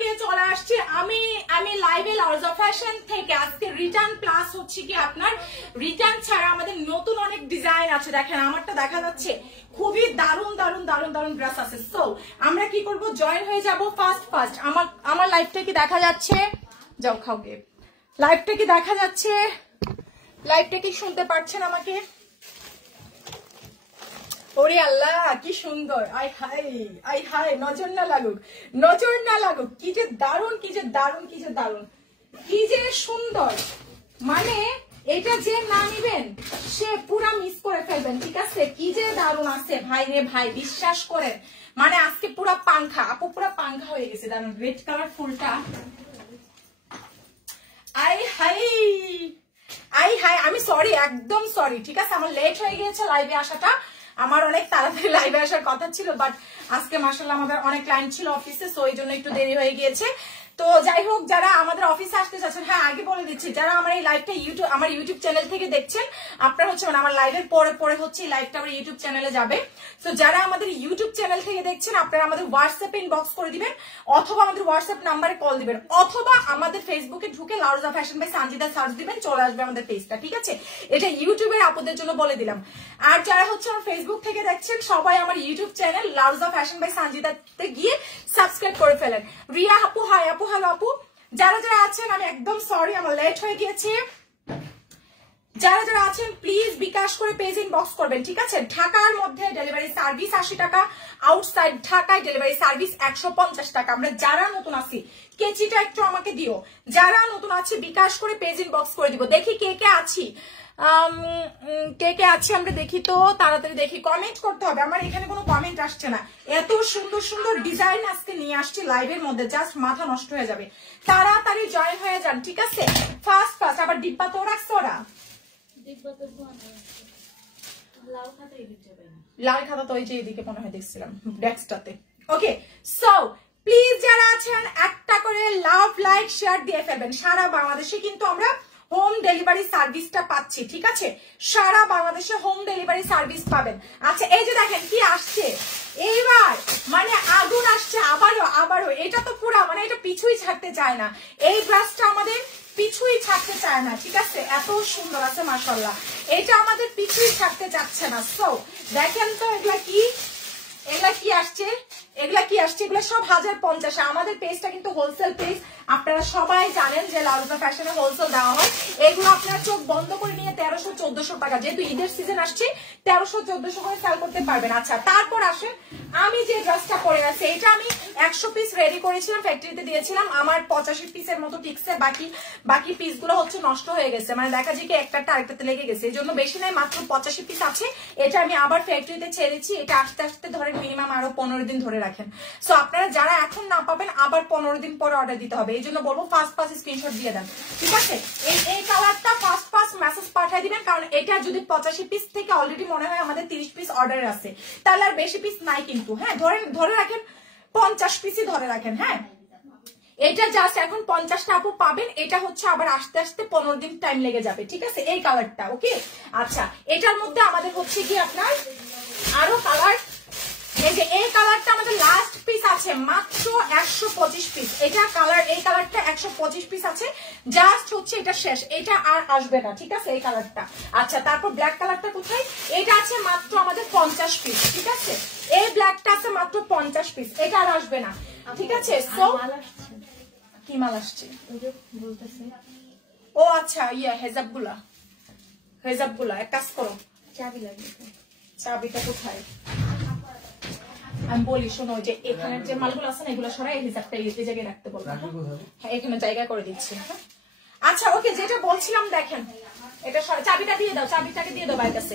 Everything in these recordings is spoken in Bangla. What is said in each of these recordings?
সবাইকে চলে আসছে আমি লাইভে লাউজা ফ্যাশন থেকে। আজকে রিটার্ন প্লাস হচ্ছে কি আপনার রিটার্ন ছাড়া আমাদের নতুন অনেক ডিজাইন আছে। দেখেন আমারটা দেখা যাচ্ছে খুবই দারুন দারুন দারুন দারুন ড্রেস আছে। সো আমরা কি করব, জয়েন হয়ে যাব ফার্স্ট। আমার লাইভটা কি দেখা যাচ্ছে? যাও খাও গে। লাইভটা কি দেখা যাচ্ছে? লাইভটা কি শুনতে পাচ্ছেন আমাকে? ওরে আল্লাহ কি সুন্দর, আই হাই নজর না লাগুক, কি যে দারুন কি যে দারুন কি যে দারুন কি যে সুন্দর। মানে এটা যে না নিবেন সে পুরা মিস করে ফেলবেন, ঠিক আছে? কি যে দারুন আছে ভাই রে ভাই, বিশ্বাস করেন। মানে আজকে পুরা পাংখা, আপু পুরা পাংখা হয়ে গেছে। দারুন রেড কালার ফুলটা, আই হাই আমি সরি, একদম সরি, ঠিক আছে? আমার লেট হয়ে গিয়েছে লাইভে আসাটা। আমার অনেক তাড়াতাড়ি লাইভে আসার কথা ছিল, বাট আজকে মাশাআল্লাহ আমাদের অনেক ক্লায়েন্ট ছিল অফিসে, সো এই জন্য একটু দেরি হয়ে গিয়েছে। তো যাই হোক, যারা আমাদের অফিসে আসতে চাচ্ছেন, হ্যাঁ আগে বলে দিচ্ছি, যারা আমার এই লাইভটা আমার ইউটিউব চ্যানেল থেকে দেখছেন, আপনারা হচ্ছে মানে আমার লাইভের পরে হচ্ছে এই লাইভটা আমার ইউটিউব চ্যানেলে যাবে। তো যারা আমাদের ইউটিউব চ্যানেল থেকে দেখছেন, আপনারা আমাদের হোয়াটসঅ্যাপে ইনবক্স করে দিবেন, অথবা আমাদের হোয়াটসঅ্যাপ নাম্বারে কল দিবেন, অথবা আমাদের ফেসবুকে ঢুকে লাউজা ফ্যাশন বাই সানজিদা সার্চ দিবেন, চলে আসবে আমাদের পেজটা, ঠিক আছে? এটা ইউটিউবের আপুদের জন্য বলে দিলাম। আর যারা হচ্ছে আমার ফেসবুক থেকে দেখছেন, সবাই আমার ইউটিউব চ্যানেল লাউজা ফ্যাশন বাই সানজিদাতে গিয়ে সাবস্ক্রাইব করে ফেলেন। রিয়া আপু হাই, আপু হ্যালো আপু। যারা যারা আছেন, আমি একদম সরি আমার লেট হয়ে গিয়েছে। যারা যারা আছেন প্লিজ বিকাশ করে পেজ ইনবক্স করবেন, ঠিক আছে? ঢাকার মধ্যে ডেলিভারি সার্ভিস 80 টাকা, আউটসাইড ঢাকায় ডেলিভারি সার্ভিস 150 টাকা। আমরা যারা নতুন আছি, কেচিটা একটু আমাকে দিও। যারা নতুন আছে বিকাশ করে পেজ ইনবক্স করে দিব। দেখি কে কে আছি, কে আছে আমরা দেখি তো, তাড়াতাড়ি দেখি। কমেন্ট করতে হবে, আমার এখানে কোনো কমেন্ট আসছে না। এত সুন্দর সুন্দর ডিজাইন আজকে নিয়ে আসছি লাইভের মধ্যে, জাস্ট মাথা নষ্ট হয়ে যাবে। তাড়াতাড়ি জয়েন হয়ে যান, ঠিক আছে? ফার্স্ট আবার ডিব্বা তো রাখছো ওরা, লাল খাতা তো ওই যে এদিকে মনে হয় দেখছিলাম ডেস্কটাতে। ওকে, সো প্লিজ যারা আছেন একটা করে লাভ লাইক শেয়ার দিয়ে ফেলবেন। সারা বাংলাদেশে কিন্তু আমরা হোম ডেলিভারি সার্ভিসটা পাচ্ছি, ঠিক আছে? সারা বাংলাদেশে হোম ডেলিভারি সার্ভিস পাবেন। আচ্ছা এই যে দেখেন কি আসছে এইবার, মানে আগুন আসছে আবারও। এটা তো পুরা মানে এটা পিছুই ছাড়তে চায় না, এই ড্রেসটা আমাদের পিছুই ছাড়তে চায় না, ঠিক আছে? এত সুন্দর আছে মাশাআল্লাহ, এটা আমাদের পিছুই ছাড়তে চাচ্ছে না। সো দেখেন তো এগুলা কি আসছে, এগুলা সব 1050। আমাদের পেজটা কিন্তু হোলসেল পেজ, আপনারা সবাই জানেন যে লাউজা ফ্যাশনে হোলসেল দেওয়া হয়। এগুলো আপনারা চোখ বন্ধ করে নিয়ে 1300-1400 টাকা, যেহেতু ঈদের সিজন আসছে 1300-1400 করে সেল করতে পারবেন। আচ্ছা তারপর আসেন, আমি যে ড্রেসটা পরে আছি এটা আমি 100 পিস রেডি করেছিলাম, ফ্যাক্টরিতে দিয়েছিলাম। আমার 85 পিসের মতো টিকছে, বাকি পিসগুলো হচ্ছে নষ্ট হয়ে গেছে, মানে দেখা যায় কি একটাটা আরেকটাতে লেগে গেছে, এই জন্য বেশি নাই, মাত্র 85 পিস আছে। এটা আমি আবার ফ্যাক্টরিতে ছেড়েছি, এটা আস্তে আস্তে ধরেন মিনিমাম আরো 15 দিন ধরে রাখেন। সো আপনারা যারা এখন না পাবেন আবার 15 দিন পরে অর্ডার দিতে হবে, এই জন্য বলবো ফার্স্ট স্ক্রিনশট দিয়ে দেন, ঠিক আছে? এই কালারটা ফার্স্ট মেসেজ পাঠিয়ে দিবেন, কারণ এটা যদি 85 পিস থেকে অলরেডি মনে হয় আমাদের 30 পিস অর্ডার আছে, তাহলে আর বেশি পিস নাই কিন্তু, হ্যাঁ? ধরে রাখেন 50 পিসই ধরে রাখেন, হ্যাঁ? এটা জাস্ট এখন 50টা আপু পাবেন, এটা হচ্ছে আবার আস্তে আস্তে 15 দিন টাইম লেগে যাবে, ঠিক আছে? এই কালারটা, ওকে? আচ্ছা এটার মধ্যে আমাদের হচ্ছে কি আপনার আরো কালার, এই যে এই কালারটা আমাদের লাস্ট পিস আছে, মাত্র 125 পিস। এটা কালার, এই কালারটা 125 পিস আছে, জাস্ট হচ্ছে এটা শেষ, এটা আর আসবে না, ঠিক আছে? এই কালারটা। আচ্ছা তারপর ব্ল্যাক কালারটা কোথায়? এটা আছে মাত্র আমাদের 50 পিস, ঠিক আছে? এই ব্ল্যাকটা আছে মাত্র 50 পিস, এটা আর আসবে না, ঠিক আছে? সো কি মাল আসছে ও আচ্ছা, হেজাবগুলা এক কাজ করো, চাবি লাগবে, চাবিটা কোথায় আমি বলি, শোনো, যে এখানের যে মালগুলো আছে না এগুলো সরাই হিসাবটা এই জায়গায় রাখতে বলবো, হ্যাঁ এখানে জায়গা করে দিচ্ছি। আচ্ছা ওকে, যেটা বলছিলাম দেখেন, এটা চাবিটা দিয়ে দাও, চাবিটাকে দিয়ে দাও বাইরের কাছে।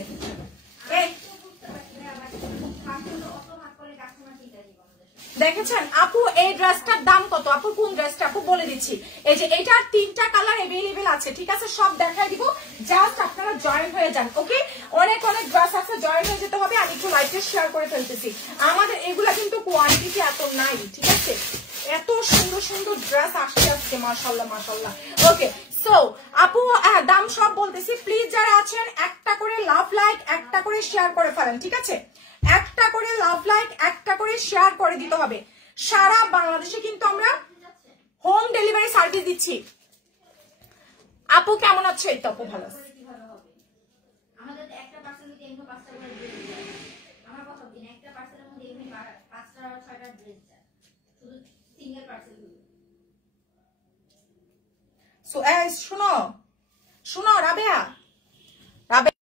দেখেছেন আপু এই ড্রেসটার দাম কত? আপু কোন ড্রেসটা আপু বলে দিচ্ছি, এই যে এটার 3টা কালার अवेलेबल আছে, ঠিক আছে? সব দেখাই দিব, জাস্ট আপনারা জয়েন হয়ে যান, ওকে? অনেক ড্রেস আছে, জয়েন হয়ে যেতে হবে। আমি একটু লাইভে শেয়ার করে ফেলতেছি, আমাদের এগুলা কিন্তু কোয়ান্টিটি এত নাই, ঠিক আছে? এত সুন্দর সুন্দর ড্রেস আসছে আজকে, মাশাআল্লাহ মাশাআল্লাহ। ওকে সো আপু দাম সব বলতেছি, প্লিজ যারা আছেন একটা করে লাভ লাইক, একটা করে শেয়ার করে ফেলেন, ঠিক আছে? একটা করে লাভ লাইক, একটা করে শেয়ার করে দিতে হবে। সারা বাংলাদেশে কিন্তু আমরা হোম ডেলিভারি সার্ভিস দিচ্ছি। আপু কেমন আছো? এই তো আপু ভালো আছে। আমাদের একটা পার্সেল যদি এমনি 5টা করে ড্রেস যায়, আমার কথা দিন একটা পার্সেলের মধ্যে এমনি 5টা 6টা ড্রেস যায়, শুধু সিঙ্গেল পার্সেল গুলো। সো শুনো শুনো রাবেয়া, রাবেয়া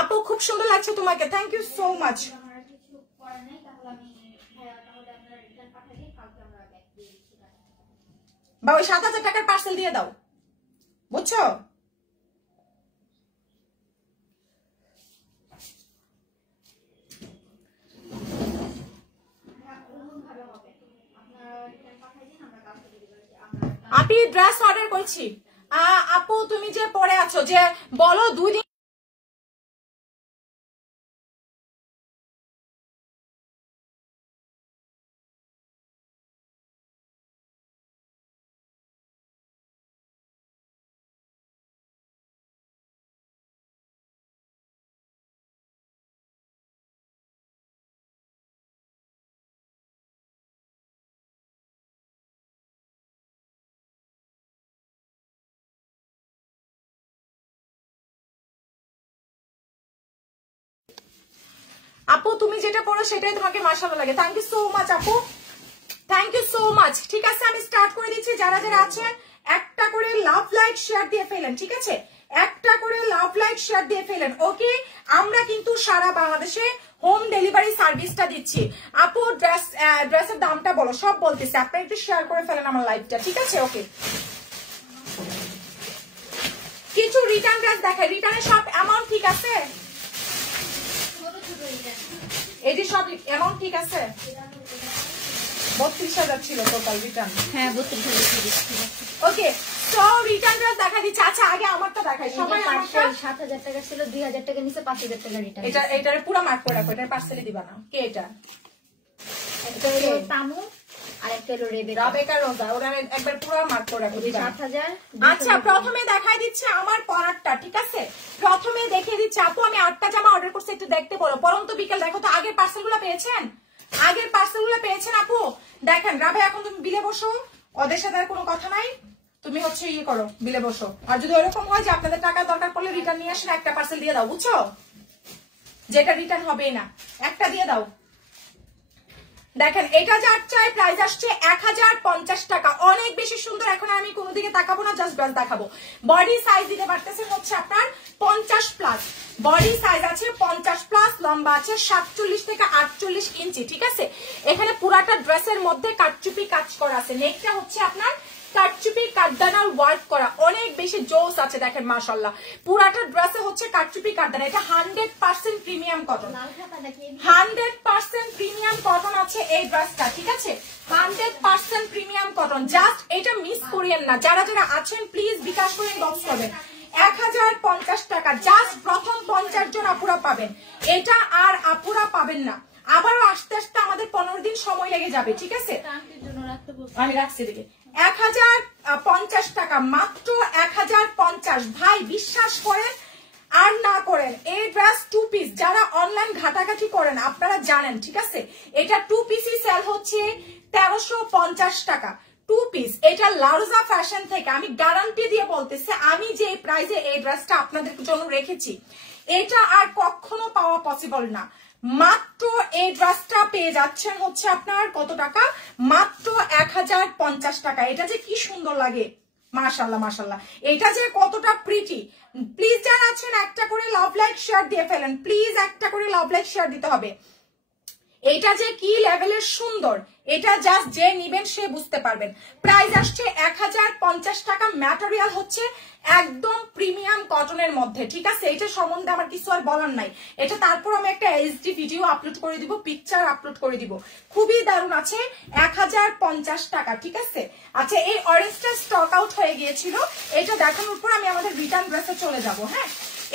আপু খুব সুন্দর লাগছে তোমাকে, থ্যাংক ইউ সো মাচ। আমার কিছু করার নাই, তাহলে আমি ভাইয়া তাহলে আপনারা রিটার্ন পাঠিয়ে দিন, কালকে আমরা ব্যাক দিয়ে দিচ্ছি। বা ওই 7,000 টাকার পার্সেল দিয়ে দাও, বুঝছো? আপনি ড্রেস অর্ডার করছি। আপু তুমি যে পরে আছো, যে বলো 2 দিন আপু তুমি যেটা পড়ো সেটাই তোমাকে মাশাআল্লাহ লাগে। থ্যাংক ইউ সো মাচ আপু, থ্যাংক ইউ সো মাচ। ঠিক আছে আমি স্টার্ট করে দিচ্ছি। যারা যারা আছেন একটা করে লাভ লাইক শেয়ার দিয়ে ফেলেন, ঠিক আছে? একটা করে লাভ লাইক শেয়ার দিয়ে ফেলেন। ওকে, আমরা কিন্তু সারা বাংলাদেশে হোম ডেলিভারি সার্ভিসটা দিচ্ছি। আপু ড্রেসের দামটা বলো, সব বলতেছে, আপনারা একটু শেয়ার করে ফেলেন আমার লাইভটা, ঠিক আছে? ওকে, কিছু রিটার্ন ড্রেস দেখায়, রিটার্নের সব অ্যামাউন্ট ঠিক আছে? এটি সব অ্যামাউন্ট ঠিক আছে? 32,000 ছিল টোটাল রিটার্ন। হ্যাঁ 32,000। ওকে, তো রিটার্ন ড্রেস দেখা দিচ্ছে। আচ্ছা আগে আমারটা দেখাই সবাই। আমারটা 7,000 টাকা ছিল, 2,000 টাকা নিচে 5,000 টাকা রিটার্ন। এটার পুরো মার্ক করে রাখো, এটার পার্সেলে দিবা না। কে এটা? একটা হলো তানু আর একটা হলো রাবেকা রোজা, ওরা একবার পুরো মার্ক করে রাখো। 7,000। আচ্ছা প্রথমে দেখাই দিচ্ছে আমার পরারটা, ঠিক আছে? প্রথমে দেখিয়ে দিচ্ছে। আপু আমি 8টা জামা অর্ডার করছি, একটু দেখতে বলো। পরন্ত বিকেল দেখো তো আগের পার্সেলগুলো পেয়েছেন? আগের পার্সেলগুলো পেয়েছেন আপু? দেখেন রাবে, এখন তুমি বিলে বসো, ওদের সাথে আর কোনো কথা নাই, তুমি হচ্ছে ইয়ে করো, বিলে বসো। আর যদি ওরকম হয় যে আপনাদের টাকা দরকার পড়লে রিটার্ন নিয়ে আসেন, একটা পার্সেল দিয়ে দাও, বুঝছো? যেটা রিটার্ন হবেই না, একটা দিয়ে দাও। দেখেন এটা যার চাই প্রাইস আসছে 1050 টাকা, অনেক বেশি সুন্দর। এখন আমি কোনো দিকে তাকাবো না, জাস্ট ড্রেস দেখাবো। বডি সাইজ দিতে পারতেছেন হচ্ছে আপনার 50+, বডি সাইজ আছে 50+, লম্বা আছে 47 থেকে 48 ইঞ্চি, ঠিক আছে? এখানে পুরাটা ড্রেসের মধ্যে কাটচুপি কাজ করা আছে। নেকটা হচ্ছে আপনার কাটচুপি কাটদানার ওয়ার্ক করা, অনেক বেশি জোস আছে। দেখেন মাশাআল্লাহ, পুরাটা ড্রেসে হচ্ছে কাটচুপি কাটদানা। এটা 100% প্রিমিয়াম কটন, 100% প্রিমিয়াম কটন আছে এই ড্রেসটা, ঠিক আছে? 100% প্রিমিয়াম কটন। জাস্ট এটা মিস করিয়েন না। যারা যারা আছেন প্লিজ বিকাশ করে ইনবক্স করবেন। 1050 টাকা, জাস্ট প্রথম 50 জন আপুরা পাবেন এটা, আর আপুরা পাবেন না। আবারও আস্তে আস্তে আমাদের 15 দিন সময় লেগে যাবে, ঠিক আছে? আমি রাখছি দিকে 1050 টাকা, মাত্র 1050। ভাই বিশ্বাস করেন আর না করেন, এই ড্রেস 2 পিস যারা অনলাইন ঘাটাঘাটি করেন আপনারা জানেন, ঠিক আছে? এটা 2 পিসই সেল হচ্ছে 1350 টাকা 2 পিস। এটা লারোজা ফ্যাশন থেকে আমি গ্যারান্টি দিয়ে বলতেছি, আমি যে প্রাইসে এই ড্রেসটা আপনাদের জন্য রেখেছি এটা আর কখনো পাওয়া পসিবল না। মাত্র এই ড্রেসটা পেয়ে যাচ্ছেন হচ্ছে আপনার কত টাকা? মাত্র 1050 টাকা। এটা যে কি সুন্দর লাগে, মাশাআল্লাহ মাশাআল্লাহ। এটা যে কতটা প্রিটি। প্লিজ যারা আছেন একটা করে লাভ লাইক শেয়ার দিয়ে ফেলেন, প্লিজ একটা করে লাভ লাইক শেয়ার দিতে হবে। এটা যে কি লেভেলের সুন্দর, এটা জাস্ট যে নিবেন সে বুঝতে পারবেন। প্রাইস আসছে 1050 টাকা, ম্যাটেরিয়াল হচ্ছে একদম প্রিমিয়াম কটনের মধ্যে, ঠিক আছে? এটা সম্বন্ধে আমার কিছু আর বলার নাই। এটা তারপর আমি একটা এইচডি ভিডিও আপলোড করে দিব, পিকচার আপলোড করে দিব। খুবই দারুণ আছে, 1050 টাকা, ঠিক আছে? আচ্ছা এই অরেঞ্জটা স্টক আউট হয়ে গিয়েছিল, এটা দেখানোর পর আমি আমাদের রিটার্ন ড্রেসে চলে যাব। হ্যাঁ,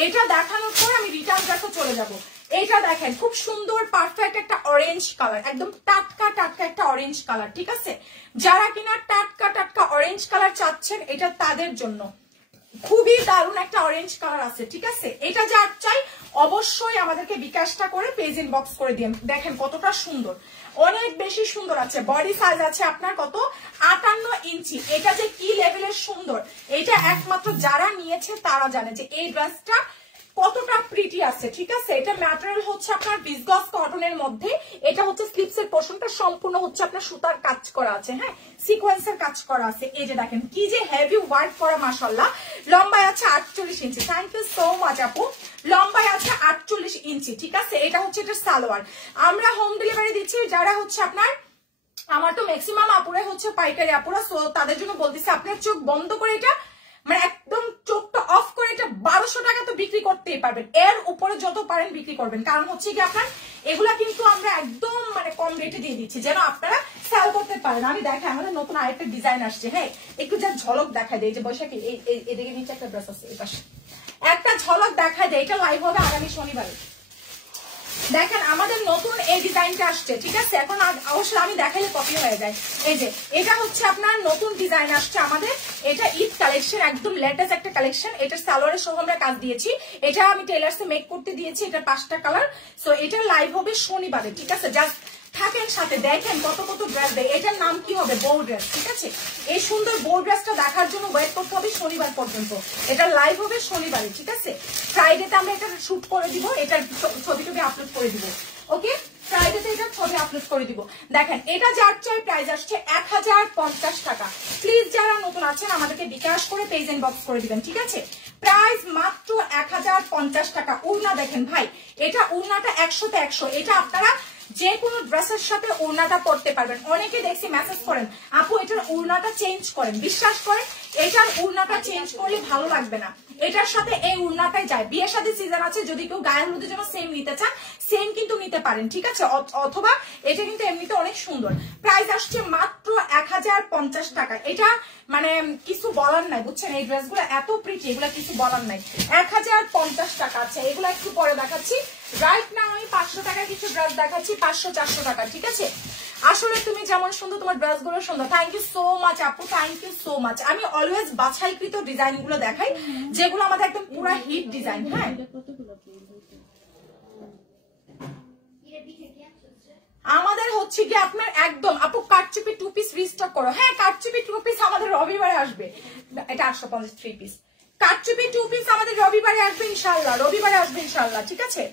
এটা দেখানোর পর আমি রিটার্ন ড্রেসে চলে যাব। এটা দেখেন খুব সুন্দর পারফেক্ট একটা অরেঞ্জ কালার, একদম টাটকা টাটকা একটা অরেঞ্জ কালার, ঠিক আছে? যারা কিনা টাটকা টাটকা অরেঞ্জ কালার চাচ্ছেন এটা তাদের জন্য খুবই দারুণ একটা অরেঞ্জ কালার আছে, ঠিক আছে? এটা যার চাই অবশ্যই আমাদেরকে বিকাশটা করে পেজ ইনবক্স করে দিন। দেখেন কতটা সুন্দর, অনেক বেশি সুন্দর আছে। বডি সাইজ আছে আপনার কত 58 ইঞ্চি। এটা যে কি লেভেলের সুন্দর, এটা একমাত্র যারা নিয়েছে তারা জানে যে এই ড্রেসটা কতটা প্রিটি আছে, ঠিক আছে? এটা ম্যাটেরিয়াল হচ্ছে আপনার ভিসকাস কটনের মধ্যে। এটা হচ্ছে স্লিপস এর পোর্শনটা সম্পূর্ণ হচ্ছে আপনার সুতার কাজ করা আছে, হ্যাঁ, সিকোয়েন্সের কাজ করা আছে। এই যে দেখেন কি যে হেভি ওয়ার্ক করা, মাশাআল্লাহ। লম্বায় আছে 48 ইঞ্চি। থ্যাংক ইউ সো মাচ আপু। লম্বায় আছে 48 ইঞ্চি, ঠিক আছে? এটা হচ্ছে এটা সালোয়ার। আমরা হোম ডেলিভারি দিচ্ছি যারা হচ্ছে আপনার, আমার তো ম্যাক্সিমাম আপুরা হচ্ছে পাইকারি আপুরা, সো তাদের জন্য বলতেছি আপনার চোখ বন্ধ করে এটা মানে একদম চোখটা অফ করে এটা 1200 টাকা তো বিক্রি করতেই পারবেন, এর উপরে যত পারেন বিক্রি করবেন। কারণ হচ্ছে কি আপনার এগুলা কিন্তু আমরা একদম মানে কম রেটে দিয়ে দিচ্ছি যেন আপনারা সেল করতে পারেন। আমি দেখাই আমাদের নতুন আরেকটা ডিজাইন আসছে, হ্যাঁ, একটু যা ঝলক দেখাই দেয়। যে বৈশাখী এদিকে নিচে একটা ড্রেস আছে, এই পাশে একটা ঝলক দেখাই দেয়। এটা লাইভ হবে আগামী শনিবারে। দেখেন আমাদের নতুন এই ডিজাইনটা আসছে, ঠিক আছে? এখন অবশ্যই আমি দেখাইলে কপি হয়ে যায়। এই যে এটা হচ্ছে আপনার নতুন ডিজাইন আসছে আমাদের, এটা ঈদ কালেকশন, একদম লেটেস্ট একটা কালেকশন। এটা সালোয়ারের সহ আমরা কাজ দিয়েছি, এটা আমি টেলার্সে মেক করতে দিয়েছি। এটা 5টা কালার। সো এটা লাইভ হবে শনিবারে, ঠিক আছে? জাস্ট থাকেন সাথে, দেখেন কত কত ড্রেস দেয়। এটার নাম কি হবে? বউ ড্রেস, ঠিক আছে? এই সুন্দর বউ ড্রেসটা দেখার জন্য ওয়েট করতে হবে শনিবার পর্যন্ত। এটা লাইভ হবে শনিবারে, ঠিক আছে? ফ্রাইডেতে আমরা এটা শুট করে দিব, এটার ছবি টবি আপলোড করে দিব। ওকে, ফ্রাইডেতে এটা ছবি আপলোড করে দিব। দেখেন এটা যার চাই প্রাইস আসছে 1050 টাকা। প্লিজ যারা নতুন আছেন আমাদেরকে বিকাশ করে পেজ ইনবক্স করে দিবেন, ঠিক আছে? প্রাইস মাত্র 1050 টাকা। উড়না দেখেন ভাই, এটা উড়নাটা 100তে 100। এটা আপনারা যে কোনো ড্রেসের সাথে ওড়নাটা পরতে পারবেন। অনেকে দেখছি মেসেজ করেন আপু এটার ওড়নাটা চেঞ্জ করেন, বিশ্বাস করেন এটার ওড়নাটা চেঞ্জ করলে ভালো লাগবে না, এটার সাথে এই ওড়নাটাই যায়। বিয়ের সাথে সিজন আছে, যদি কেউ গায়ে হলুদের জন্য সেম নিতে চান সেম কিন্তু নিতে পারেন, ঠিক আছে? অথবা এটা কিন্তু এমনিতে অনেক সুন্দর। প্রাইস আসছে মাত্র 1050 টাকা। এটা মানে কিছু বলার নাই, বুঝছেন? এই ড্রেসগুলো এত প্রিটি, এগুলা কিছু বলার নাই। 1050 টাকা আছে। এগুলো একটু পরে দেখাচ্ছি। রাইট নাও আমি 500 টাকার কিছু ড্রেস দেখাচ্ছি, 500-400 টাকা, ঠিক আছে? আসলে তুমি যেমন সুন্দর তোমার ড্রেস গুলো সুন্দর। থ্যাংক ইউ সো মাচ আপু, থ্যাংক ইউ সো মাচ। আমি অলওয়েজ বাছাইকৃত ডিজাইন গুলো দেখাই যেগুলো আমাদের একদম পুরো হিট ডিজাইন। হ্যাঁ, আমাদের হচ্ছে কি আপনার একদম আপু কাটচুপি 2 পিস রিস্টক করো। হ্যাঁ, কাটচুপি 2 পিস আমাদের রবিবারে আসবে। এটা 850 3 পিস। কাটচুপি 2 পিস আমাদের রবিবারে আসবে ইনশাআল্লাহ, রবিবারে আসবে ইনশাআল্লাহ, ঠিক আছে?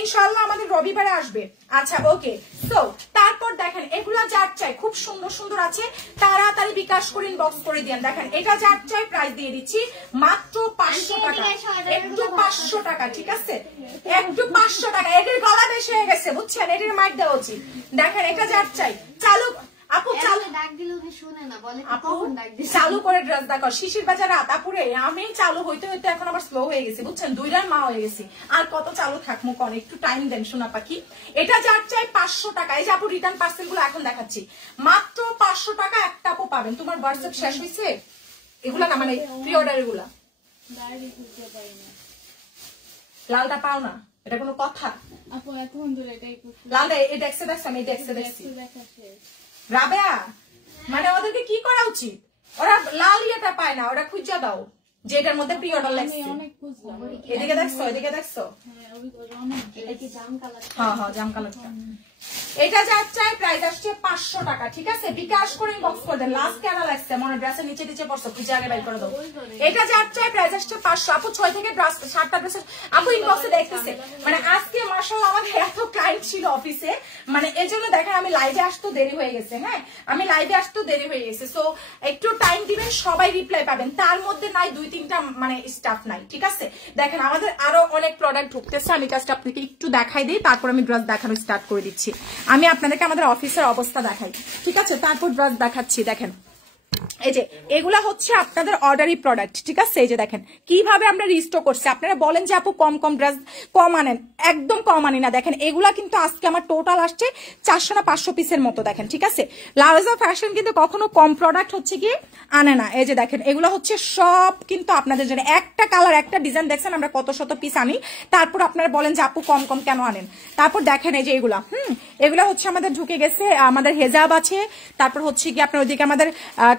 ইনশাআল্লাহ আমাদের রবিবারে আসবে। আচ্ছা ওকে, সো তারপর দেখেন এগুলা যার চাই খুব সুন্দর সুন্দর আছে, তাড়াতাড়ি বিকাশ করে ইনবক্স করে দেন। দেখেন এটা যার চাই প্রাইস দিয়ে দিচ্ছি মাত্র 500 টাকা, একটু 500 টাকা, ঠিক আছে? একটু 500 টাকা। এটির গলা বেশি হয়ে গেছে, বুঝছেন? এটির মাইক দেওয়া উচিত। দেখেন এটা যার চাই চালু আপু, চালু ডাক দিলে শুনে না, বলে আপু চালু করে ড্রেস দেখো। শিশির বাজার রাত আপুরে আমি চালু হইতে হইতে এখন আবার স্লো হয়ে গেছি, বুঝছেন? 2টার মা হয়ে গেছি, আর কত চালু থাকবো কোন, একটু টাইম দেন শোনা পাখি। এটা যার চাই 500 টাকা। এই যে আপু রিটার্ন পার্সেল গুলো এখন দেখাচ্ছি, মাত্র 500 টাকা একটা আপু পাবেন। তোমার হোয়াটসঅ্যাপ শেষ হয়েছে? এগুলা না মানে প্রি অর্ডার, এগুলা লালটা পাও না, এটা কোনো কথা? আপু এতক্ষণ ধরে এটাই করছি। লালটা এই দেখছে দেখছেন, এই দেখছে দেখছি রাবেয়া, মানে ওদেরকে কি করা উচিত? ওরা লাল ইয়েটা পায় না, ওরা খুঁজা দাও যে এটার মধ্যে প্রি অর্ডার লাগছে। অনেক খুঁজলাম, এদিকে দেখছো, এদিকে দেখছো? হ্যাঁ হ্যাঁ, জাম কালারটা। এটা যার চাই প্রাইস আসছে 500 টাকা, ঠিক আছে? বিকাশ করে ইনবক্স করে দেন। লাস্ট কেনা লাগছে মনে ড্রেসের নিচে নিচে পড়ছো, খুঁজে আগে বের করে দাও। এটা যার চাই প্রাইস আসছে 500। আপু 6 থেকে 7টা ড্রেসের আপু ইনবক্সে দেখতেছে। মানে আজকে মাশাআল্লাহ আমাদের এত ক্লায়েন্ট ছিল অফিসে, মানে এজন্য দেখেন আমি লাইভে আসতে দেরি হয়ে গেছে। হ্যাঁ, আমি লাইভে আসতে দেরি হয়ে গেছে, সো একটু টাইম দিবেন, সবাই রিপ্লাই পাবেন। তার মধ্যে নাই 2-3টা মানে স্টাফ নাই, ঠিক আছে? দেখেন আমাদের আরো অনেক প্রোডাক্ট ঢুকতেছে, আমি জাস্ট আপনাকে একটু দেখাই দিই, তারপর আমি ড্রেস দেখানো স্টার্ট করে দিচ্ছি। আমি আপনাদেরকে আমাদের অফিসের অবস্থা দেখাই, ঠিক আছে? তারপর ড্রেস দেখাচ্ছি। দেখেন এই যে এগুলা হচ্ছে আপনাদের অর্ডারি প্রোডাক্ট, ঠিক আছে? এই যে দেখেন কিভাবে আমরা রিস্টক করছি। আপনারা বলেন যে আপু কম কম ড্রেস কম আনেন, একদম কম আনি না। দেখেন এগুলা কিন্তু আজকে আমার টোটাল আসছে 400 না 500 পিসের মতো, দেখেন, ঠিক আছে? লাউজা ফ্যাশন কিন্তু কখনো কম প্রোডাক্ট হচ্ছে কি আনে না। এই যে দেখেন এগুলো হচ্ছে সব কিন্তু আপনাদের জন্য, একটা কালার একটা ডিজাইন দেখছেন আমরা কত শত পিস আনি, তারপর আপনারা বলেন যে আপু কম কম কেন আনেন। তারপর দেখেন এই যে এগুলা এগুলা হচ্ছে আমাদের ঢুকে গেছে, আমাদের হেজাব আছে, তারপর হচ্ছে কি আপনার ওইদিকে আমাদের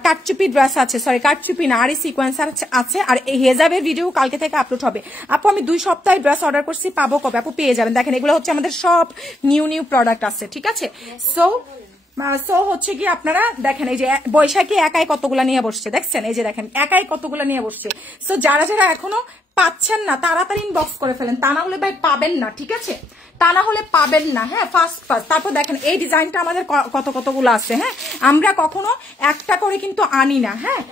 কাটচুপি ড্রেস আছে, সরি কাটচুপি না, আর সিকোয়েন্সার আছে। আর এই হেজাবের ভিডিও কালকে থেকে আপলোড হবে। আপু আমি 2 সপ্তাহে ড্রেস অর্ডার করছি, পাবো কবে? আপু পেয়ে যাবেন। দেখেন এগুলো হচ্ছে আমাদের সব নিউ নিউ প্রোডাক্ট আছে, ঠিক আছে? সো হচ্ছে কি আপনারা দেখেন এই যে বৈশাখী একাই কতগুলা নিয়ে বসছে, দেখছেন? এই যে দেখেন একাই কতগুলা নিয়ে বসছে। সো যারা যারা এখনো পাচ্ছেন না তাড়াতাড়ি ইনবক্স করে ফেলেন, তা না হলে ভাই পাবেন না, ঠিক আছে? তা না হলে পাবেন না। হ্যাঁ, ফার্স্ট। তারপর দেখেন এই ডিজাইনটা আমাদের কতগুলো আছে। হ্যাঁ, আমরা কখনো একটা করে কিন্তু আনি না। হ্যাঁ,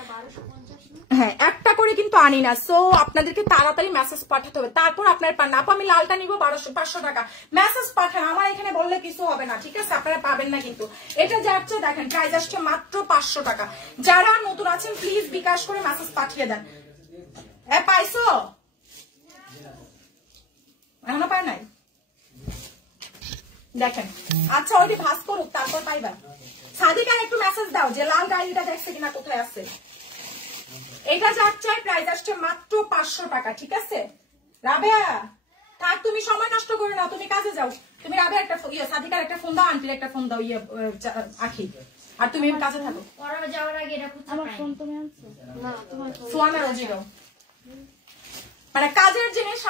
একটা করে কিন্তু আনি না। সো আপনাদেরকে তাড়াতাড়ি মেসেজ পাঠাতে হবে, তারপর আপনার পান। আপু আমি লালটা নিবো 500 টাকা, মেসেজ পাঠান। আমার এখানে বললে কিছু হবে না, ঠিক আছে? আপনারা পাবেন না কিন্তু। এটা যাচ্ছে দেখেন প্রাইস আসছে মাত্র 500 টাকা। যারা নতুন আছেন প্লিজ বিকাশ করে মেসেজ পাঠিয়ে দেন। পাইছো? এখনো পায় নাই? দেখেন আচ্ছা ওইটি ভাস করুক, তারপর পাইবা। সাদিকা একটু মেসেজ দাও যে লাল ডায়েরিটা দেখছে কিনা, কোথায় আছে। এটা যাচ্ছে প্রাইস আসছে মাত্র 500 টাকা, ঠিক আছে? রাবেয়া থাক, তুমি সময় নষ্ট করো না, তুমি কাজে যাও। তুমি রাবেয়া একটা সাদিকার একটা ফোন দাও, আন্টির একটা ফোন দাও, আখি, আর তুমি কাজে থাকো। ওরা যাওয়ার আগে এটা খুঁজতে আমার পাই। ফোন তুমি আনছো না? তোমার সোয়ানা রোজিরো মানে কাজের জিনিস।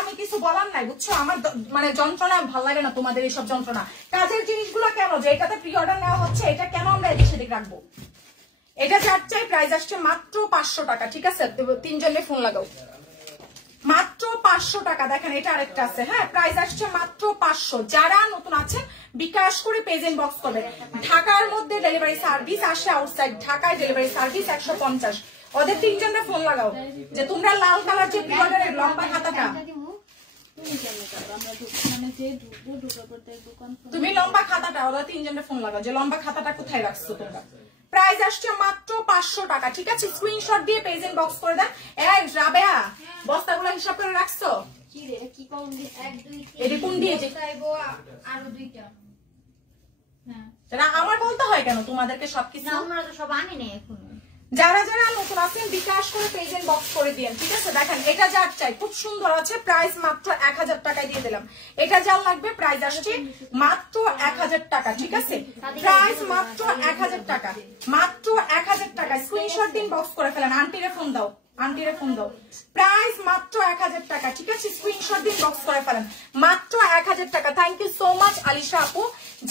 আমি কিছু বলার নাই, বুঝছো? আমার মানে যন্ত্রণা ভালো লাগে না তোমাদের এইসব যন্ত্রণা। কাজের জিনিসগুলো কেন, যে এটাতে প্রি অর্ডার নেওয়া হচ্ছে, এটা কেন আমরা এদিক সেদিক রাখবো? এটা যাচ্ছে প্রাইস আসছে মাত্র 500 টাকা, ঠিক আছে? 3 জনে ফোন লাগাও, মাত্র 500 টাকা। দেখেন এটা আরেকটা আছে। হ্যাঁ, প্রাইস আসছে মাত্র 500। যারা নতুন আছেন বিকাশ করে পেজ ইনবক্স করবেন। ঢাকার মধ্যে ডেলিভারি সার্ভিস আসে, আউটসাইড ঢাকায় ডেলিভারি সার্ভিস 150। ওদের 3 জনে ফোন লাগাও যে তোমরা লাল কালার যে প্রি অর্ডারের লম্বা খাতাটা, তুমি কেন করো? আমরা মানে যে ঢুকার পর তাই দোকান তুমি লম্বা খাতাটা, ওদের 3 জনে ফোন লাগাও যে লম্বা খাতাটা কোথায় রাখছো তোমরা। প্রাইস আসছে মাত্র 500 টাকা, ঠিক আছে? স্ক্রিনশট দিয়ে পেজ ইনবক্স করে দেন। এই রাবেয়া বস্তাগুলো হিসাব করে রাখছো? কি রে কি কোন 1 2 এটি কোন দিয়ে যে চাইবো আরো 2টা। হ্যাঁ, এটা আমার বলতে হয় কেন তোমাদেরকে সবকিছু? না আমরা তো সব আনি নাই এখন। যারা যারা নতুন আছেন বিকাশ করে পেজ ইনবক্স করে দিয়েন, ঠিক আছে? দেখেন এটা যার চাই, খুব সুন্দর আছে, প্রাইস মাত্র 1000 টাকায় দিয়ে দিলাম। এটা যার লাগবে প্রাইস আসছে মাত্র 1000 টাকা, ঠিক আছে? প্রাইস মাত্র 1000 টাকা, মাত্র 1000 টাকা। স্ক্রিনশট দিন বক্স করে ফেলেন, আন্টিরে ফোন দাও, আন্টিরে ফোন দাও। প্রাইস মাত্র 1000 টাকা, ঠিক আছে? স্ক্রিনশট দিন বক্স করে ফেলেন, মাত্র 1000 টাকা। Thank you so much Alisha আপু।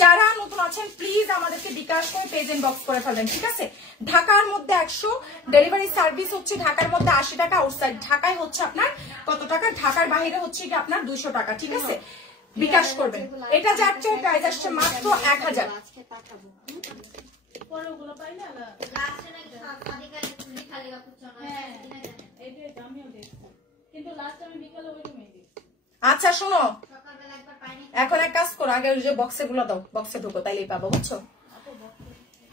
যারা নতুন আছেন প্লিজ আমাদেরকে বিকাশ করে পেজ ইনবক্স করে ফেলেন, ঠিক আছে? ঢাকার মধ্যে 100, ডেলিভারি সার্ভিস হচ্ছে ঢাকার মধ্যে 80 টাকা, আউটসাইড ঢাকায় হচ্ছে আপনার কত টাকা, ঢাকার বাইরে হচ্ছে কি আপনার 200 টাকা, ঠিক আছে? বিকাশ করবেন। এটা যাচ্ছে প্রাইস আসছে মাত্র 1000। পরেগুলো পাইলে না লাস্টে নাকি সাদিকা খুলি খালি কাপড় চনা। হ্যাঁ এইটাই তো আমিও দেখছি, কিন্তু লাস্ট আমি বিকালে ওই রুমে দেখছি। আচ্ছা শোনো, সকালবেলা একবার পাইনি। এখন এক কাজ করো, আগে ওই যে বক্সে গুলো দাও, বক্সে ঢুকো, তাইলেই পাবো, বুঝছো?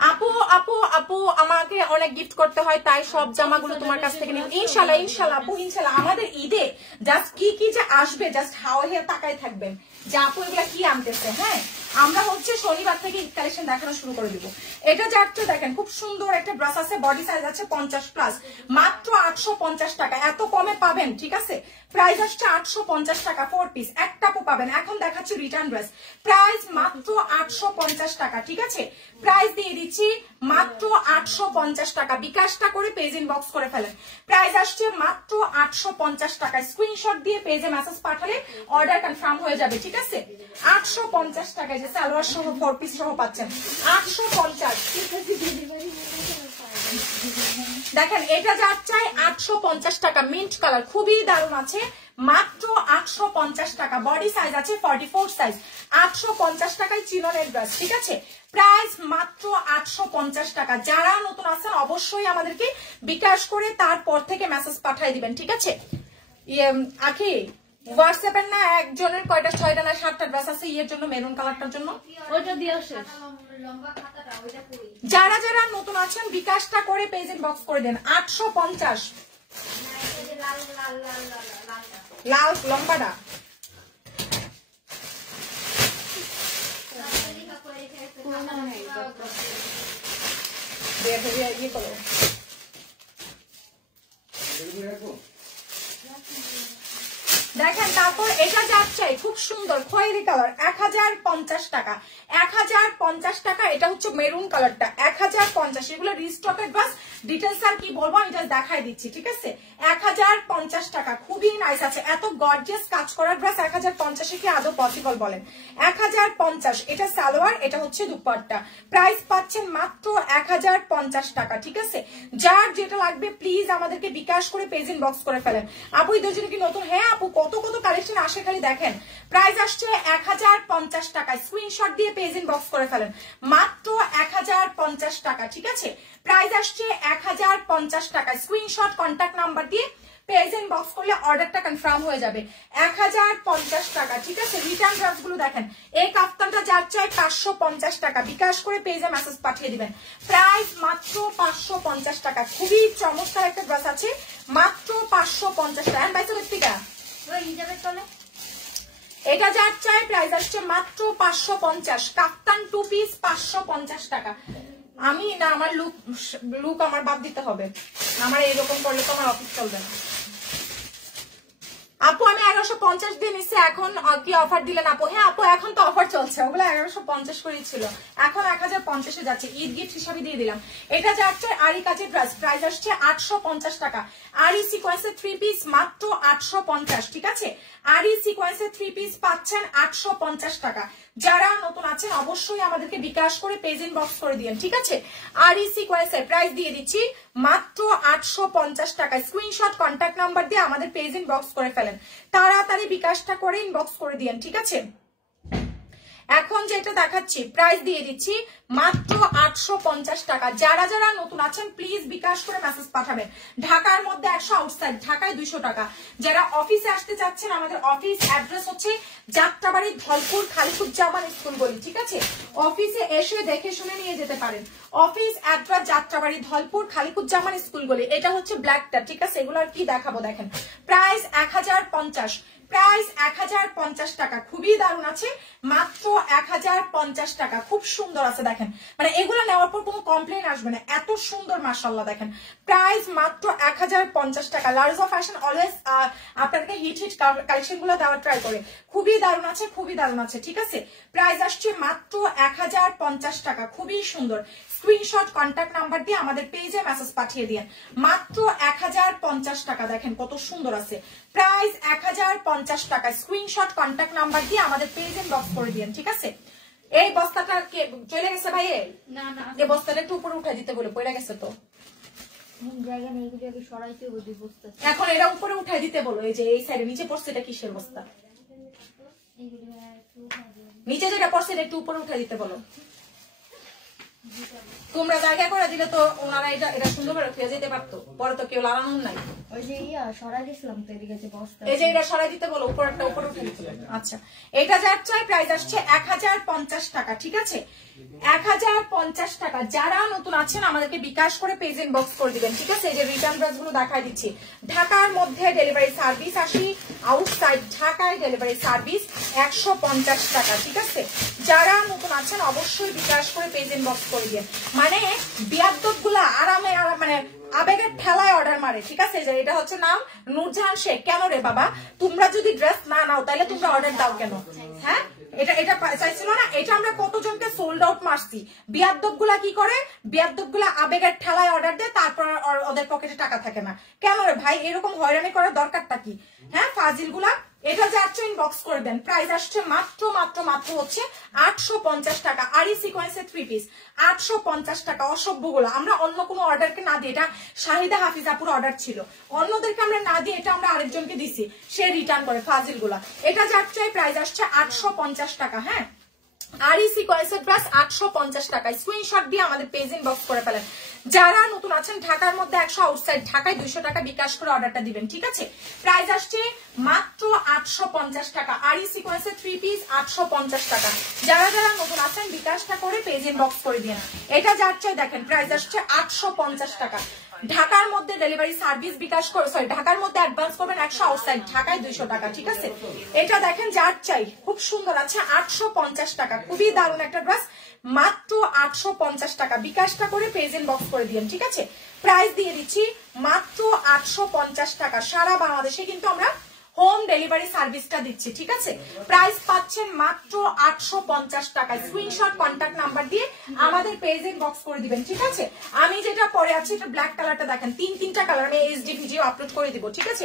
আপু আপু আপু আমাকে অনেক গিফট করতে হয়, তাই সব জামাগুলো তোমার কাছ থেকে নিব ইনশাআল্লাহ। ইনশাআল্লাহ আপু, ইনশাআল্লাহ। আমাদের ঈদে জাস্ট কি কি যে আসবে, জাস্ট হাওয়া হয়ে তাকায় থাকবেন যে আপু এগুলা কি আনতেছে। হ্যাঁ, আমরা হচ্ছে শনিবার থেকে ঈদ কালেকশন দেখানো শুরু করে দিব। এটা যাচ্ছে দেখেন খুব সুন্দর একটা ড্রেস আছে, বডি সাইজ আছে 50+, মাত্র 850 টাকা। এত কমে পাবেন, ঠিক আছে? প্রাইস আসছে 850 টাকা, 4 পিস একটা আপু পাবেন। এখন দেখাচ্ছি রিটার্ন ড্রেস, প্রাইস মাত্র 850 টাকা, ঠিক আছে? প্রাইস দিয়ে দিচ্ছি মাত্র 850 টাকা। বিকাশটা করে পেজ ইনবক্স করে ফেলেন। প্রাইস আসছে মাত্র 850 টাকা। স্ক্রিনশট দিয়ে পেজে মেসেজ পাঠালে অর্ডার কনফার্ম হয়ে যাবে, ঠিক আছে? 850 টাকায় যে সালোয়ার সহ 4 পিস সহ পাচ্ছেন 850। দেখেন এটা যাচ্ছে 850 টাকা, মিন্ট কালার, খুবই দারুণ আছে, মাত্র 850 টাকা। বডি সাইজ আছে 44 সাইজ, 850 টাকায় চিননের ড্রেস, ঠিক আছে? প্রাইস মাত্র 850 টাকা। যারা নতুন আছেন অবশ্যই আমাদেরকে বিকাশ করে তারপর থেকে মেসেজ পাঠিয়ে দিবেন, ঠিক আছে? আখি হোয়াটসঅ্যাপের না একজনের কয়টা 6টা না 7টা ড্রেস আছে এর জন্য মেরুন কালারটার জন্য ওইটা দিয়ে শেষ। লম্বা খাতাটা ওইটা কই? যারা যারা নতুন আছেন বিকাশটা করে পেজ ইনবক্স করে দেন 850 না এটা যে লাল লাল লাল লাল লালটা। লাল লম্বাটা লালটা লেখা করে রেখেছে খাতা। দেখে ইয়ে করো। দেখেন তারপর এটা যাচ্ছে খুব সুন্দর খয়েরি কালার 1050 টাকা 1050 টাকা। এটা হচ্ছে মেরুন কালারটা 1050। এগুলো রিস্টকের বাস ডিটেলস আর কি বলবো আমি জাস্ট দেখাই দিচ্ছি ঠিক আছে। 1050 টাকা খুবই নাইস আছে। এত গর্জিয়াস কাজ করার ড্রেস 1050 কি আদৌ পসিবল বলেন? 1050। এটা সালোয়ার এটা হচ্ছে দুপাট্টা। প্রাইস পাচ্ছেন মাত্র 1050 টাকা ঠিক আছে। যার যেটা লাগবে প্লিজ আমাদেরকে বিকাশ করে পেজ ইনবক্স করে ফেলেন। আপু এদের জন্য কি নতুন? হ্যাঁ আপু কত কত কালেকশন আসে খালি দেখেন। প্রাইস আসছে 1050 টাকা। স্ক্রিনশট দিয়ে পেজ ইনবক্স করে ফেলেন মাত্র 1050 টাকা ঠিক আছে। প্রাইস আসছে 1050 টাকা। স্ক্রিনশট কন্টাক্ট নাম্বার দিয়ে পেজ ইনবক্স করলে অর্ডারটা কনফার্ম হয়ে যাবে। 1050 টাকা ঠিক আছে। রিটার্ন ড্রেস গুলো দেখেন। এই কাফতানটা যার চাই 550 টাকা। বিকাশ করে পেজে মেসেজ পাঠিয়ে দিবেন। প্রাইস মাত্র 550 টাকা। খুবই চমৎকার একটা ড্রেস আছে মাত্র 550 টাকা। এন্ড বাইসো ব্যক্তিকা ওই হিজাবের তলে এটা যার চাই প্রাইস আসছে মাত্র 550। কাফতান 2 পিস 550 টাকা। আমি না আমার লুক আমার বাদ দিতে হবে। আমার এরকম করলে তো আমার অফিস চলবে না। আপু আমি 1150 দিয়ে নিচ্ছি এখন কি অফার দিলেন আপু? হ্যাঁ আপু এখন তো অফার চলছে। ওগুলো 1150 করেই ছিল এখন 1050 যাচ্ছে। ঈদ গিফট হিসাবে দিয়ে দিলাম। এটা যাচ্ছে আরি কাজের ড্রেস। প্রাইস আসছে 850 টাকা। আরি সিকোয়েন্সের 3 পিস মাত্র 850 ঠিক আছে। আরি সিকোয়েন্সের 3 পিস পাচ্ছেন 850 টাকা। যারা নতুন আছেন অবশ্যই আমাদেরকে বিকাশ করে পেজ ইনবক্স করে দিয়েন ঠিক আছে। আরি সিকোয়েন্সের প্রাইস দিয়ে দিচ্ছি মাত্র 850 টাকা। স্ক্রিনশট কন্টাক্ট নাম্বার দিয়ে আমাদের পেজ ইনবক্স করে ফেলেন। তাড়াতাড়ি বিকাশটা করে ইনবক্স করে দিয়েন ঠিক আছে। এখন যেটা দেখাচ্ছি প্রাইস দিয়ে দিচ্ছি মাত্র 850 টাকা। যারা যারা নতুন আছেন প্লিজ বিকাশ করে মেসেজ পাঠাবেন। ঢাকার মধ্যে 100, আউটসাইড ঢাকায় 200 টাকা। যারা অফিসে আসতে চাচ্ছেন আমাদের অফিস অ্যাড্রেস হচ্ছে যাত্রাবাড়ি ধলপুর খালিকুজ্জামান স্কুল গলি ঠিক আছে। অফিসে এসে দেখে শুনে নিয়ে যেতে পারেন। Office address Jatrabari Dhalpur Khaliquzzaman school গলি। এটা হচ্ছে ব্ল্যাকটা ঠিক আছে। এগুলো আর কি দেখাবো দেখেন। প্রাইস 1050। প্রাইস 1050 টাকা। খুবই দারুণ আছে মাত্র 1050 টাকা। খুব সুন্দর আছে দেখেন। মানে এগুলো নেওয়ার পর কোনো কমপ্লেন আসবে না। এত সুন্দর মাশাআল্লাহ দেখেন। প্রাইস মাত্র 1050 টাকা। লার্জা ফ্যাশন অলওয়েজ আপনাদেরকে হিট কালেকশন গুলো দেওয়ার ট্রাই করে। খুবই দারুণ আছে খুবই দারুণ আছে ঠিক আছে। প্রাইস আসছে মাত্র 1050 টাকা। খুবই সুন্দর। স্ক্রিনশট কন্টাক্ট নাম্বার দিয়ে আমাদের পেজে মেসেজ পাঠিয়ে দিন। মাত্র 1050 টাকা। দেখেন কত সুন্দর আছে। প্রাইস 1050 টাকা। স্ক্রিনশট কন্টাক্ট নাম্বার দিয়ে আমাদের পেজ ইনবক্স করে দিন ঠিক আছে। এই বস্তাটা কে চলে গেছে ভাই? না না এই বস্তাটা একটু উপরে উঠে দিতে বলে পড়ে গেছে তো। জায়গা নেই এগুলো আগে সরাইতে হবে দুই বস্তা। এখন এটা উপরে উঠে দিতে বলো। এই যে এই সাইডে নিচে পড়ছে এটা কিসের বস্তা? এইগুলো একটু নিচে যেটা পড়ছে এটা একটু উপরে উঠে দিতে বলো। তোমরা জায়গা করে দিলে তো ওনারা এটা সুন্দর করে খেয়ে যেতে পারতো। পরে তো কেউ লাগানো নাই। ওই যে সরাই দিছিলাম তো এদিকে যে বস্তা। এই যে এটা সরাই দিতে বলো উপরটা উপরে উঠে দিতে বলো। আচ্ছা এটা যার চাই প্রাইস আসছে 1050 টাকা ঠিক আছে। 1050 টাকা। যারা নতুন আছেন আমাদেরকে বিকাশ করে পেজ ইনবক্স করে দিবেন ঠিক আছে। এই যে রিটার্ন ড্রেস গুলো দেখাই দিচ্ছি। ঢাকার মধ্যে ডেলিভারি সার্ভিস 80, আউটসাইড ঢাকায় ডেলিভারি সার্ভিস 150 টাকা ঠিক আছে। যারা নতুন আছেন অবশ্যই বিকাশ করে পেজ ইনবক্স করে দিবেন। মানে বিয়াদ্দব গুলা আরামে মানে আবেগের ঠেলায় অর্ডার মারে ঠিক আছে। যে এটা হচ্ছে নাম নূরজাহান শেখ। কেন রে বাবা তোমরা যদি ড্রেস না নাও তাহলে তোমরা অর্ডার দাও কেন? হ্যাঁ এটা চাইছিল না। এটা আমরা কতজনকে সোল্ড আউট মারছি। বিয়াদ্দব গুলা কি করে? বিয়াদ্দব গুলা আবেগের ঠেলায় অর্ডার দেয় তারপর ওদের পকেটে টাকা থাকে না। কেন রে ভাই এরকম হয়রানি করার দরকারটা কি? হ্যাঁ ফাজিল গুলা। এটা যাচ্ছে ইনবক্স করে দেন। প্রাইস আসছে মাত্র মাত্র মাত্র হচ্ছে 850 টাকা। আরি সিকোয়েন্সের 3 পিস 850 টাকা। অসভ্যগুলো আমরা অন্য কোনো অর্ডারকে না দিই। এটা শাহিদা হাফিজাপুর অর্ডার ছিল। অন্যদেরকে আমরা না দিয়ে এটা আমরা আরেকজনকে দিছি, সে রিটার্ন করে ফাজিল গুলা। এটা যাচ্ছে প্রাইস আসছে 850 টাকা। হ্যাঁ আরি সিকোয়েন্সের প্রাইস 850 টাকা। স্ক্রিনশট দিয়ে আমাদের পেজ ইনবক্স করে ফেলেন। যারা নতুন আছেন ঢাকার মধ্যে 100, আউটসাইড ঢাকায় 200 টাকা বিকাশ করে অর্ডারটা দিবেন, ঠিক আছে? প্রাইস আসছে মাত্র 850 টাকা। আরি সিকোয়েন্সের 3 পিস 850 টাকা। যারা যারা নতুন আছেন বিকাশটা করে পেজ ইনবক্স করে দিন। এটা যার চাই দেখেন প্রাইস আসছে 850 টাকা। ঢাকার মধ্যে ডেলিভারি সার্ভিস বিকাশ করে, সরি ঢাকার মধ্যে অ্যাডভান্স করবেন 100, আউটসাইড ঢাকায় 200 টাকা, ঠিক আছে? এটা দেখেন যার চাই, খুব সুন্দর আছে 850 টাকা। খুবই দারুণ একটা ড্রেস, মাত্র 850 টাকা। বিকাশটা করে পেজ ইনবক্স করে দিন, ঠিক আছে? প্রাইস দিয়ে দিচ্ছি মাত্র 850 টাকা। সারা বাংলাদেশে কিন্তু আমরা হোম ডেলিভারি সার্ভিসটা দিচ্ছি, ঠিক আছে? প্রাইস পাচ্ছেন মাত্র 850 টাকা। স্ক্রিনশট কন্টাক্ট নাম্বার দিয়ে আমাদের পেজ ইনবক্স করে দিবেন, ঠিক আছে? আমি যেটা পরে আছি এটা ব্ল্যাক কালারটা দেখেন, তিনটা কালার আমি এইচডি ভিডিও আপলোড করে দিব, ঠিক আছে?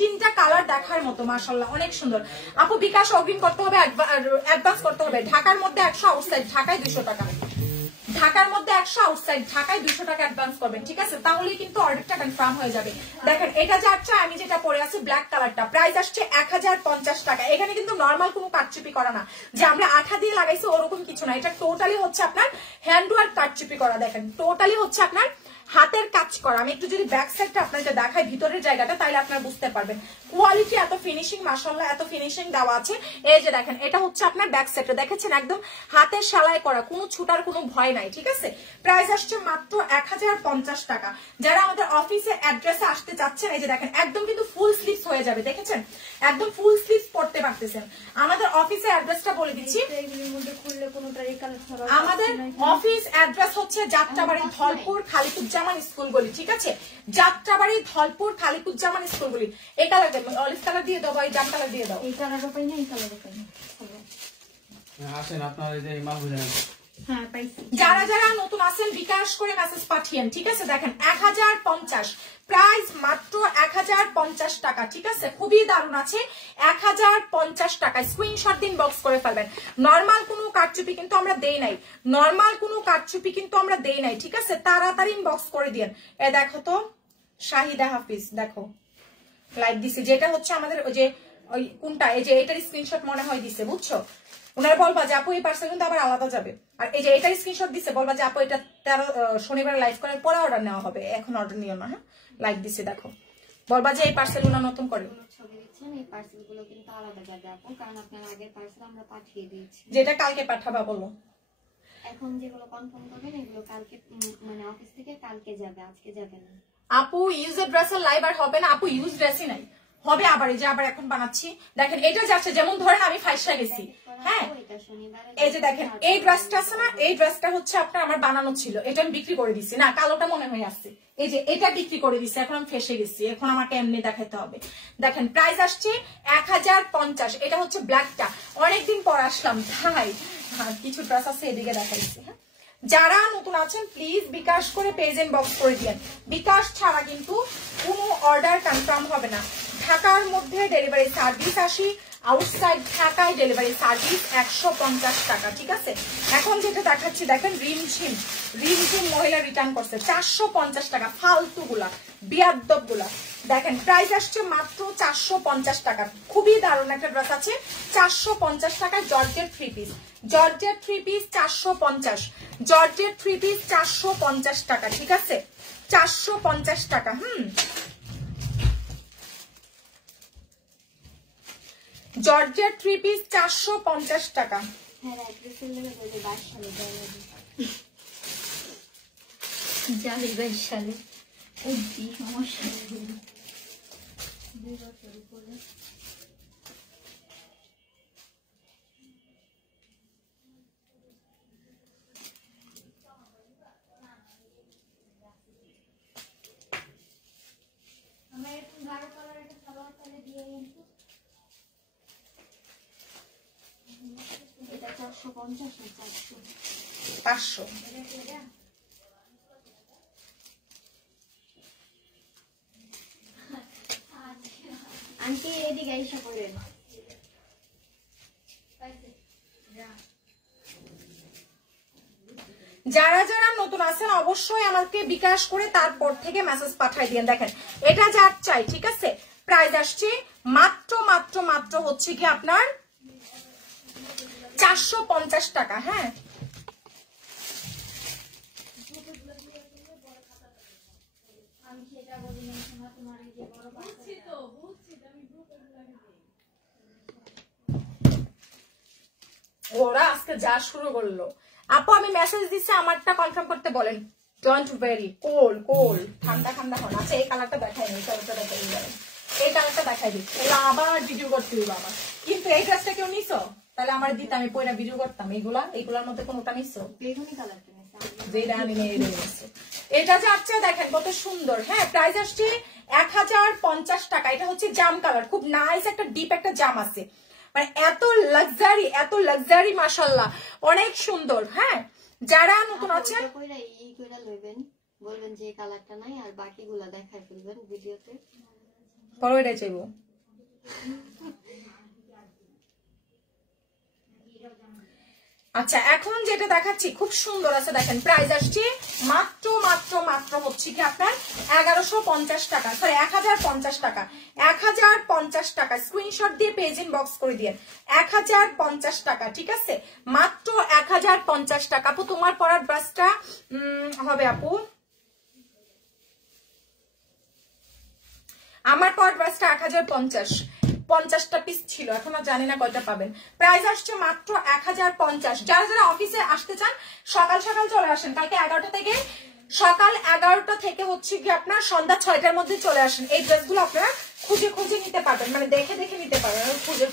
তিনটা কালার দেখার মতো, মাশাআল্লাহ অনেক সুন্দর। আপু বিকাশ অগ্রিম করতে হবে, অ্যাডভান্স করতে হবে। ঢাকার মধ্যে 100, আউটসাইড ঢাকায় 200 টাকা। ঢাকার মধ্যে 100, আউটসাইড ঢাকায় 200 টাকা অ্যাডভান্স করবেন, ঠিক আছে? তাহলে কিন্তু অর্ডারটা কনফার্ম হয়ে যাবে। দেখেন এটা যাচ্ছে, আমি যেটা পরে আছি ব্ল্যাক কালারটা, প্রাইস আসছে 1050 টাকা। এখানে কিন্তু নরমাল কোনো কাটচুপি করা না, যে আমরা আঠা দিয়ে লাগাইছি ওরকম কিছু না। এটা টোটালি হচ্ছে আপনার হ্যান্ডওয়ার্ক কাটচুপি করা। দেখেন টোটালি হচ্ছে আপনার হাতের কাজ করা। আমি একটু যদি ব্যাক সাইডটা আপনাদের দেখাই, ভিতরের জায়গাটা, তাহলে আপনারা বুঝতে পারবেন। কোয়ালিটি এত ফিনিশিং, মাশাআল্লাহ এত ফিনিশিং দেওয়া আছে। এই যে দেখেন এটা হচ্ছে আপনার ব্যাক সাইডটা, দেখেছেন একদম হাতের সেলাই করা, কোনো ছুটার কোনো ভয় নাই, ঠিক আছে? প্রাইস আসছে মাত্র 1050 টাকা। যারা আমাদের অফিসে অ্যাড্রেসে আসতে চাচ্ছেন, এই যে দেখেন একদম কিন্তু ফুল স্লিভস হয়ে যাবে, দেখেছেন একদম ফুল স্লিভস পড়তে পারতেছেন। আমাদের অফিসের অ্যাড্রেসটা বলে দিচ্ছি। আমাদের অফিস অ্যাড্রেস হচ্ছে যাত্রাবাড়ি ধলপুর খালিকুজ্জামান স্কুল গলি, ঠিক আছে? যাত্রাবাড়ি ধলপুর খালিকুজ্জামান স্কুল গলি। এই কালার দেন, অলিভ কালার দিয়ে দাও, এই জাম কালার দিয়ে দাও। এই কালারটা পাই না, এই কালারটা পাই না। আসেন আপনারা এই যে মাল বুঝেন। হ্যাঁ পাইছি। যারা যারা নতুন আছেন বিকাশ করে মেসেজ পাঠিয়েন, ঠিক আছে? দেখেন 1050, প্রাইস মাত্র 1050 টাকা, ঠিক আছে? খুবই দারুণ আছে, 1050 টাকা। স্ক্রিনশট দিন, বক্স করে ফেলবেন। নরমাল কোনো কাটচুপি কিন্তু আমরা দেই নাই, নরমাল কোনো কাটচুপি কিন্তু আমরা দেই নাই, ঠিক আছে? তাড়াতাড়ি বক্স করে দিন। এ দেখো তো শাহিদা হাফিজ, দেখো লাইক দিছে, যেটা হচ্ছে আমাদের ওই যে ওই কোনটা, এই যে এটার স্ক্রিনশট মনে হয় দিছে, বুঝছো? ওনারা বলবা যে আপু এই পার্সেল কিন্তু আবার আলাদা যাবে। আর এই যে এটার স্ক্রিনশট দিছে, বলবা যে আপু এটা 13 শনিবার লাইভ করার পরে অর্ডার নেওয়া হবে, এখন অর্ডার নিও না। হ্যাঁ লাইক দিছে, দেখো বলবা যে এই পার্সেলগুলো নতুন করে ছবি দিচ্ছেন, এই পার্সেলগুলো কিন্তু আলাদা যাবে আপু, কারণ আপনার আগের পার্সেল আমরা পাঠিয়ে দিয়েছি। যেটা কালকে পাঠাবা বলো। এখন যেগুলো কনফার্ম করবেন এগুলো কালকে, মানে অফিস থেকে কালকে যাবে, আজকে যাবে না। আপু ইউজের ড্রেসের লাইভ আর হবে না, আপু ইউজ ড্রেসই নাই, হবে আবার এই যে আবার এখন বানাচ্ছি। দেখেন এটা যাচ্ছে, যেমন ধরেন আমি ফাইসা গেছি, হ্যাঁ এই যে দেখেন এই ড্রেসটা আছে না, এই ড্রেসটা হচ্ছে আপনার আমার বানানো ছিল, এটা আমি বিক্রি করে দিচ্ছি, না কালোটা মনে হয়ে আসছে, এই যে এটা বিক্রি করে দিচ্ছি, এখন আমি ফেসে গেছি, এখন আমাকে এমনি দেখাতে হবে। দেখেন প্রাইস আসছে 1050, এটা হচ্ছে ব্ল্যাকটা, অনেকদিন পর আসলাম ভাই, কিছু ড্রেস আছে এদিকে দেখাইছি। হ্যাঁ যারা নতুন আছেন প্লিজ বিকাশ করে পেজ ইনবক্স করে দিয়েন, বিকাশ ছাড়া কিন্তু কোনো অর্ডার কনফার্ম হবে না। ঢাকার মধ্যে ডেলিভারি সার্ভিস আসি, আউটসাইড ঢাকায় ডেলিভারি সার্ভিস 150 টাকা, ঠিক আছে? এখন যেটা দেখাচ্ছি দেখেন রিমঝিম, রিমঝিম মহিলা রিটার্ন করছে 450 টাকা, ফালতু গুলা বিয়াদ্দব গুলা। দেখেন প্রাইস আসছে মাত্র 450 টাকা, খুবই দারুণ একটা ড্রেস আছে 450 টাকায়। Georgette 3 piece, georgette 3 piece 450, georgette 3 piece 450 টাকা, ঠিক আছে? 450 টাকা। জর্জেট 3 পিস 450 টাকা। হ্যাঁ অ্যাড্রেস হলে বলে 22 সালে যাবে 22 সালে ওই কি সমস্যা হলো 2 বছর পরে। আমরা একটু গাঢ় কালারের সালোয়ার তাহলে দিয়ে কিন্তু এটা 450 না 400 500। আন্টি এদিকে এসে পড়েন। যারা যারা নতুন আছেন অবশ্যই আমাকে বিকাশ করে তারপর থেকে মেসেজ পাঠাই দিন। দেখেন এটা যার চাই, ঠিক আছে? প্রাইস আসছে মাত্র মাত্র মাত্র হচ্ছে কি আপনার 450 টাকা। হ্যাঁ আমি সেটা বলি না, তোমার এই যে বড় বুঝছি তো আমি গ্রুপে ওরা আজকে যা শুরু করলো। আপু আমি মেসেজ দিচ্ছি, আমারটা কনফার্ম করতে বলেন। ডোন্ট ভেরি কোল ঠান্ডা ঠান্ডা হন। আচ্ছা এই কালারটা দেখাই নি, কালারটা দেখাই দিবেন, এই কালারটা দেখাই দিচ্ছি। এগুলো আবার ভিডিও করতে হবে আমার, কিন্তু এই ড্রেসটা কেউ নিছো তাহলে আমার দিতে, আমি পয়লা ভিডিও করতাম। এইগুলার মধ্যে কোনটা নিছো? বেগুনি কালারটা যেটা আমি নিয়ে নিয়েছি। এটা যে আচ্ছা দেখেন কত সুন্দর। হ্যাঁ প্রাইস আসছে 1050 টাকা। এটা হচ্ছে জাম কালার, খুব নাইস একটা ডিপ একটা জাম আছে, মানে এত লাক্সারি মাশাআল্লাহ, অনেক সুন্দর। হ্যাঁ যারা নতুন আছেন বলবেন যে কালারটা নাই, আর বাকিগুলা দেখাই ফেলবেন ভিডিওতে। পরে এটা চাইবো। আচ্ছা এখন যেটা দেখাচ্ছি খুব সুন্দর আছে, দেখেন প্রাইস আসছে মাত্র হচ্ছে কি আপনার 1150 টাকা, সরি 1050 টাকা। 1050 টাকা স্ক্রিনশট দিয়ে পেজ ইনবক্স করে দিন। 1050 টাকা, ঠিক আছে, মাত্র 1050 টাকা। আপু তোমার পরার ড্রেসটা হবে আপু, আমার পর ড্রেসটা 1050টা পিস ছিল, এখন আর জানি না কয়টা পাবেন। প্রাইস আসছে মাত্র 1050। যারা যারা অফিসে আসতে চান সকাল চলে আসেন, কালকে 11টা থেকে, সকাল 11টা থেকে হচ্ছে কি আপনার সন্ধ্যা 6টার মধ্যে চলে আসেন। এই ড্রেসগুলো আপনারা খুঁজে নিতে পারবেন, মানে দেখে নিতে পারবেন, খুঁজে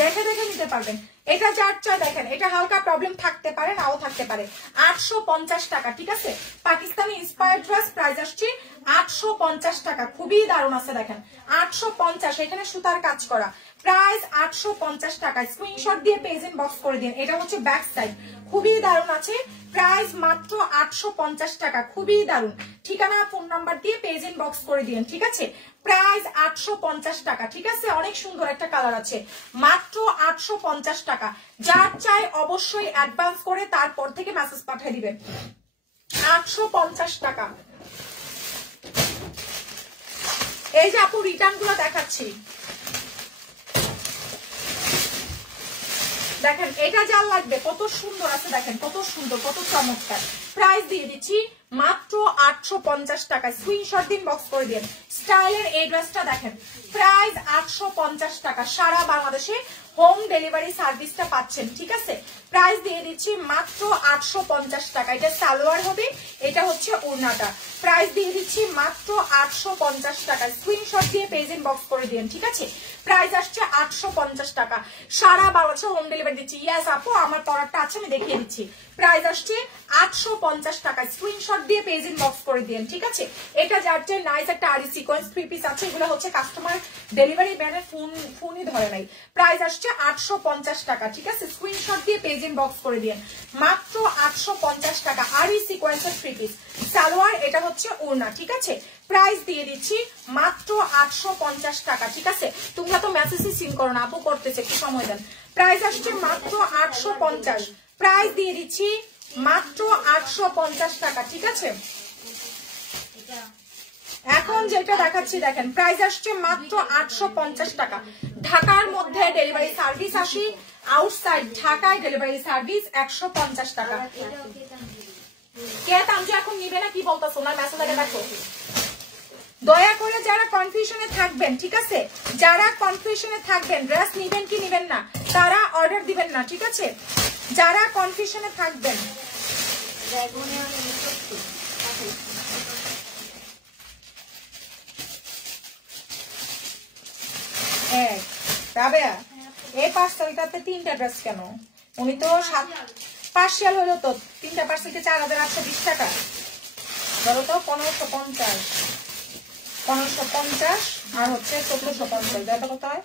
দেখে নিতে পারবেন। এটা যার চাই দেখেন, এটা হালকা প্রবলেম থাকতে পারে, নাও থাকতে পারে। 850 টাকা, ঠিক আছে, পাকিস্তানি ইন্সপায়ার্ড ড্রেস। প্রাইস আসছে 850 টাকা, খুবই দারুণ আছে দেখেন। 850, এখানে সুতার কাজ করা। প্রাইস 850 টাকা। স্ক্রিনশট দিয়ে পেজ ইনবক্স করে দিন। এটা হচ্ছে ব্যাক সাইড, খুবই দারুণ আছে। প্রাইস মাত্র 850 টাকা, খুবই দারুণ। ঠিকানা ফোন নাম্বার দিয়ে পেজ ইনবক্স করে দিন, ঠিক আছে। প্রাইস 850 টাকা, ঠিক আছে, অনেক সুন্দর একটা কালার আছে, মাত্র 850 টাকা। যার চাই অবশ্যই অ্যাডভান্স করে তারপর থেকে মেসেজ পাঠিয়ে দিবেন। 850 টাকা। এই যে আপু রিটার্ন গুলো দেখাচ্ছি, দেখেন এটা যা লাগবে, কত সুন্দর আছে দেখেন, কত সুন্দর, কত চমৎকার। প্রাইস দিয়ে দিচ্ছি মাত্র 850 টাকা। স্ক্রিনশট দিন, বক্স করে দিন। স্টাইলের এই ড্রেসটা দেখেন, প্রাইস 850 টাকা। সারা বাংলাদেশে হোম ডেলিভারি সার্ভিসটা পাচ্ছেন, ঠিক আছে। প্রাইস দিয়ে দিচ্ছি মাত্র 850 টাকা। এটা সালোয়ার হবে, এটা হচ্ছে ওড়নাটা। প্রাইস দিয়ে দিচ্ছি মাত্র 850 টাকা। স্ক্রিনশট দিয়ে পেজ ইনবক্স করে দিন, ঠিক আছে। প্রাইস আসছে 850 টাকা। সারা বাংলাদেশে হোম ডেলিভারি দিচ্ছি। ইয়েস আপু আমার পরারটা আছে, আমি দেখিয়ে দিচ্ছি। প্রাইস আসছে 850 টাকা। স্ক্রিনশট দিয়ে পেজ ইনবক্স করে দিন, ঠিক আছে। এটা যার যে নাইস একটা আরি সিকোয়েন্স 3 পিস আছে, এগুলো হচ্ছে কাস্টমার ডেলিভারি ম্যানের ফোনই ধরে নাই। প্রাইস আসছে 850 টাকা, ঠিক আছে। স্ক্রিনশট দিয়ে পেজ ইনবক্স করে দিন, মাত্র 850 টাকা। আরি সিকোয়েন্সের 3 পিস সালোয়ার, এটা হচ্ছে ওড়না, ঠিক আছে। প্রাইস দিয়ে দিচ্ছি মাত্র 850 টাকা, ঠিক আছে। তোমরা তো মেসেজই সিন করো না, আপু করতেছে, একটু সময় দেন। প্রাইস আসছে মাত্র 850। প্রাইস দিয়ে দিচ্ছি মাত্র 850 টাকা, ঠিক আছে। এখন যেটা দেখাচ্ছি দেখেন, প্রাইস আসছে মাত্র 850 টাকা। ঢাকার মধ্যে ডেলিভারি সার্ভিস আসি, আউটসাইড ঢাকায় ডেলিভারি সার্ভিস 150 টাকা। কে তামজু এখন নিবে না কি বলতেছো না, মেসেজ আগে দেখো। দয়া করে যারা কনফিউশনে থাকবেন, ঠিক আছে, যারা কনফিউশনে থাকবেন ড্রেস নিবেন কি নিবেন না, তারা অর্ডার দিবেন না, ঠিক আছে। যারা কনফিউশনে থাকবেন, এই পার্সেলটাতে 3টা ড্রেস কেন? উনি তো পার্সিয়াল হলো তো 3টা পার্সেলকে 4820 টাকা ধরো তো, 1550 আর হচ্ছে 1450, যত কত হয়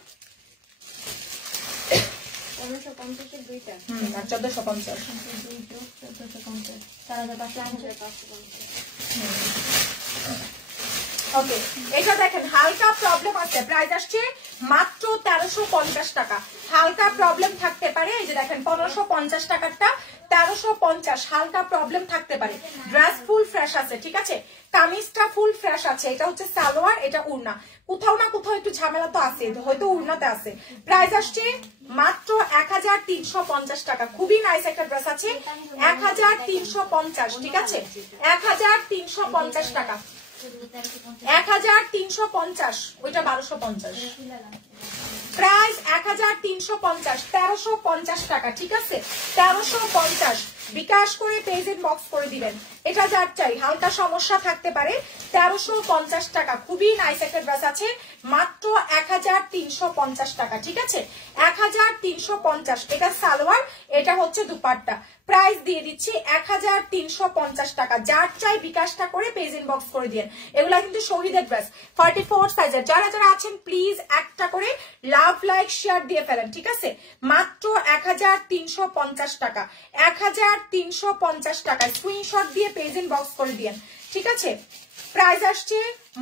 1550 দুইটা, আর 1450, 4550। ওকে। এটা দেখেন হালকা প্রবলেম আছে, প্রাইস আসছে মাত্র 1350 টাকা। হালকা প্রবলেম থাকতে পারে, এই যে দেখেন 1550 টাকারটা 1350, হালকা প্রবলেম থাকতে পারে। ড্রেস ফুল ফ্রেশ আছে, ঠিক আছে, কামিজটা ফুল ফ্রেশ আছে। এটা হচ্ছে সালোয়ার, এটা উড়না, কোথাও না কোথাও একটু ঝামেলা তো আছে, হয়তো উড়নাতে আছে। প্রাইস আসছে মাত্র 1350 টাকা। খুবই নাইস একটা ড্রেস আছে, 1350, ঠিক আছে, 1350 টাকা, 1350, ওইটা 1250। প্রাইস 1350, 1350 টাকা, ঠিক আছে, 1350। বিকাশ করে পেজ ইনবক্স করে দিবেন। এটা যার চাই, হালকা সমস্যা থাকতে পারে, 1350 টাকা। খুবই নাইস একটা ড্রেস আছে, মাত্র 1350 টাকা, ঠিক আছে, 1350। এটা সালোয়ার, এটা হচ্ছে দুপাট্টা। প্রাইস দিয়ে দিচ্ছি 1350 টাকা। যার চাই বিকাশটা করে পেজ ইনবক্স করে দিন। এগুলা কিন্তু শহীদের ড্রেস, 44 সাইজের। যারা যারা আছেন প্লিজ একটা করে লাভ লাইক শেয়ার দিয়ে ফেলেন, ঠিক আছে, মাত্র 1350 টাকা, 1350 টাকা। স্ক্রিনশট দিয়ে পেজ ইনবক্স করে দিন, ঠিক আছে। প্রাইস আসছে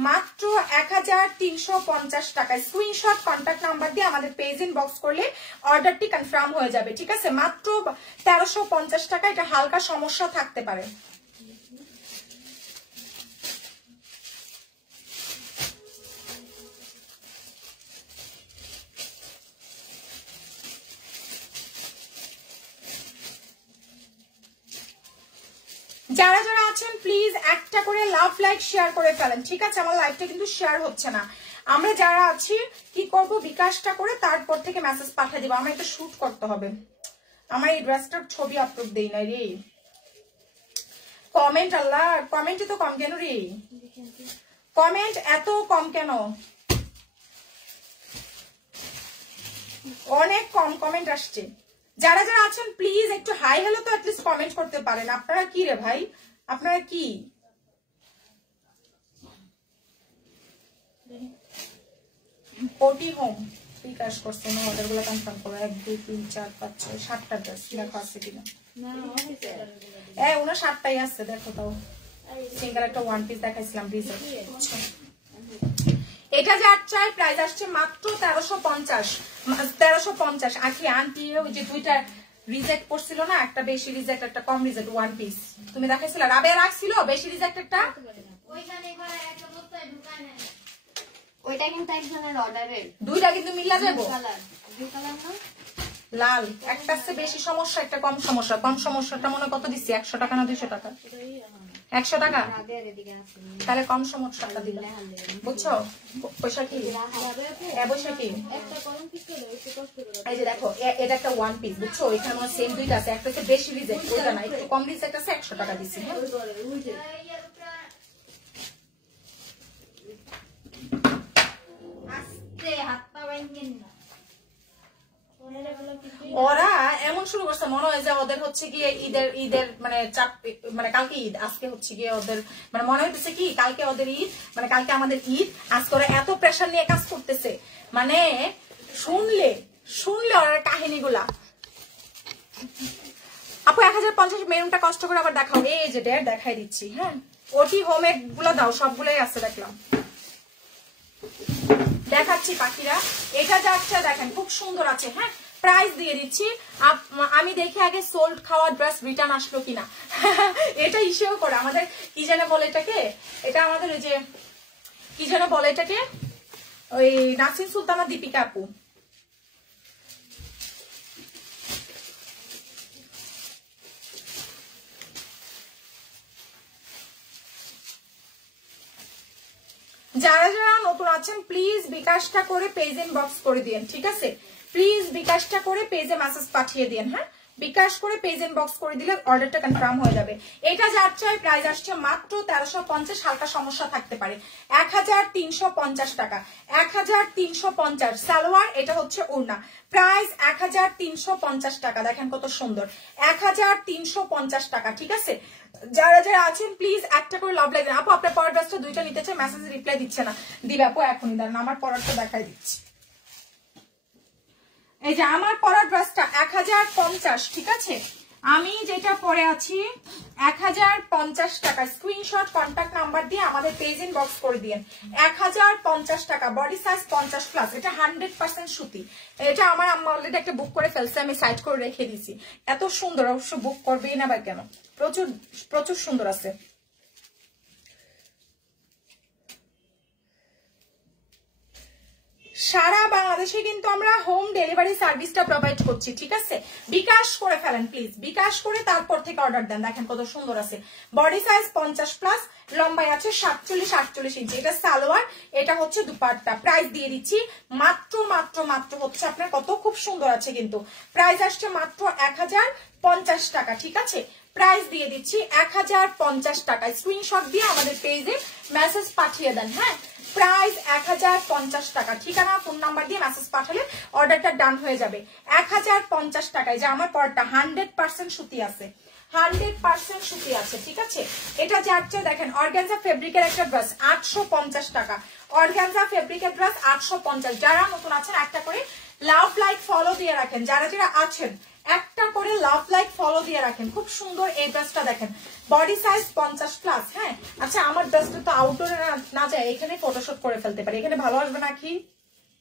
মাত্র 1350 টাকা। স্ক্রিনশট কন্ট্যাক্ট নাম্বার দিয়ে আমাদের পেজ ইনবক্স করলে অর্ডারটি কনফার্ম হয়ে যাবে, ঠিক আছে, মাত্র 1350 টাকা। এটা হালকা সমস্যা থাকতে পারে। যারা যারা আছেন প্লিজ একটা করে লাভ লাইক শেয়ার করে ফেলেন, ঠিক আছে। আমার লাইভটা কিন্তু শেয়ার হচ্ছে না। আমরা যারা আছি কি করব, বিকাশটা করে তারপর থেকে মেসেজ পাঠিয়ে দিব। আমার এটা শুট করতে হবে, আমার এই ড্রেসটার ছবি আপলোড দেই নাই রে। কমেন্ট, আল্লাহ কমেন্টে তো কম কেন রে, কমেন্ট এত কম কেন, অনেক কম কমেন্ট আসছে। যারা যারা আছেন প্লিজ একটু হাই হ্যালো তো অ্যাটলিস্ট কমেন্ট করতে পারেন। আপনারা কি রে ভাই, আপনারা কি কোটি হোম বিকাশ করছেন, অর্ডার গুলো কনফার্ম করো। 1 2 3 4 5 6 7টা ড্রেস লেখা আছে কিনা? ওনার 7টাই আছে, দেখো তাও। সিঙ্গেল একটা ওয়ান পিস দেখাইছিলাম রিজার্ভ। এটা যার চাই প্রাইস আসছে মাত্র 1350, 1350। আখি আন্টি ওই যে দুইটা রিজেক্ট করছিল না, একটা বেশি রিজেক্ট একটা কম রিজেক্ট, ওয়ান পিস তুমি দেখাইছিল, রাবে রাখছিল বেশি রিজেক্ট একটা, ওইটা কিন্তু একজনের অর্ডারের, দুইটা কিন্তু মিলা যাবো। দুই কালার না, লাল একটা আছে বেশি সমস্যা, একটা কম সমস্যা। কম সমস্যাটা মনে কত দিচ্ছি, 100 টাকা না 200 টাকা? 100 টাকা। তাহলে কম সমস্যাটা দিলে বুঝছো। পয়সা কি পয়সা কি, এই যে দেখো এটা একটা ওয়ান পিস, বুঝছো, এখানে আমার সেম দুইটা আছে, একটা হচ্ছে বেশি রিজেক্ট, ওইটা না, একটু কম রিজেক্ট আছে, 100 টাকা দিচ্ছি। হ্যাঁ আস্তে হাত পা বাইন্ধেন না। ওরা এমন শুরু করছে, মনে হয় যে ওদের হচ্ছে গিয়ে ঈদের মানে চাপ, মানে কালকে ঈদ, আজকে হচ্ছে গিয়ে ওদের মানে মনে হইতেছে কি কালকে ওদের ঈদ, মানে কালকে আমাদের ঈদ। আজকে ওরা এত প্রেশার নিয়ে কাজ করতেছে, মানে শুনলে ওরা কাহিনীগুলা। আপু 1050 মেরুনটা কষ্ট করে আবার দেখাও। এই যে ডেট দেখাই দিচ্ছি। হ্যাঁ ওটি হোমে গুলো দাও, সবগুলোই আছে দেখলাম, দেখাচ্ছি পাখিরা। এটা যাচ্ছে দেখেন খুব সুন্দর আছে। হ্যাঁ প্রাইস দিয়ে দিচ্ছি, আমি দেখে আগে সোল্ড খাওয়া ড্রেস রিটার্ন আসলো কিনা। এটা ইস্যুও করে আমাদের কি যেন বলে এটাকে, এটা আমাদের ওই যে কি যেন বলে এটাকে, ওই নাসিন সুলতানা দীপিকা আপু। যারা যারা নতুন আছেন প্লিজ বিকাশটা করে পেজ ইনবক্স করে দিন, ঠিক আছে, প্লিজ বিকাশটা করে পেজে মেসেজ পাঠিয়ে দিন। হ্যাঁ বিকাশ করে পেজ ইনবক্স করে দিলে অর্ডারটা কনফার্ম হয়ে যাবে। এটা যার চাই প্রাইস আসছে মাত্র 1350, হালকা সমস্যা থাকতে পারে, 1350 টাকা, 1350। সালোয়ার, এটা হচ্ছে ওড়না। প্রাইস 1350 টাকা। দেখেন কত সুন্দর, 1350 টাকা, ঠিক আছে। যারা যারা আছেন প্লিজ একটা করে লাভ লাইক। আপু আপনার পরের ড্রেসটা দুইটা নিতে চাই, মেসেজে রিপ্লাই দিচ্ছে না, দিবে আপু এখনই, দাঁড়ান আমার পরেরটা দেখাই দিচ্ছি। এই যে আমার পরার ড্রেসটা 1050, ঠিক আছে, আমি যেটা পরে আছি 1050 টাকা, স্ক্রিনশট কন্টাক্ট নাম্বার দিয়ে আমাদের পেজ ইনবক্স করে দিয়েন। 1050 টাকা, বডি সাইজ 50 প্লাস, এটা 100% সুতি। এটা আমার আম্মা অলরেডি একটা বুক করে ফেলছে, আমি সাইড করে রেখে দিছি। এত সুন্দর, অবশ্য বুক করবেই না বা কেন, প্রচুর প্রচুর সুন্দর আছে। সারা বাংলাদেশে কিন্তু আমরা হোম ডেলিভারি সার্ভিসটা প্রোভাইড করছি, ঠিক আছে? বিকাশ করে ফেলেন প্লিজ, বিকাশ করে তারপর থেকে অর্ডার দেন। দেখেন কত সুন্দর আছে, বডি সাইজ 50 প্লাস, লম্বায় আছে 47-48 ইঞ্চি। এটা সালোয়ার, এটা হচ্ছে দুপাট্টা। প্রাইস দিয়ে দিচ্ছি মাত্র মাত্র মাত্র হচ্ছে আপনার কত, খুব সুন্দর আছে কিন্তু। প্রাইস আসছে মাত্র 1050 টাকা, ঠিক আছে? প্রাইস দিয়ে দিচ্ছি 1050 টাকা। স্ক্রিনশট দিয়ে আমাদের পেজে মেসেজ পাঠিয়ে দেন। হ্যাঁ, প্রাইস 1050 টাকা। ঠিকানা ফোন নাম্বার দিয়ে মেসেজ পাঠালে অর্ডারটা ডান হয়ে যাবে। 1050 টাকায় যে আমার পরটা 100% সুতি আছে, 100% সুতি আছে, ঠিক আছে? এটা যাচ্ছে দেখেন অর্গানজা ফেব্রিকের একটা ড্রেস 850 টাকা। অর্গানজা ফেব্রিকের ড্রেস 850। যারা নতুন আছেন একটা করে লাভ লাইক ফলো দিয়ে রাখেন, যারা যারা আছেন একটা করে লাভ লাইক ফলো দিয়ে রাখেন। খুব সুন্দর এই ড্রেসটা দেখেন, বডি সাইজ 50 প্লাস। হ্যাঁ, আচ্ছা আমার ড্রেসটা তো আউটডোরে না যায়, এখানে ফটোশুট করে ফেলতে পারি, এখানে ভালো আসবে নাকি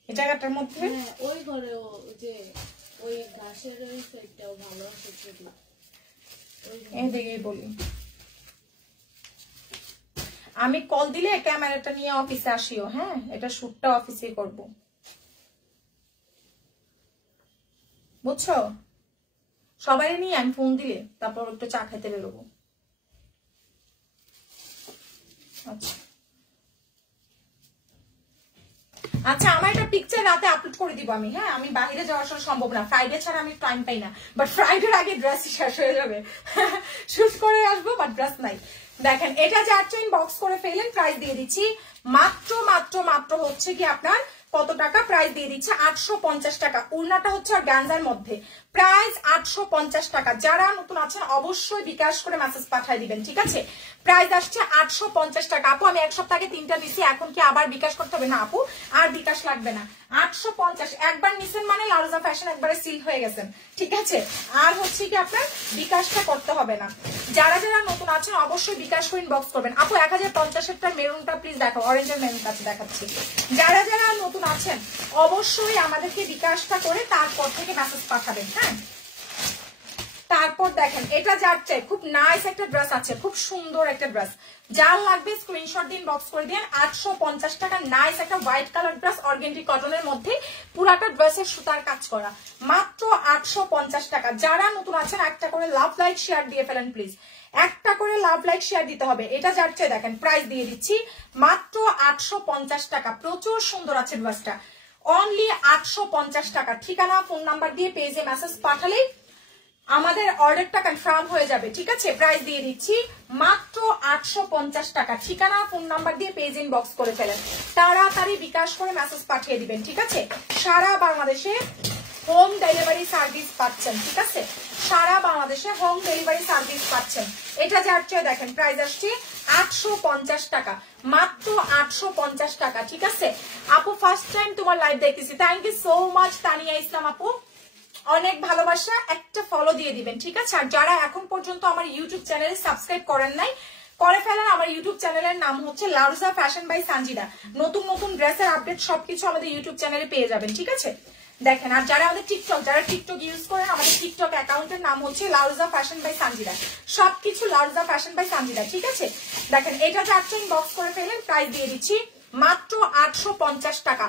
এই জায়গাটার মধ্যে? ওই ঘরেও যে ওই ঘাসের ওই সাইডটাও ভালো আছে, এদিকে বলি আমি কল দিলে ক্যামেরাটা নিয়ে অফিসে আসিও। হ্যাঁ, এটা শুটটা অফিসে করব, বুঝছো? সবাই নিয়ে আমি ফোন দিলে তারপর একটু চা খেতে বেরোবো। আচ্ছা আচ্ছা, আমার একটা পিকচার রাতে আপলোড করে দিব আমি। হ্যাঁ, আমি বাইরে যাওয়া আসলে সম্ভব না, ফ্রাইডে ছাড়া আমি টাইম পাই না, বাট ফ্রাইডের আগে ড্রেস শেষ হয়ে যাবে। শুট করে আসবো, বাট ড্রেস নাই। দেখেন এটা যাচ্ছে ইনবক্স করে ফেলেন। প্রাইস দিয়ে দিচ্ছি মাত্র মাত্র মাত্র হচ্ছে কি আপনার কত টাকা? প্রাইস দিয়ে দিচ্ছে 850 টাকা। উড়নাটা হচ্ছে অর্গানজার মধ্যে, প্রাইস 850 টাকা। যারা নতুন আছেন অবশ্যই বিকাশ করে মেসেজ পাঠিয়ে দিবেন, ঠিক আছে? প্রাইস আসছে 850 টাকা। আপু আমি এক সপ্তাহে 3টা দিছি, এখন কি আবার বিকাশ করতে হবে? না আপু, আর বিকাশ লাগবে না। 850 একবার নিছেন মানে লারুজা ফ্যাশন একবারে সিল হয়ে গেছেন, ঠিক আছে? আর হচ্ছে কি আপনার বিকাশটা করতে হবে না। যারা যারা নতুন আছেন অবশ্যই বিকাশ করে ইনবক্স করবেন। আপু 1050-এরটা মেরুনটা প্লিজ দেখো, অরেঞ্জের মেরুন কাছে দেখাচ্ছি। যারা যারা নতুন আছেন অবশ্যই আমাদেরকে বিকাশটা করে তারপর থেকে মেসেজ পাঠাবেন। হ্যাঁ, তারপর দেখেন এটা যাচ্ছে খুব নাইস একটা ড্রেস আছে, খুব সুন্দর একটা ড্রেস। যার লাগবে স্ক্রিনশট দিন, বক্স করে দিন। 850 টাকা, নাইস একটা হোয়াইট কালার ড্রেস, অর্গেন্ডি কটনের মধ্যে, পুরাটা ড্রেসের সুতার কাজ করা, মাত্র 850 টাকা। যারা নতুন আছেন একটা করে লাভ লাইক শেয়ার দিয়ে ফেলেন প্লিজ, একটা করে লাভ লাইক শেয়ার দিতে হবে। এটা যাচ্ছে দেখেন প্রাইস দিয়ে দিচ্ছি মাত্র 850 টাকা। প্রচুর সুন্দর আছে ড্রেসটা, অনলি 850 টাকা। ঠিকানা ফোন নাম্বার দিয়ে পেজে মেসেজ পাঠালেই আমাদের অর্ডারটা কনফার্ম হয়ে যাবে, ঠিক আছে? প্রাইস দিয়ে দিচ্ছি মাত্র 850 টাকা। ঠিকানা ফোন নাম্বার দিয়ে পেজ ইনবক্স করে ফেলেন, তাড়াতাড়ি বিকাশ করে মেসেজ পাঠিয়ে দিবেন, ঠিক আছে? সারা বাংলাদেশে হোম ডেলিভারি সার্ভিস পাচ্ছেন, ঠিক আছে? সারা বাংলাদেশে হোম ডেলিভারি সার্ভিস পাচ্ছেন। এটা যাচ্ছে দেখেন প্রাইস আসছে 850 টাকা, মাত্র 850 টাকা, ঠিক আছে? আপু ফার্স্ট টাইম তোমার লাইভ দেখতেছি, thank you so much Tania Islam আপু, অনেক ভালোবাসা। একটা ফলো দিয়ে দিবেন, ঠিক আছে? আর যারা এখন পর্যন্ত আমার ইউটিউব চ্যানেলে সাবস্ক্রাইব করেন নাই, করে ফেলেন। আমার ইউটিউব চ্যানেলের নাম হচ্ছে লারুজা ফ্যাশন বাই সানজিদা। নতুন নতুন ড্রেসের আপডেট সবকিছু আমাদের ইউটিউব চ্যানেলে পেয়ে যাবেন, ঠিক আছে? দেখেন, আর যারা আমাদের টিকটক, যারা টিকটক ইউজ করেন, আমাদের টিকটক অ্যাকাউন্টের নাম হচ্ছে লারুজা ফ্যাশন বাই সানজিদা। সবকিছু লারুজা ফ্যাশন বাই সানজিদা, ঠিক আছে? দেখেন এটা যাচ্ছে ইনবক্স করে ফেলেন। প্রাইস দিয়ে দিচ্ছি মাত্র 850 টাকা।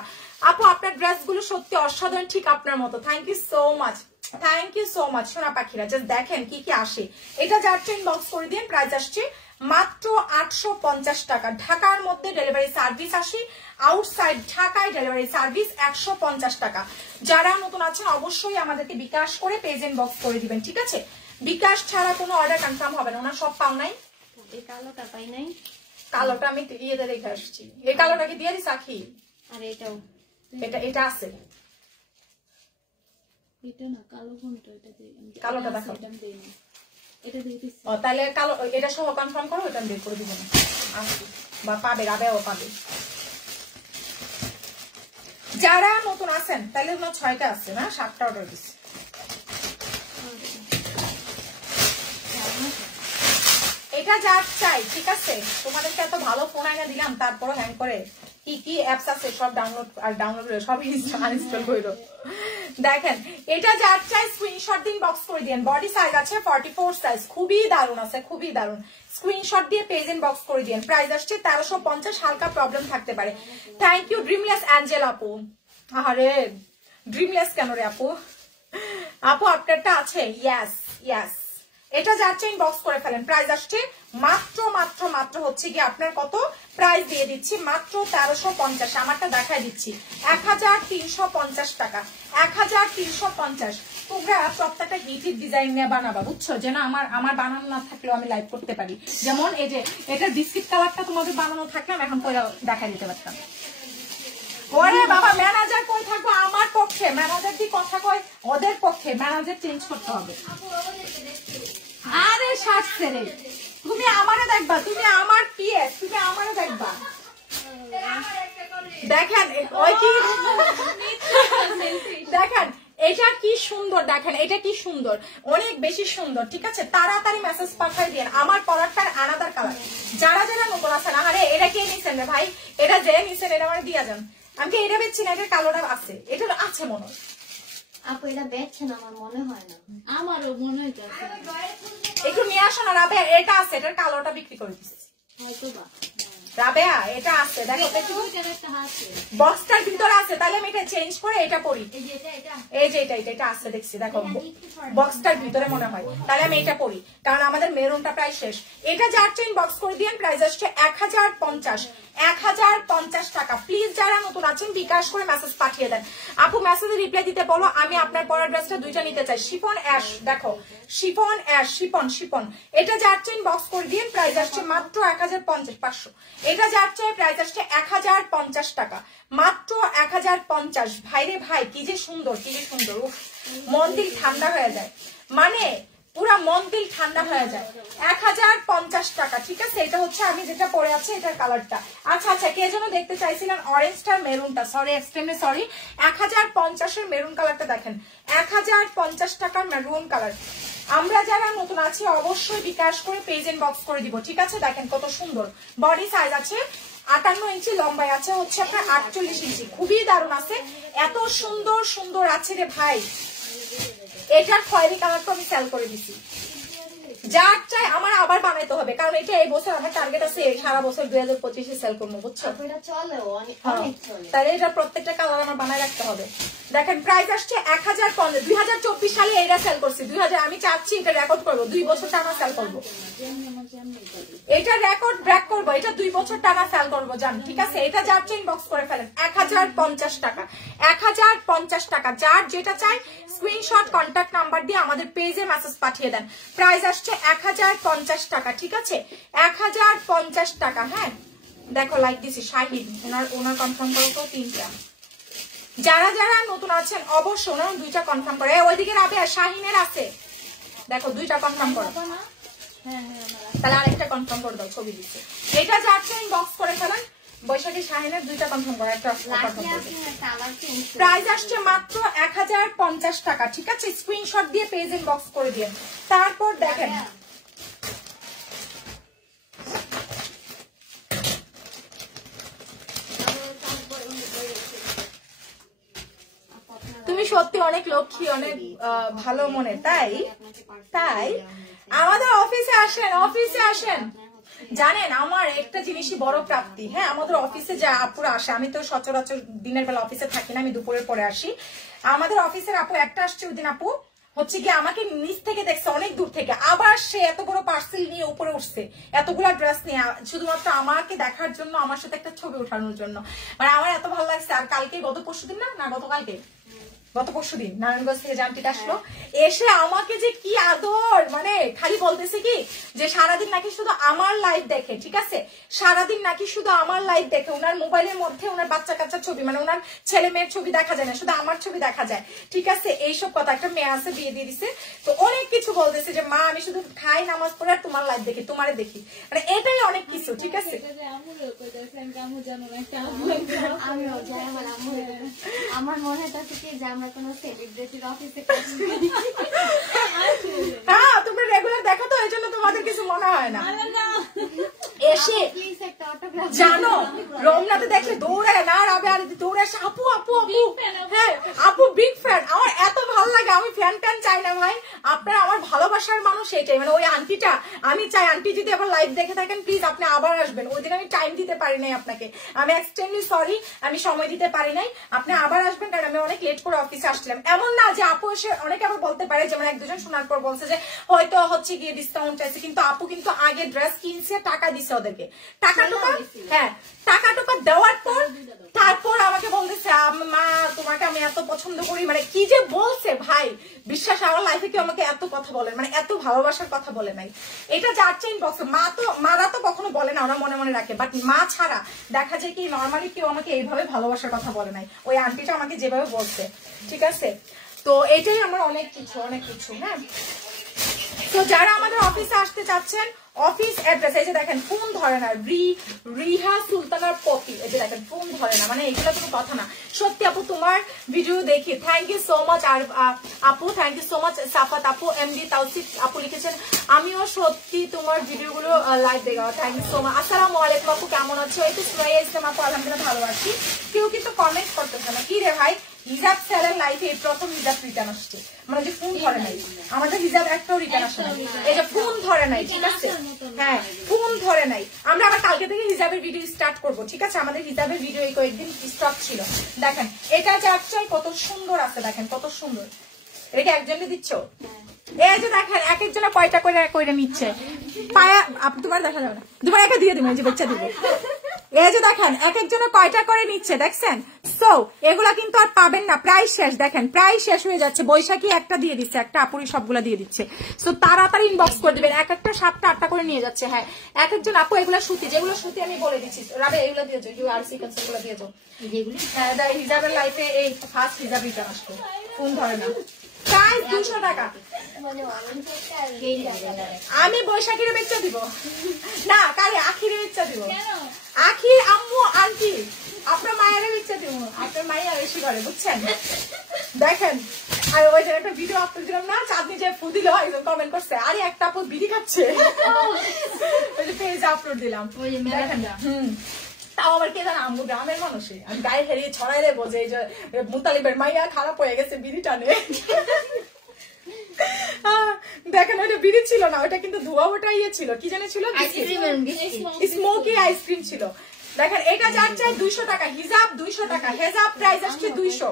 আপু আপনার ড্রেসগুলো সত্যি অসাধারণ, ঠিক আপনার মতো। Thank you so much, thank you so much সোনা পাখিরা। জাস্ট দেখেন কি কি আসে। এটা যাচ্ছে ইনবক্স করে দিন। প্রাইস আসছে মাত্র 850 টাকা। ঢাকার মধ্যে ডেলিভারি সার্ভিস আসে, আউটসাইড ঢাকায় ডেলিভারি সার্ভিস 150 টাকা। যারা নতুন আছেন অবশ্যই আমাদেরকে বিকাশ করে পেজ ইনবক্স করে দিবেন, ঠিক আছে? বিকাশ ছাড়া কোনো অর্ডার কনফার্ম হবে না। ওনার সব পাও নাই, এই কালোটা পাই নাই, কালোটা আমি ইয়েতে রেখে আসছি। এই কালোটা কি দিয়ে দিস আখি? আর এটাও এটা আছে, এটা না কালো কোনটা? এটা দেই, কালোটা দেখাও। এটা দেই না, এটা দেই দিছি। ও তাহলে কালো এটা সহ কনফার্ম করো, এটা বের করে দিব না আসি বা পাবে, রাবেও পাবে। যারা নতুন আছেন তাহলে 6টা আছে না, 7টা অর্ডার দিচ্ছি। এটা যার চাই, ঠিক আছে? তোমাদেরকে এত ভালো ফোন আইনা দিলাম, তারপরে হ্যাং করে কি কি অ্যাপস আছে সব ডাউনলোড করে সব আনইনস্টল করো। দেখেন এটা যার চাই স্ক্রিনশট দিন, বক্স করে দিন। বডি সাইজ আছে 44 সাইজ, খুবই দারুণ আছে, খুবই দারুণ। স্ক্রিনশট দিয়ে পেজ ইনবক্স করে দিন। প্রাইস আসছে 1350, হালকা প্রবলেম থাকতে পারে। থ্যাংক ইউ ড্রিমলেস অ্যাঞ্জেল আপু। আরে ড্রিমলেস কেন রে আপু? আপু আপনারটা আছে? ইয়েস ইয়েস, এটা যাচ্ছে ইনবক্স করে ফেলেন। প্রাইস আসছে মাত্র মাত্র মাত্র হচ্ছে কি আপনার কত প্রাইস দিয়ে দিচ্ছি, মাত্র 1350। আমারটা দেখাই দিচ্ছি 1350 টাকা, 1350। তোমরা প্রত্যেকটা হিট ডিজাইন নিয়ে বানাবা, বুঝছো? যে না আমার বানানো না থাকলেও আমি লাইভ করতে পারি। যেমন এই যে এটা বিস্কিট কালারটা তোমাদের বানানো থাকলে আমি এখন করে দেখাই দিতে পারতাম। ওরে বাবা, ম্যানেজার কই থাকবো? আমার পক্ষে ম্যানেজার কি কথা কয়? ওদের পক্ষে ম্যানেজার চেঞ্জ করতে হবে। আরে শাস্তে রে, তুমি আমারে দেখবা, তুমি আমার পিএস, তুমি আমারে দেখবা। দেখেন ওই কি দেখেন এটা কি সুন্দর, দেখেন এটা কি সুন্দর, অনেক বেশি সুন্দর, ঠিক আছে? তাড়াতাড়ি মেসেজ পাঠাই দিন। আমার পরারটার আলাদার কালার। যারা যারা নতুন আছেন, আরে এটা কে নিছেন রে ভাই? এটা যে নিছেন এটা আমার দিয়া যান। আমি এটা বেচছি না, এটার কালোটা আছে, এটা আছে মনে হয়। আপু এটা বেচছেন আমার মনে হয় না। আমারও মনে হইতেছে একটু নিয়ে আসো না রাবেয়া, এটা আছে, এটার কালোটা বিক্রি করে দিচ্ছি। হয়তো বা রাবেয়া এটা আছে, দেখো দেখি ওইটার একটা হাতে বক্সটার ভিতরে আছে। তাহলে আমি এটা চেঞ্জ করে এটা পরি। এই যে এটা এই যে এটা আছে, দেখছি দেখো বক্সটার ভিতরে মনে হয়। তাহলে আমি এটা পরি, কারণ আমাদের মেরুনটা প্রায় শেষ। এটা যার চেইন বক্স করে দিন। প্রাইস আসছে 1050, 1050 টাকা। প্লিজ যারা নতুন আছেন বিকাশ করে মেসেজ পাঠিয়ে দেন। আপু মেসেজে রিপ্লাই দিতে বলো। আমি আপনার পরা ড্রেসটা দুইটা নিতে চাই। শিফন অ্যাশ, দেখো শিফন অ্যাশ, শিফন। এটা যার চেইন বক্স করে দিন। প্রাইস আসছে মাত্র 1050, 500। এটা যার চেয়ে প্রাইস আসছে 1050 টাকা, মাত্র 1050। ভাইরে ভাই, কি যে সুন্দর, কি যে সুন্দর। উফ, মন দিল ঠান্ডা হয়ে যায়, মানে পুরা মন দিল ঠান্ডা হয়ে যায়। 1050 টাকা, ঠিক আছে? এটা হচ্ছে আমি যেটা পরে আছি এটার কালারটা। আচ্ছা কে যেন দেখতে চাইছিলেন অরেঞ্জটার মেরুনটা, সরি এক্সট্রিমলি সরি। 1050 এর মেরুন কালারটা দেখেন, 1050 টাকার মেরুন কালার। আমরা যারা নতুন আছি অবশ্যই বিকাশ করে পেজ ইনবক্স করে দিব, ঠিক আছে? দেখেন কত সুন্দর। বডি সাইজ আছে 58 ইঞ্চি, লম্বায় আছে হচ্ছে আপনার 48 ইঞ্চি। খুবই দারুণ আছে, এত সুন্দর সুন্দর আছে রে ভাই। এটার খয়েরি কালারটা আমি সেল করে দিছি। যার চাই আমার আবার বানাইতে হবে, কারণ এটা এই বছর আমার টার্গেট আছে সারা বছর 2025 সেল করবো, বুঝছো? তাহলে এটা প্রত্যেকটা কালার আমার বানায় রাখতে হবে। দেখেন প্রাইস আসছে 1050। 2024 সালে এটা সেল করছি, 2000। আমি চাচ্ছি এটা রেকর্ড করবো, 2 বছর টানা সেল করবো। এটা রেকর্ড ব্রেক করবো, এটা 2 বছর টানা সেল করবো জান, ঠিক আছে? এটা যার চেইন বক্স করে ফেলেন। 1050 টাকা, 1050 টাকা। যার যেটা চাই স্ক্রিনশট কন্ট্যাক্ট নাম্বার দিয়ে আমাদের পেজে মেসেজ পাঠিয়ে দেন। প্রাইস আসছে 1050 টাকা, ঠিক আছে? 1050 টাকা। হ্যাঁ দেখো লাইক দিছি শাহিন, ওনার কনফার্ম করো তো 3টা। যারা যারা নতুন আছেন অবশ্যই ওনার 2টা কনফার্ম করে। ওইদিকে রাবেয়া শাহিনের আছে, দেখো 2টা কনফার্ম করো। তাহলে আরেকটা কনফার্ম করে দাও, ছবি দিচ্ছে। এটা যাচ্ছে ইনবক্স করে ফেলেন। বৈশাখী শাহিনের 2টা কনফার্ম করো, একটা প্রাইস আসছে মাত্র 1050 টাকা, ঠিক আছে? স্ক্রিনশট দিয়ে পেজ ইনবক্স করে দিন। তারপর দেখেন তুমি সত্যি অনেক লক্ষ্মী, অনেক ভালো মনে। তাই আমাদের অফিসে আসেন, অফিসে আসেন। জানেন আমার একটা জিনিসই বড় প্রাপ্তি। হ্যাঁ, আমাদের অফিসে যে আপুরা আসে, আমি তো সচরাচর দিনের বেলা অফিসে থাকি না, আমি দুপুরের পরে আসি। আমাদের অফিসের আপু একটা আসছে, ওই দিন আপু হচ্ছে কি আমাকে নিচ থেকে দেখছে, অনেক দূর থেকে। আবার সে এত বড় পার্সেল নিয়ে উপরে উঠছে, এতগুলা ড্রেস নিয়ে, শুধুমাত্র আমাকে দেখার জন্য, আমার সাথে একটা ছবি ওঠানোর জন্য। মানে আমার এত ভালো লাগছে। আর কালকে গত পরশুদিন না গত পরশুদিন নারায়ণগঞ্জ থেকে জানটি আসলো, এসে আমাকে যে কি আদর, মানে খালি বলতেছে কি যে সারাদিন নাকি শুধু আমার লাইভ দেখে, ঠিক আছে? সারাদিন নাকি শুধু আমার লাইভ দেখে। ওনার মোবাইলের মধ্যে ওনার বাচ্চা কাচ্চার ছবি, মানে ওনার ছেলে মেয়ের ছবি দেখা যায় না, শুধু আমার ছবি দেখা যায়, ঠিক আছে? এইসব কথা। একটা মেয়ে আছে, বিয়ে দিয়ে দিছে, তো অনেক কিছু বলতেছে যে মা আমি শুধু খাই, নামাজ পড়ে আর তোমার লাইভ দেখি, তোমারে দেখি, মানে এটাই অনেক কিছু, ঠিক আছে? আমার মনে হচ্ছে যে আমরা কোনো সেলিব্রিটির অফিসে হ্যাঁ তোমরা রেগুলার দেখো তো এই জন্য তোমাদের কিছু মনে হয় না। এসে জানো রমনাতে দেখলে দৌড়ায় না রাবে আর দৌড়ে আসে আপু আপু আপু, হ্যাঁ আপু বিগ ফ্যান। আমার এত ভালো লাগে, আমি ফ্যান ট্যান চাই না ভাই, আপনারা আমার ভালোবাসার মানুষ এটাই। মানে ওই আন্টিটা আমি চাই, আন্টি যদি আবার লাইভ দেখে থাকেন প্লিজ আপনি আবার আসবেন। ওই দিন আমি টাইম দিতে পারি নাই আপনাকে, আমি এক্সট্রিমলি সরি, আমি সময় দিতে পারি নাই। আপনি আবার আসবেন, কারণ আমি অনেক লেট করে অফিসে আসছিলাম। এমন না যে আপু এসে, অনেকে আবার বলতে পারে যেমন এক দুজন শোনার পর বলছে যে হয়তো হচ্ছে গিয়ে ডিসকাউন্ট আছে, কিন্তু আপু কিন্তু আগে ড্রেস কিনছে, টাকা দিছে ওদেরকে, টাকা টোকা, হ্যাঁ টাকা টোকা দেওয়ার পর তারপর আমাকে বলতেছে মা তোমাকে আমি এত পছন্দ করি, মানে কি যে বলছে ভাই, বিশ্বাস আমার লাইফে কেউ আমাকে এত কথা বলে, মানে এত ভালোবাসার কথা বলে নাই। এটা যার চেইন বক্স, মারা তো কখনো বলে না, ওরা মনে মনে রাখে, বাট মা ছাড়া দেখা যায় কি নর্মালি কেউ আমাকে এইভাবে ভালোবাসার কথা বলে নাই, ওই আন্টিটা আমাকে যেভাবে বলছে, ঠিক আছে। তো এটাই আমার অনেক কিছু হ্যাঁ। তো যারা আমাদের অফিসে আসতে চাচ্ছেন, অফিস অ্যাড্রেস এই যে দেখেন, ফোন ধরে না, রিহা সুলতানার পপি, এই যে দেখেন ফোন ধরে না, মানে এগুলো কোনো কথা না। সত্যি আপু তোমার ভিডিও দেখি, থ্যাংক ইউ সো মাচ। আর আপু থ্যাংক ইউ সো মাচ। সাফাত আপু, এমডি তাওসিফ আপু লিখেছেন আমিও সত্যি তোমার ভিডিওগুলো লাইভ দেখা, থ্যাংক ইউ সো মাচ। আসসালামু আলাইকুম আপু, কেমন আছো? এই তো সুরাইয়া ইসলাম আপু, আলহামদুলিল্লাহ ভালো আছি। কেউ কিন্তু কমেন্ট করতেছে না, কি রে ভাই? হিজাব সেলের লাইফে প্রথম হিজাব রিটার্ন আসছে, মানে যে ফোন ধরে নাই, আমাদের হিজাব একটাও রিটার্ন আসে না, এই যে ফোন ধরে নাই, ঠিক আছে, হ্যাঁ ফোন ধরে নাই। আমরা আবার কালকে থেকে হিজাবের ভিডিও স্টার্ট করবো, ঠিক আছে, আমাদের হিজাবের ভিডিও এই কয়েকদিন স্টপ ছিল। দেখেন এটা যাচ্ছে কত সুন্দর আছে, দেখেন কত সুন্দর, এটা একজনকে দিচ্ছ, এই যে দেখেন এক একজনে কয়টা করে নিচ্ছে, পায়া তোমার দেখা যাবে না, তোমার একা দিয়ে দিবে, এই যে বাচ্চা দিবে, এই যে দেখেন এক একজনে কয়টা করে নিচ্ছে, দেখছেন। সো এগুলা কিন্তু আর পাবেন না, প্রায় শেষ, দেখেন প্রায় শেষ হয়ে যাচ্ছে। বৈশাখী একটা দিয়ে দিচ্ছে, একটা আপুরি সবগুলা দিয়ে দিচ্ছে। সো তাড়াতাড়ি ইনবক্স করে দিবেন, এক একটা 7টা 8টা করে নিয়ে যাচ্ছে। হ্যাঁ এক একজন আপু এগুলা সুতি, যেগুলো সুতি আমি বলে দিচ্ছি, রাবে এগুলো দিয়ে যাও, আর সিকোয়েন্স এগুলো দিয়ে যাও, যেগুলি হিজাবের লাইফে এই ফার্স্ট হিজাব রিটার্ন আসতো, ফোন ধরে না, প্রাইস 200 টাকা। আমি বৈশাখীর বেচা দিব না, কারে আখিরে বেচা দিব, আখির আম্মু আন্টি আপনার মায়ের বেচা দিব, আপনার মাইয়া বেশি করে বুঝছেন। দেখেন আর ওই যে একটা ভিডিও আপলোড দিলাম না, চাঁদনি যে ফু দিল, একজন কমেন্ট করছে আরে একটা আপু বিড়ি খাচ্ছে, ওই যে পেজ আপলোড দিলাম, দেখেন তাও আবার কে জানে আম্মু গ্রামের মানুষে, আমি গায়ে হেরিয়ে ছড়াই রে বোঝে, এই যে মুতালিবের মাইয়া খারাপ হয়ে গেছে বিড়ি টানে। দেখেন ওইটা বিড়ি ছিল না, ওটা কিন্তু ধোয়া ওটা ইয়ে ছিল, কি জানে ছিল, স্মোকি আইসক্রিম ছিল। দেখেন এটা যার চাই 200 টাকা, হিজাব 200 টাকা, হেজাব প্রাইস আসছে 200,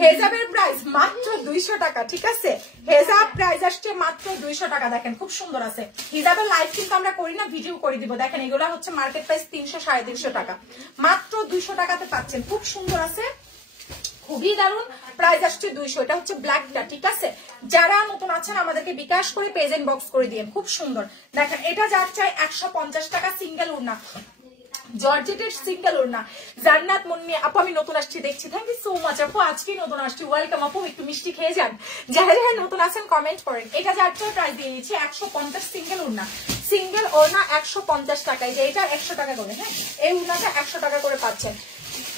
হেজাবের প্রাইস মাত্র 200 টাকা, ঠিক আছে, হেজাব প্রাইস আসছে মাত্র 200 টাকা। দেখেন খুব সুন্দর আছে, হিজাবের লাইভ কিন্তু আমরা করি না, ভিডিও করে দিব। দেখেন এগুলো হচ্ছে মার্কেট প্রাইস 300 350 টাকা, মাত্র 200 টাকাতে পাচ্ছেন, খুব সুন্দর আছে, খুবই দারুন, প্রাইস আসছে 200। এটা হচ্ছে ব্ল্যাকটা, ঠিক আছে। যারা নতুন আছেন আমাদেরকে বিকাশ করে পেজ ইনবক্স করে দিন, খুব সুন্দর। দেখেন এটা যার চাই 150 টাকা, সিঙ্গেল ওড়না, জর্জেটের সিঙ্গেল ওড়না। জান্নাত মুন্নি আপু আমি নতুন আসছি দেখছি, থ্যাংক ইউ সো মাচ আপু, আজকেই নতুন আসছি, ওয়েলকাম আপু, একটু মিষ্টি খেয়ে যান। যারা যারা নতুন আছেন কমেন্ট করেন। এটা যার চাই প্রাইস দিয়ে দিচ্ছি 150, সিঙ্গেল ওড়না, সিঙ্গেল ওড়না 150 টাকা, এই যে এটা 100 টাকা করে, হ্যাঁ এই ওড়নাটা 100 টাকা করে পাচ্ছেন।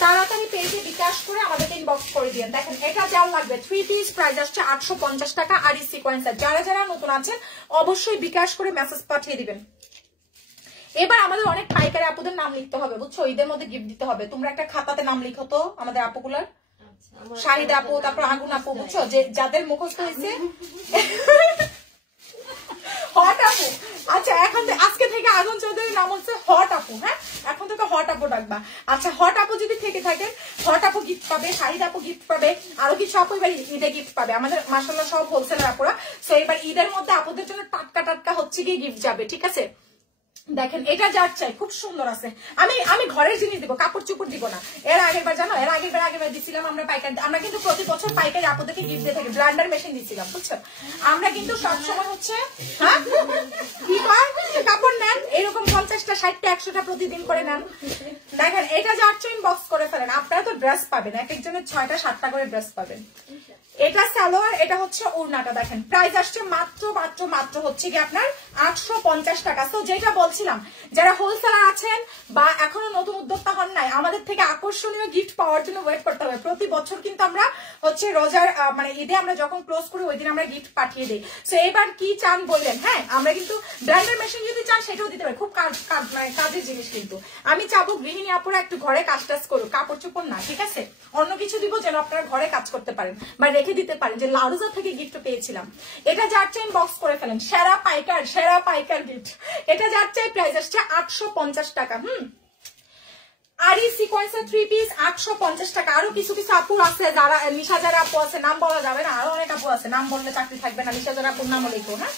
তাড়াতাড়ি পেজে বিকাশ করে আমাদেরকে ইনবক্স করে দিন। দেখেন এটা যার লাগবে 3 পিস, প্রাইস আসছে 850 টাকা, আর এই সিকোয়েন্সার। যারা যারা নতুন আছেন অবশ্যই বিকাশ করে মেসেজ পাঠিয়ে দিবেন। এবার আমাদের অনেক পাইকারি আপুদের নাম লিখতে হবে বুঝছো, ঈদের মধ্যে গিফট দিতে হবে। তোমরা একটা খাতাতে নাম লিখো তো আমাদের আপুগুলার, শাহিদ আপু, তারপর আগুন আপু, বুঝছো, যে যাদের মুখস্থ হয়েছে হট আপু। আচ্ছা এখন আজকে থেকে আগুন চৌধুরীর নাম হচ্ছে হট আপু, হ্যাঁ এখন থেকে হট আপু ডাকবা। আচ্ছা হট আপু যদি থেকে থাকেন, হট আপু গিফট পাবে, শাহিদ আপু গিফট পাবে, আরো কিছু আপু এবার ঈদে গিফট পাবে। আমাদের মাশাআল্লাহ সব হোলসেলার আপুরা, তো এবার ঈদের মধ্যে আপুদের জন্য টাটকা টাটকা হচ্ছে গিয়ে গিফট যাবে, ঠিক আছে। দেখেন এটা যার চাই, খুব সুন্দর আছে। আমি ঘরের জিনিস দিব, কাপড় চুপড় দিব না। এর আগের বার জানো, এর আগের বার দিছিলাম আমরা পাইকারি, আমরা কিন্তু প্রতি বছর পাইকারি আপুদেরকে গিফট দিয়ে থাকি, ব্লেন্ডার মেশিন দিছিলাম বুঝছো। আমরা কিন্তু সবসময় হচ্ছে হ্যাঁ কি কয় কাপড় নেন এরকম 50টা 60টা 100টা প্রতিদিন করে নেন। দেখেন এটা যার চাই ইনবক্স করে ফেলেন, আপনারা তো ড্রেস পাবেন, এক একজনের 6টা 7টা করে ড্রেস পাবেন। এটা সালোয়ার, এটা হচ্ছে ওড়নাটা। দেখেন প্রাইস আসছে মাত্র মাত্র মাত্র হচ্ছে কি আপনার 850 টাকা। তো যেটা বলছিলাম, যারা হোলসেলার আছেন বা এখনো নতুন উদ্যোক্তা হন নাই, আমাদের থেকে আকর্ষণীয় গিফট পাওয়ার জন্য ওয়েট করতে হবে। প্রতি বছর কিন্তু আমরা হচ্ছে রোজার মানে ঈদে আমরা যখন ক্লোজ করি ওই দিন আমরা গিফট পাঠিয়ে দিই। তো এবার কি চান বললেন? হ্যাঁ, আমরা কিন্তু ব্লেন্ডার মেশিন যদি চান সেটাও দিতে পারি, খুব মানে কাজের জিনিস। কিন্তু আমি চাবো গৃহিণী আপুরা একটু ঘরে কাজ টাজ করুক, কাপড় চোপড় না, ঠিক আছে? অন্য কিছু দিব যেন আপনারা ঘরে কাজ করতে পারেন বা রেখে দিতে পারেন, যে লারুজা থেকে গিফট পেয়েছিলাম। এটা যার চাই বক্স করে ফেলেন, সেরা পাইকার গিফট। এটা যার চাই প্রাইস আসছে 850 টাকা। আরি সিকোয়েন্সের 3 পিস 850 টাকা। আরো কিছু কিছু আপু আছে যারা, নিশা যারা আপু আছে, নাম বলা যাবে না, আরো অনেক আপু আছে, নাম বললে চাকরি থাকবে না। নিশা যারা আপুর নাম লিখো। হ্যাঁ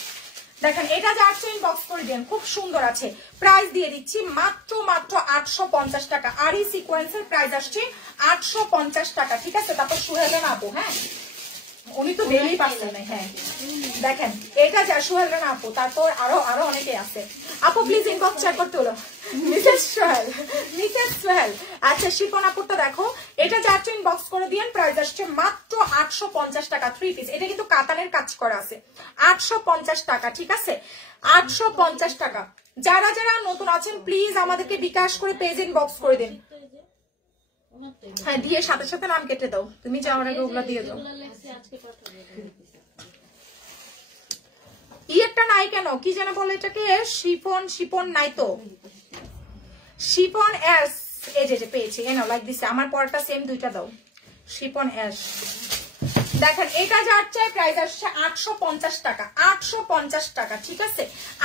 দেখেন, এটা যার চাই বক্স করে দেন, খুব সুন্দর আছে। প্রাইস দিয়ে দিচ্ছি মাত্র মাত্র 850 টাকা। আরি সিকোয়েন্সের প্রাইস আসছে 850 টাকা, ঠিক আছে? তারপর সুহেলেন আপু, হ্যাঁ উনি তো ডেলি পাচ্ছেন। হ্যাঁ দেখেন, এটা যা সুহেলেন আপু, তারপর আরো আরো অনেকে আছে। আপু প্লিজ ইনবক্স চেক করতে হলো। মিসেস সোহেল। আচ্ছা শিপন আপুরটা দেখো, এটা যার চাই ইনবক্স করে দিয়েন। প্রাইস আসছে মাত্র 850 টাকা 3 পিস। এটা কিন্তু কাতানের কাজ করা আছে। 850 টাকা, ঠিক আছে? 850 টাকা। যারা যারা নতুন আছেন প্লিজ আমাদেরকে বিকাশ করে পেজ ইনবক্স করে দিন। হ্যাঁ দিয়ে সাথে সাথে নাম কেটে দাও, তুমি যাওয়ার আগে ওগুলা দিয়ে দাও। একটা নাই কেন, কি যেন বলে এটাকে, শিপন নাই তো, শিপন এস। এই যে পেয়েছি, এনো লাইক দিছে। আমার পরটা সেম, দুইটা দাও। শিপন এস। দেখেন এটা যার চাই প্রাইস আসছে 850 টাকা। 850 টাকা, ঠিক আছে?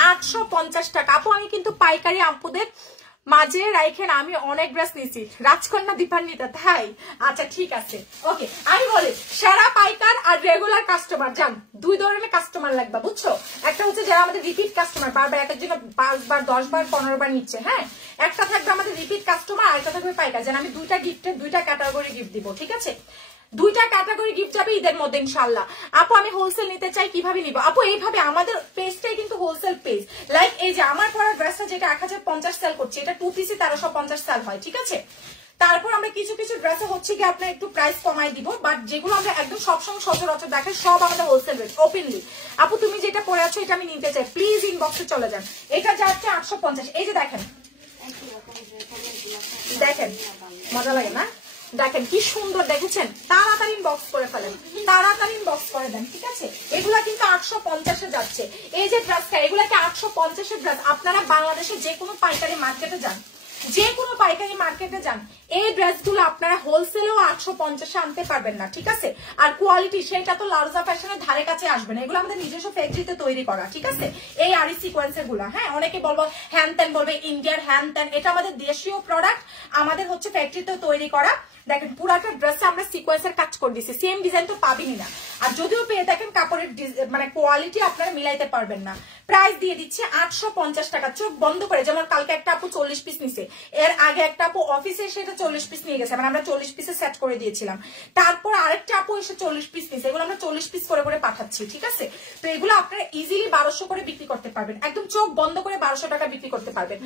850 টাকা। আপু আমি কিন্তু পাইকারি আপুদের মাঝে রাইখেন, আমি অনেক ড্রেস নিয়েছি। রাজকন্যা দীপান্বিতা, তাই? আচ্ছা ঠিক আছে, ওকে। আমি বলি সেরা পাইকার আর রেগুলার কাস্টমার, জান দুই ধরনের কাস্টমার লাগবে, বুঝছো? একটা হচ্ছে যারা আমাদের রিপিট কাস্টমার, বারবার এক একজন 5 বার 10 বার 15 বার নিচ্ছে। হ্যাঁ, একটা থাকবে আমাদের রিপিট কাস্টমার, আর একটা থাকবে পাইকার। যেন আমি দুইটা গিফটের দুইটা ক্যাটাগরি গিফট দিব, ঠিক আছে? দুইটা ক্যাটাগরি গিফট যাবে ঈদের মধ্যে ইনশাআল্লাহ। আপু আমি হোলসেল নিতে চাই, কিভাবে নিব? আপু এইভাবে, আমাদের পেজটাই কিন্তু হোলসেল পেজ। লাইক এই যে আমার পরা ড্রেসটা যেটা 1050 সেল করছে, এটা 2 পিসে 1350 সেল হয়, ঠিক আছে? তারপর আমরা কিছু কিছু ড্রেসে হচ্ছে কি আপনার একটু প্রাইস কমাই দিব, বাট যেগুলো আমরা একদম সবসময় সচরাচর দেখেন সব আমাদের হোলসেল রেট ওপেনলি। আপু তুমি যেটা পরে আছো এটা আমি নিতে চাই, প্লিজ ইনবক্সে চলে যান। এটা যাচ্ছে 850। এই যে দেখেন, দেখেন মজা লাগে না? দেখেন কি সুন্দর, দেখেছেন? তাড়াতাড়ি ইনবক্স করে ফেলেন, তাড়াতাড়ি ইনবক্স করে দেন, ঠিক আছে? এগুলা কিন্তু 850 এ যাচ্ছে। এই যে ড্রেসটা, এগুলাকে 850 এর ড্রেস। আপনারা বাংলাদেশে যে কোনো পাইকারি মার্কেটে যান, যে কোনো পাইকারি মার্কেটে যান, এই ড্রেসগুলো আপনারা হোলসেলেও 850 আনতে পারবেন না, ঠিক আছে? আর কোয়ালিটি সেটা তো লারজা ফ্যাশনের ধারে কাছে আসবে না। এগুলো আমাদের নিজস্ব ফ্যাক্টরিতে তৈরি করা, ঠিক আছে? এই আরি সিকোয়েন্সের গুলা, হ্যাঁ অনেকে বলবো হ্যান ত্যান, বলবে ইন্ডিয়ার হ্যান ত্যান, এটা আমাদের দেশীয় প্রোডাক্ট, আমাদের হচ্ছে ফ্যাক্টরিতে তৈরি করা। দেখেন পুরাটা ড্রেসে আমরা সিকোয়েন্সের কাজ করে দিচ্ছি, সেম ডিজাইন তো পাবেনই না। আর যদিও পেয়ে দেখেন কাপড়ের মানে কোয়ালিটি আপনারা মিলাইতে পারবেন না। প্রাইস দিয়ে দিচ্ছে 850 টাকা। চোখ বন্ধ করে, যেমন কালকে একটা আপু 40 পিস নিছে, এর আগে একটা আপু অফিসে সেটা 40 পিস নিয়ে গেছে, মানে আমরা 40 পিসে সেট করে দিয়েছিলাম। তারপর আরেকটা আপু এসে 40 পিস নিছে, এগুলো আমরা 40 পিস করে করে পাঠাচ্ছি, ঠিক আছে? তো এগুলো আপনারা ইজিলি 1200 করে বিক্রি করতে পারবেন, একদম চোখ বন্ধ করে 1200 টাকা বিক্রি করতে পারবেন।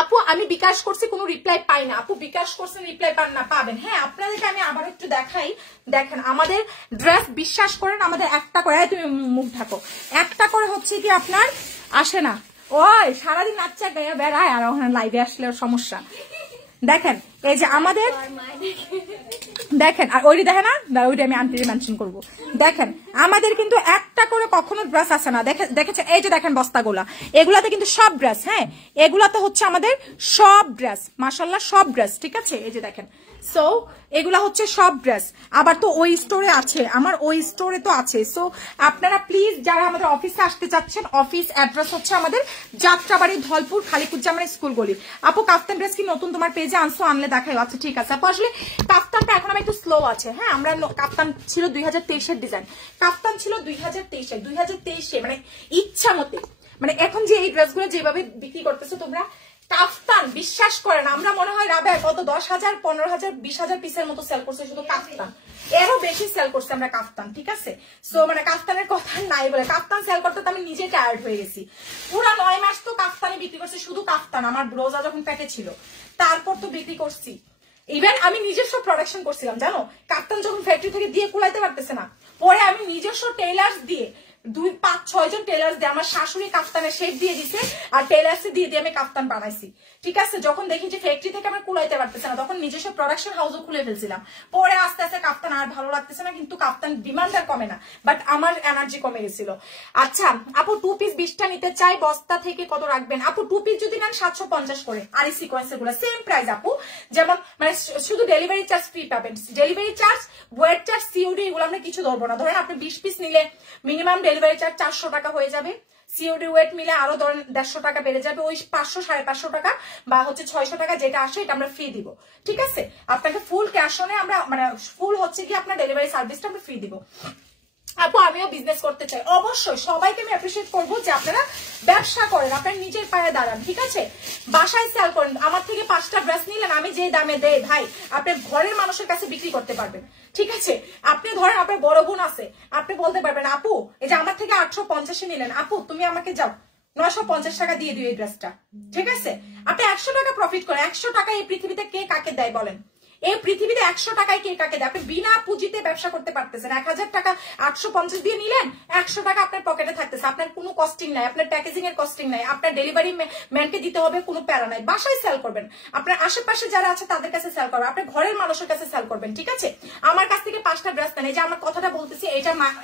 আপু আমি বিকাশ করছি, কোনো রিপ্লাই পাই না। আপু বিকাশ করছেন, রিপ্লাই পান না, পাবেন। হ্যাঁ আপনাদেরকে আমি আবার একটু দেখাই। দেখেন আমাদের ড্রেস, বিশ্বাস করেন আমাদের একটা করে, তুমি মুখ ঢাকো, একটা করে হচ্ছে কি আপনার আসে না। ওই সারাদিন নাচা গায়ে বেড়ায়, আর ওখানে লাইভে আসলে সমস্যা। দেখেন এই যে আমাদের, দেখেন আর ওইটি দেখে না, ওইটা আমি আন্টির মেনশন করবো। দেখেন আমাদের কিন্তু একটা করে কখনো ড্রেস আসে না, দেখেছেন? এই যে দেখেন বস্তাগুলা, এগুলাতে কিন্তু সব ড্রেস, হ্যাঁ এগুলাতে হচ্ছে আমাদের সব ড্রেস, মাশাআল্লাহ সব ড্রেস, ঠিক আছে? এই যে দেখেন, সো এগুলা হচ্ছে সব ড্রেস। আবার তো ওই স্টোরে আছে, আমার ওই স্টোরে তো আছে। সো আপনারা প্লিজ যারা আমাদের অফিসে আসতে চাচ্ছেন, অফিস অ্যাড্রেস হচ্ছে আমাদের যাত্রাবাড়ি, ধলপুর, খালিকুজ্জামান স্কুল গলি। আপু কাফতান ড্রেস কি নতুন তোমার পেজে আনছো? আনলে দেখাই। আচ্ছা ঠিক আছে আপু, আসলে কাফতানটা এখন আমার একটু স্লো আছে। হ্যাঁ আমরা কাফতান ছিল 2023-এর ডিজাইন, কাফতান ছিল 2023-এ মানে ইচ্ছা মতে, মানে এখন যে এই ড্রেসগুলো যেভাবে বিক্রি করতেছো তোমরা, কাফতান বিশ্বাস করেন আমরা মনে হয় রাবে কত 10,000 15,000 20,000 পিসের মতো সেল করছে শুধু কাফতান, এরও বেশি সেল করছে আমরা কাফতান, ঠিক আছে? সো মানে কাফতানের কথা নাই বলে, কাফতান সেল করতে তো আমি নিজে টায়ার্ড হয়ে গেছি। পুরো 9 মাস তো কাফতানে বিক্রি করছি, শুধু কাফতান। আমার রোজা যখন প্যাকে ছিল, তারপর তো বিক্রি করছি ইভেন আমি নিজস্ব প্রোডাকশন করছিলাম জানো, কাপ্তান যখন ফ্যাক্টরি থেকে দিয়ে কুলাইতে পারতেছে না, পরে আমি নিজস্ব টেলার্স দিয়ে 2-5-6 জন টেলার্স দিয়ে আমার শাশুড়ি কাপ্তানের শেপ দিয়ে দিছে আর টেলার্স দিয়ে দিয়ে আমি কাপ্তান বানাইছি। ঠিক আছে, যখন দেখি যে ফ্যাক্টরি থেকে আমি কুলাইতে পারতেছে না তখন নিজস্ব প্রোডাকশন হাউসও খুলে ফেলছিলাম। পরে আস্তে আস্তে কাপ্তান আর ভালো লাগতেছে না, কিন্তু কাপ্তান ডিমান্ড আর কমে না, বাট আমার এনার্জি কমে গেছিল। আচ্ছা আপু 2 পিস 20টা নিতে চাই, বস্তা থেকে কত রাখবেন? আপু 2 পিস যদি নেন 750 করে, আর এই সিকোয়েন্সের গুলো সেম প্রাইস আপু, যেমন মানে শুধু ডেলিভারি চার্জ ফ্রি পাবেন। Delivery charge, weight charge, COD এগুলো আমরা কিছু ধরবো না। ধরেন আপনি 20 পিস নিলে মিনিমাম ডেলিভারি চার্জ 400 টাকা হয়ে যাবে, সিওডি ওয়েট মিলে আরো ধরেন 150 টাকা বেড়ে যাবে, ওই 500-550 টাকা বা হচ্ছে 600 টাকা যেটা আসে এটা আমরা ফ্রি দিব। ঠিক আছে, আপনাকে ফুল ক্যাশ অনে আমরা মানে ফুল হচ্ছে কি আপনার ডেলিভারি সার্ভিসটা আমরা ফ্রি দিব। আপু আমিও বিজনেস করতে চাই, অবশ্যই সবাইকে আমি অ্যাপ্রিশিয়েট করবো যে আপনারা ব্যবসা করেন, আপনার নিজের পায়ে দাঁড়ান। ঠিক আছে, বাসায় সেল করেন, আমার থেকে 5টা ড্রেস নিলেন, আমি যে দামে দেই ভাই আপনি ঘরের মানুষের কাছে বিক্রি করতে পারবেন। ঠিক আছে, আপনি ধরেন আপনার বড় বোন আছে, আপনি বলতে পারবেন আপু এই যে আমার থেকে 850 নিলেন, আপু তুমি আমাকে যাও 950 টাকা দিয়ে দিও এই ড্রেসটা। ঠিক আছে, আপনি 100 টাকা প্রফিট করেন। 100 টাকা এই পৃথিবীতে কে কাকে দেয় বলেন? এই পৃথিবীতে 100 টাকায় কে কাকে দেয়? আপনি বিনা পুঁজিতে ব্যবসা করতে পারতেছেন। 1000 টাকা 850 দিয়ে নিলেন, 100 টাকা আপনার পকেটে থাকতেছে, আপনার কোনো কস্টিং নাই, আপনার প্যাকেজিং এর কস্টিং নাই, আপনার ডেলিভারি ম্যানকে দিতে হবে কোনো প্যারা নাই। বাসায় সেল করবেন, আপনার আশেপাশে যারা আছে তাদের কাছে সেল করবেন, আপনার ঘরের মানুষের কাছে সেল করবেন। ঠিক আছে, আমার কাছ থেকে 5টা ড্রেস নেন, এই যে আমার কথাটা বলতেছি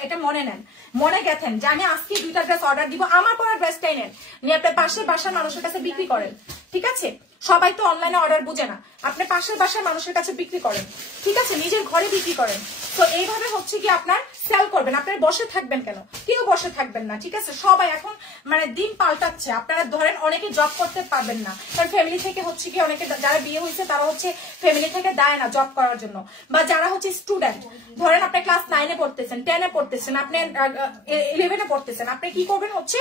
এটা মনে নেন, মনে গেছেন যে আমি আজকে 2টা ড্রেস অর্ডার দিব, আমার পরা ড্রেসটাই নেন, নিয়ে আপনার পাশের বাসার মানুষের কাছে বিক্রি করেন। ঠিক আছে, সবাই তো অনলাইনে অর্ডার বুঝে না, আপনি পাশের বাসার মানুষের কাছে বিক্রি করেন। ঠিক আছে, নিজের ঘরে বিক্রি করেন। তো এইভাবে হচ্ছে কি আপনার সেল করবেন, আপনার বসে থাকবেন কেন? কেউ বসে থাকবেন না। ঠিক আছে, সবাই এখন মানে দিন পাল্টাচ্ছে। আপনারা ধরেন অনেকে জব করতে পারবেন না, কারণ ফ্যামিলি থেকে হচ্ছে কি অনেকে যারা বিয়ে হয়েছে তারা হচ্ছে ফ্যামিলি থেকে দেয় না জব করার জন্য, বা যারা হচ্ছে স্টুডেন্ট, ধরেন আপনি ক্লাস 9-এ পড়তেছেন, 10-এ পড়তেছেন, আপনি 11-এ পড়তেছেন, আপনি কি করবেন হচ্ছে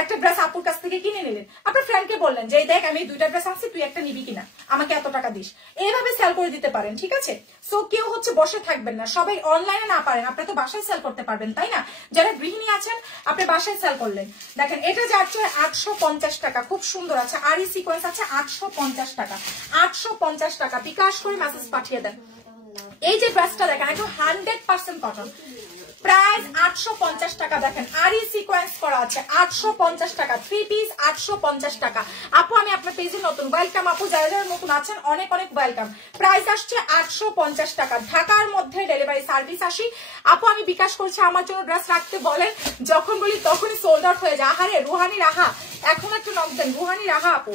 একটা ড্রেস আপুর কাছ থেকে কিনে নিলেন, আপনার ফ্রেন্ডকে বললেন যে দেখ আমি 2টা ড্রেস আনছি, তুই একটা নিবি কিনা, আমাকে এত টাকা দিস, এইভাবে সেল করে দিতে পারেন। ঠিক আছে, সো কেউ হচ্ছে বসে থাকবেন না, সবাই অনলাইনে না পারেন, আপনি তো বাসায় সেল করতে পারবেন তাই না? যারা গৃহিণী আছেন আপনি বাসায় সেল করলেন। দেখেন এটা যাচ্ছে 850 টাকা, খুব সুন্দর আছে, আর এই সিকোয়েন্স আছে 850 টাকা। 850 টাকা বিকাশ করে মেসেজ পাঠিয়ে দেন। এই যে ড্রেসটা দেখেন একদম 100% কটন, প্রাইস 850 টাকা। দেখেন আরি সিকোয়েন্স করা আছে 850 টাকা, 3 পিস 850 টাকা। আপু আমি আপনার পেজে নতুন, ওয়েলকাম আপু, যারা যারা নতুন আছেন অনেক অনেক ওয়েলকাম। প্রাইস আসছে 850 টাকা, ঢাকার মধ্যে ডেলিভারি সার্ভিস আসি। আপু আমি বিকাশ করছি, আমার জন্য ড্রেস রাখতে বলেন, যখন বলি তখনই সোল্ড আউট হয়ে যায়। আহারে রুহানি রাহা এখন একটা নক দেন, রুহানি রাহা আপু,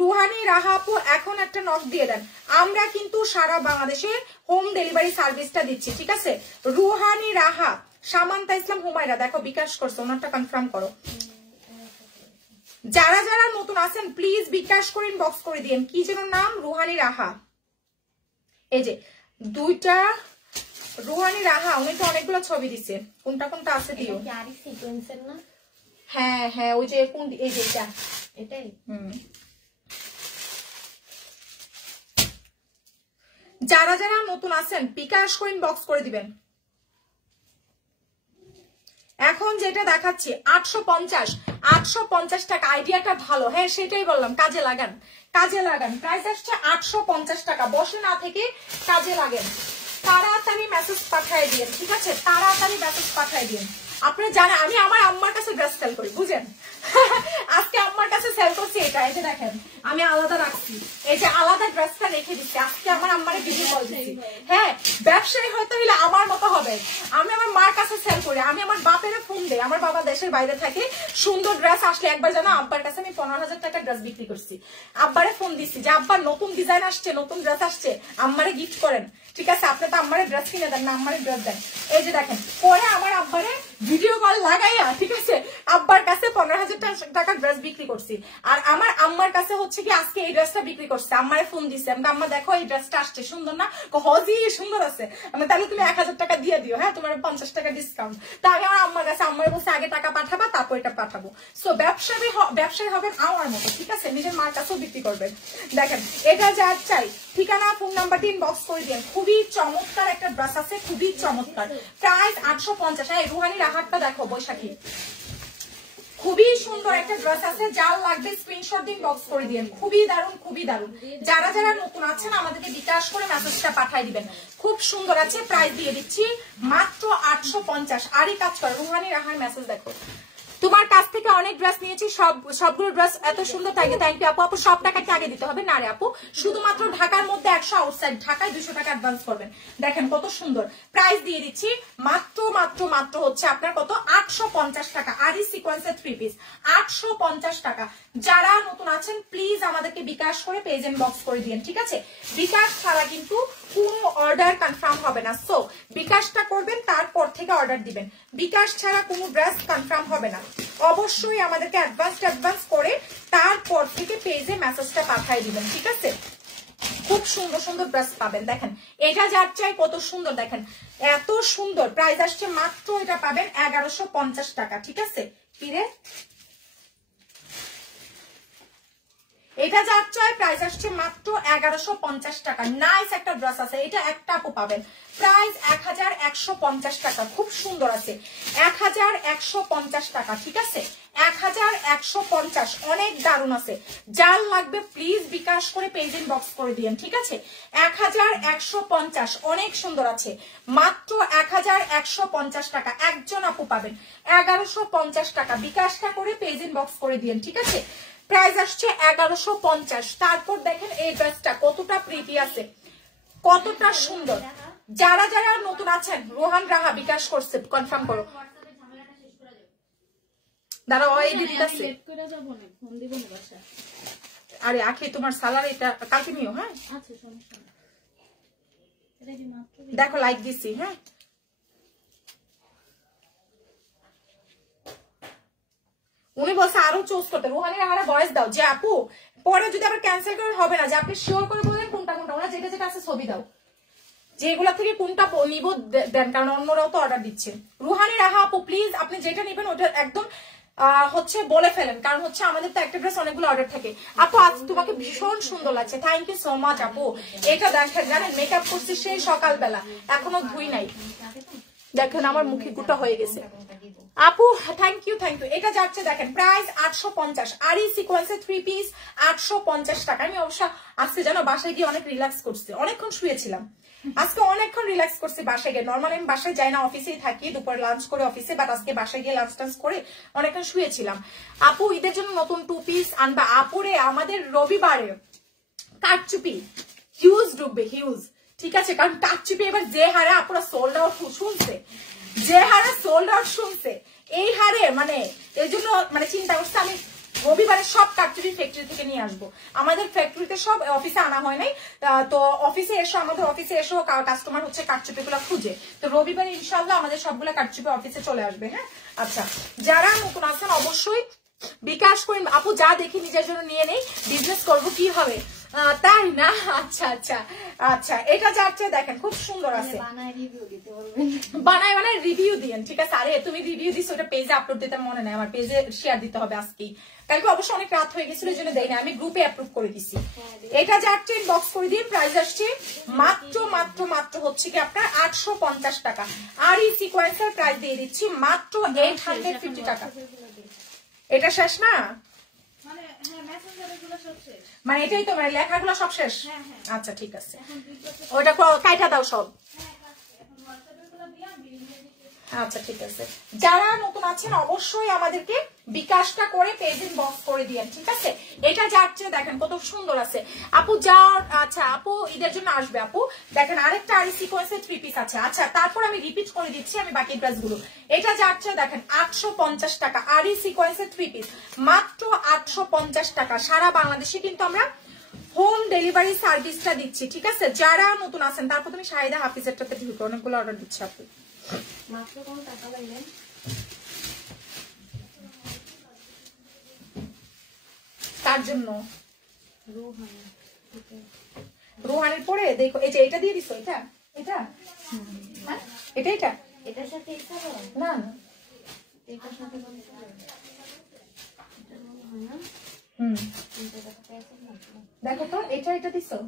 রুহানি রাহা আপু এখন একটা নক দিয়ে দেন। আমরা কিন্তু সারা বাংলাদেশে হোম ডেলিভারি সার্ভিসটা দিচ্ছি। ঠিক আছে, রুহানি রাহা, সামান্তা ইসলাম হুমায়রা দেখো বিকাশ করছো, ওনারটা কনফার্ম করো। যারা যারা নতুন আছেন প্লিজ বিকাশ করে ইনবক্স করে দিন, কি যেন নাম, রুহানি রাহা। এই যে 2টা রুহানি রাহা, উনি তো অনেকগুলো ছবি দিছে, কোনটা কোনটা আছে দিও। হ্যাঁ হ্যাঁ ওই যে কোন, এই যে এটাই। যারা যারা নতুন আছেন বিকাশ করে ইনবক্স করে দিবেন। এখন যেটা দেখাচ্ছি 850 টাকা, আইডিয়াটা ভালো, হ্যাঁ সেটাই বললাম, কাজে লাগান, কাজে লাগান। প্রাইস আসছে 850 টাকা, বসে না থেকে কাজে লাগেন, তাড়াতাড়ি মেসেজ পাঠিয়ে দিন। ঠিক আছে, তাড়াতাড়ি মেসেজ পাঠিয়ে দিন। আপনারা জানেন আমি আমার আম্মার কাছে ড্রেস সেল করি, বুঝেন আজকে আম্মার কাছে সেল করছি এটা, এই যে দেখেন আমি আলাদা রাখছি, এই যে আলাদা ড্রেসটা রেখে দিচ্ছি, আজকে আমার আম্মারে ভিডিও কল দিচ্ছি। হ্যাঁ ব্যবসায়ী হয়তো হলে আমার মতো হবে, আমি আমার মার কাছে সেল করি, আমি আমার বাপের ফোন দেই, আমার বাবা দেশের বাইরে থাকে, সুন্দর ড্রেস আসলে একবার জানো আব্বার কাছে আমি 15,000 টাকা ড্রেস বিক্রি করছি, আব্বারে ফোন দিচ্ছি যে আব্বার নতুন ডিজাইন আসছে, নতুন ড্রেস আসছে, আম্মারে গিফট করেন। ঠিক আছে, আপনি তো আম্মারে ড্রেস কিনে দেন না, আম্মারে ড্রেস দেন। এই যে দেখেন পরে আমার আব্বারে ভিডিও কল লাগাইয়া, ঠিক আছে, আব্বার কাছে 15,000 টাকা ড্রেস বিক্রি করছি, আর আমার আম্মার কাছে হচ্ছে কি আজকে এই ড্রেসটা বিক্রি করছে, আম্মারে ফোন দিচ্ছে, আমি আম্মা দেখো এই ড্রেসটা আসছে সুন্দর না, হজি সুন্দর আছে, আমি তাহলে তুমি 1000 টাকা দিয়ে দিও, হ্যাঁ তোমার 50 টাকা ডিসকাউন্ট। তা আমি আমার আম্মার কাছে, আম্মারে বলছে আগে টাকা পাঠাবা তারপর এটা পাঠাবো। সো ব্যবসায়ী হবেন আমার মতো। ঠিক আছে, নিজের মার কাছেও বিক্রি করবেন। দেখেন এটা যার চাই ঠিকানা ফোন নাম্বারটি ইনবক্স করে দিন। খুবই চমৎকার একটা ড্রেস আছে, খুবই চমৎকার, প্রাইস 850। হ্যাঁ রুহানি রাহাতটা দেখো বৈশাখী, খুবই সুন্দর একটা ড্রেস আছে, যার লাগবে স্ক্রিনশট দিন, বক্স করে দিন। খুবই দারুণ, খুবই দারুণ। যারা যারা নতুন আছেন আমাদেরকে বিকাশ করে মেসেজটা পাঠিয়ে দিবেন। খুব সুন্দর আছে, প্রাইস দিয়ে দিচ্ছি মাত্র 850। আরই কাজ কর, রুহানি রাহার মেসেজ দেখো। তোমার কাছ থেকে অনেক ড্রেস নিয়েছি, সবগুলো ড্রেস এত সুন্দর থাকে। থ্যাংক ইউ আপু। আপু সব টাকা কি আগে দিতে হবে? না রে আপু, শুধুমাত্র ঢাকার মধ্যে 100, আউটসাইড ঢাকায় 200 টাকা অ্যাডভান্স করবেন। দেখেন কত সুন্দর, প্রাইস দিয়ে দিচ্ছি মাত্র মাত্র মাত্র হচ্ছে আপনার কত, 850 টাকা। আরই সিকোয়েন্সের 3 পিস 850 টাকা। যারা নতুন আছেন প্লিজ আমাদেরকে বিকাশ করে পেজ এন্ড বক্স করে দিন, ঠিক আছে? বিকাশ ছাড়া কিন্তু কোনো অর্ডার কনফার্ম হবে না। সো বিকাশটা করবেন, তারপর থেকে অর্ডার দিবেন। বিকাশ ছাড়া কোনো ড্রেস কনফার্ম হবে না। অবশ্যই আমাদেরকে অ্যাডভান্স করে তারপর থেকে পেজে মেসেজটা পাঠিয়ে দিবেন, ঠিক আছে? খুব সুন্দর সুন্দর ড্রেস পাবেন। দেখেন এটা যার চাই কত সুন্দর, দেখেন এত সুন্দর। প্রাইস আসছে মাত্র, এটা পাবেন 1150 টাকা, ঠিক আছে? কিরে এটা যার চাই প্রাইস আসছে মাত্র 1150 টাকা। নাইস একটা ড্রেস আছে, এটা একটা আপু পাবেন। প্রাইস 1150 টাকা, খুব সুন্দর আছে। 1150 টাকা, ঠিক আছে? 1150, অনেক দারুণ আছে। যার লাগবে প্লিজ বিকাশ করে পেজ ইনবক্স করে দিন, ঠিক আছে? 1150, অনেক সুন্দর আছে। মাত্র 1150 টাকা একজন আপু পাবেন। 1150 টাকা বিকাশটা করে পেজ ইনবক্স করে দিন, ঠিক আছে? প্রাইস আসছে 1150। তারপর দেখেন এই ড্রেসটা কতটা প্রিটি আছে, কতটা সুন্দর। যারা যারা নতুন আছেন রোহান রাহা বিকাশ করছে, কনফার্ম করো। দাঁড়াও এই দিতেছে। আরে আখি তোমার সালার এটা কালকে নিও, হ্যাঁ দেখো লাইক দিছি, হ্যাঁ উনি বলছে আরো চুজ করতে। রুহানির আমার ভয়েস দাও যে আপু পরে যদি আবার ক্যান্সেল করে হবে না, যে আপনি শিওর করে বলেন কোনটা কোনটা, ওরা যেটা যেটা আছে ছবি দাও, যেগুলা থেকে কোনটা নিব দেন, কারণ অন্যরাও তো অর্ডার দিচ্ছে। রুহানি রাহা আপু প্লিজ আপনি যেটা নিবেন ওটা একদম হচ্ছে বলে ফেলেন, কারণ হচ্ছে আমাদের তো একটা ড্রেস অনেকগুলো অর্ডার থাকে। আপু আজ তোমাকে ভীষণ সুন্দর লাগছে, থ্যাংক ইউ সো মাচ আপু। এটা দেখেন জানেন মেকআপ করছি সেই সকালবেলা, এখনো ধুই নাই। দেখেন আমার মুখে গুটা হয়ে গেছে আপু, থ্যাংক ইউ থ্যাংক ইউ। এটা যাচ্ছে দেখেন প্রাইস 850। আর এই সিকোয়েন্সের 3 পিস 850 টাকা। আমি অবশ্য আজকে জানো বাসায় গিয়ে অনেক রিল্যাক্স করছি, অনেকক্ষণ শুয়েছিলাম আজকে, অনেকক্ষণ রিল্যাক্স করছি বাসায় গিয়ে। নর্মালি আমি বাসায় যাই না, অফিসেই থাকি, দুপুরে লাঞ্চ করে অফিসে, বাট আজকে বাসায় গিয়ে লাঞ্চ টাঞ্চ করে অনেকক্ষণ শুয়েছিলাম। আপু ঈদের জন্য নতুন 2 পিস আনবা। আপুরে আমাদের রবিবারে কারচুপি হিউজ ঢুকবে, হিউজ, ঠিক আছে? কারণ কারচুপি এবার যে হারে আপুরা সোল্ড আউট শুনছে, যে হারে সোল্ড আউট শুনছে, এই হারে মানে এই জন্য মানে চিন্তা করছে আমি রবিবারে সব কারচুপি ফ্যাক্টরি থেকে নিয়ে আসবো। আমাদের ফ্যাক্টরিতে সব অফিসে আনা হয় নাই, তো অফিসে এসো, আমাদের অফিসে এসো কাস্টমার হচ্ছে কারচুপি গুলা খুঁজে, তো রবিবারে ইনশাল্লাহ আমাদের সবগুলা কারচুপি অফিসে চলে আসবে। হ্যাঁ আচ্ছা, যারা নতুন আছেন অবশ্যই বিকাশ করেন। আপু যা দেখি নিজের জন্য নিয়ে নেই, বিজনেস করবো কি হবে, তাই না? আচ্ছা আচ্ছা আচ্ছা, এটা যাচ্ছে দেখেন খুব সুন্দর আছে, বানায় বানায় রিভিউ দিয়েন, ঠিক আছে? আরে তুমি রিভিউ দিছো, ওটা পেজে আপলোড দিতে মনে নাই আমার, পেজে শেয়ার দিতে হবে আজকেই। কালকে অবশ্য অনেক রাত হয়ে গেছিল, এই জন্য দেই না, আমি গ্রুপে অ্যাপ্রুভ করে দিছি। এটা যাচ্ছে বক্স করে দিয়ে প্রাইস আসছে মাত্র মাত্র মাত্র হচ্ছে কি আপনার 850 টাকা। আর এই সিকোয়েন্সের প্রাইস দিয়ে দিচ্ছি মাত্র 850 টাকা। এটা শেষ না মানে এটাই তো মানে লেখাগুলো সব শেষ? আচ্ছা ঠিক আছে, ওইটা কাইটা দাও সব। আচ্ছা ঠিক আছে, যারা নতুন আছেন অবশ্যই আমাদেরকে বিকাশটা করে পেজ ইনবক্স করে দিয়েন, ঠিক আছে? এটা যাচ্ছে দেখেন কত সুন্দর আছে আপু, যা আচ্ছা আপু ঈদের জন্য আসবে আপু। দেখেন আরেকটা আরি সিকোয়েন্সের 3 পিস আছে। আচ্ছা তারপর আমি রিপিট করে দিচ্ছি আমি বাকি ড্রেসগুলো। এটা যাচ্ছে দেখেন 850 টাকা, আরি সিকোয়েন্সের 3 পিস মাত্র 850 টাকা। সারা বাংলাদেশে কিন্তু আমরা হোম ডেলিভারি সার্ভিসটা দিচ্ছি, ঠিক আছে? যারা নতুন আছেন, তারপর তুমি শাহিদা হাফিজেরটাতে ঢুকে অনেকগুলো অর্ডার দিচ্ছে আপু। মাত্র কোন টাকা লাগলেন তার জন্য রোহানের পরে দেখো এই যে এটা দিয়ে দিছো, এটা এটা এটা এটা এটার সাথে এটা না না এটার সাথে দেখো তো এটা এটা দিছো,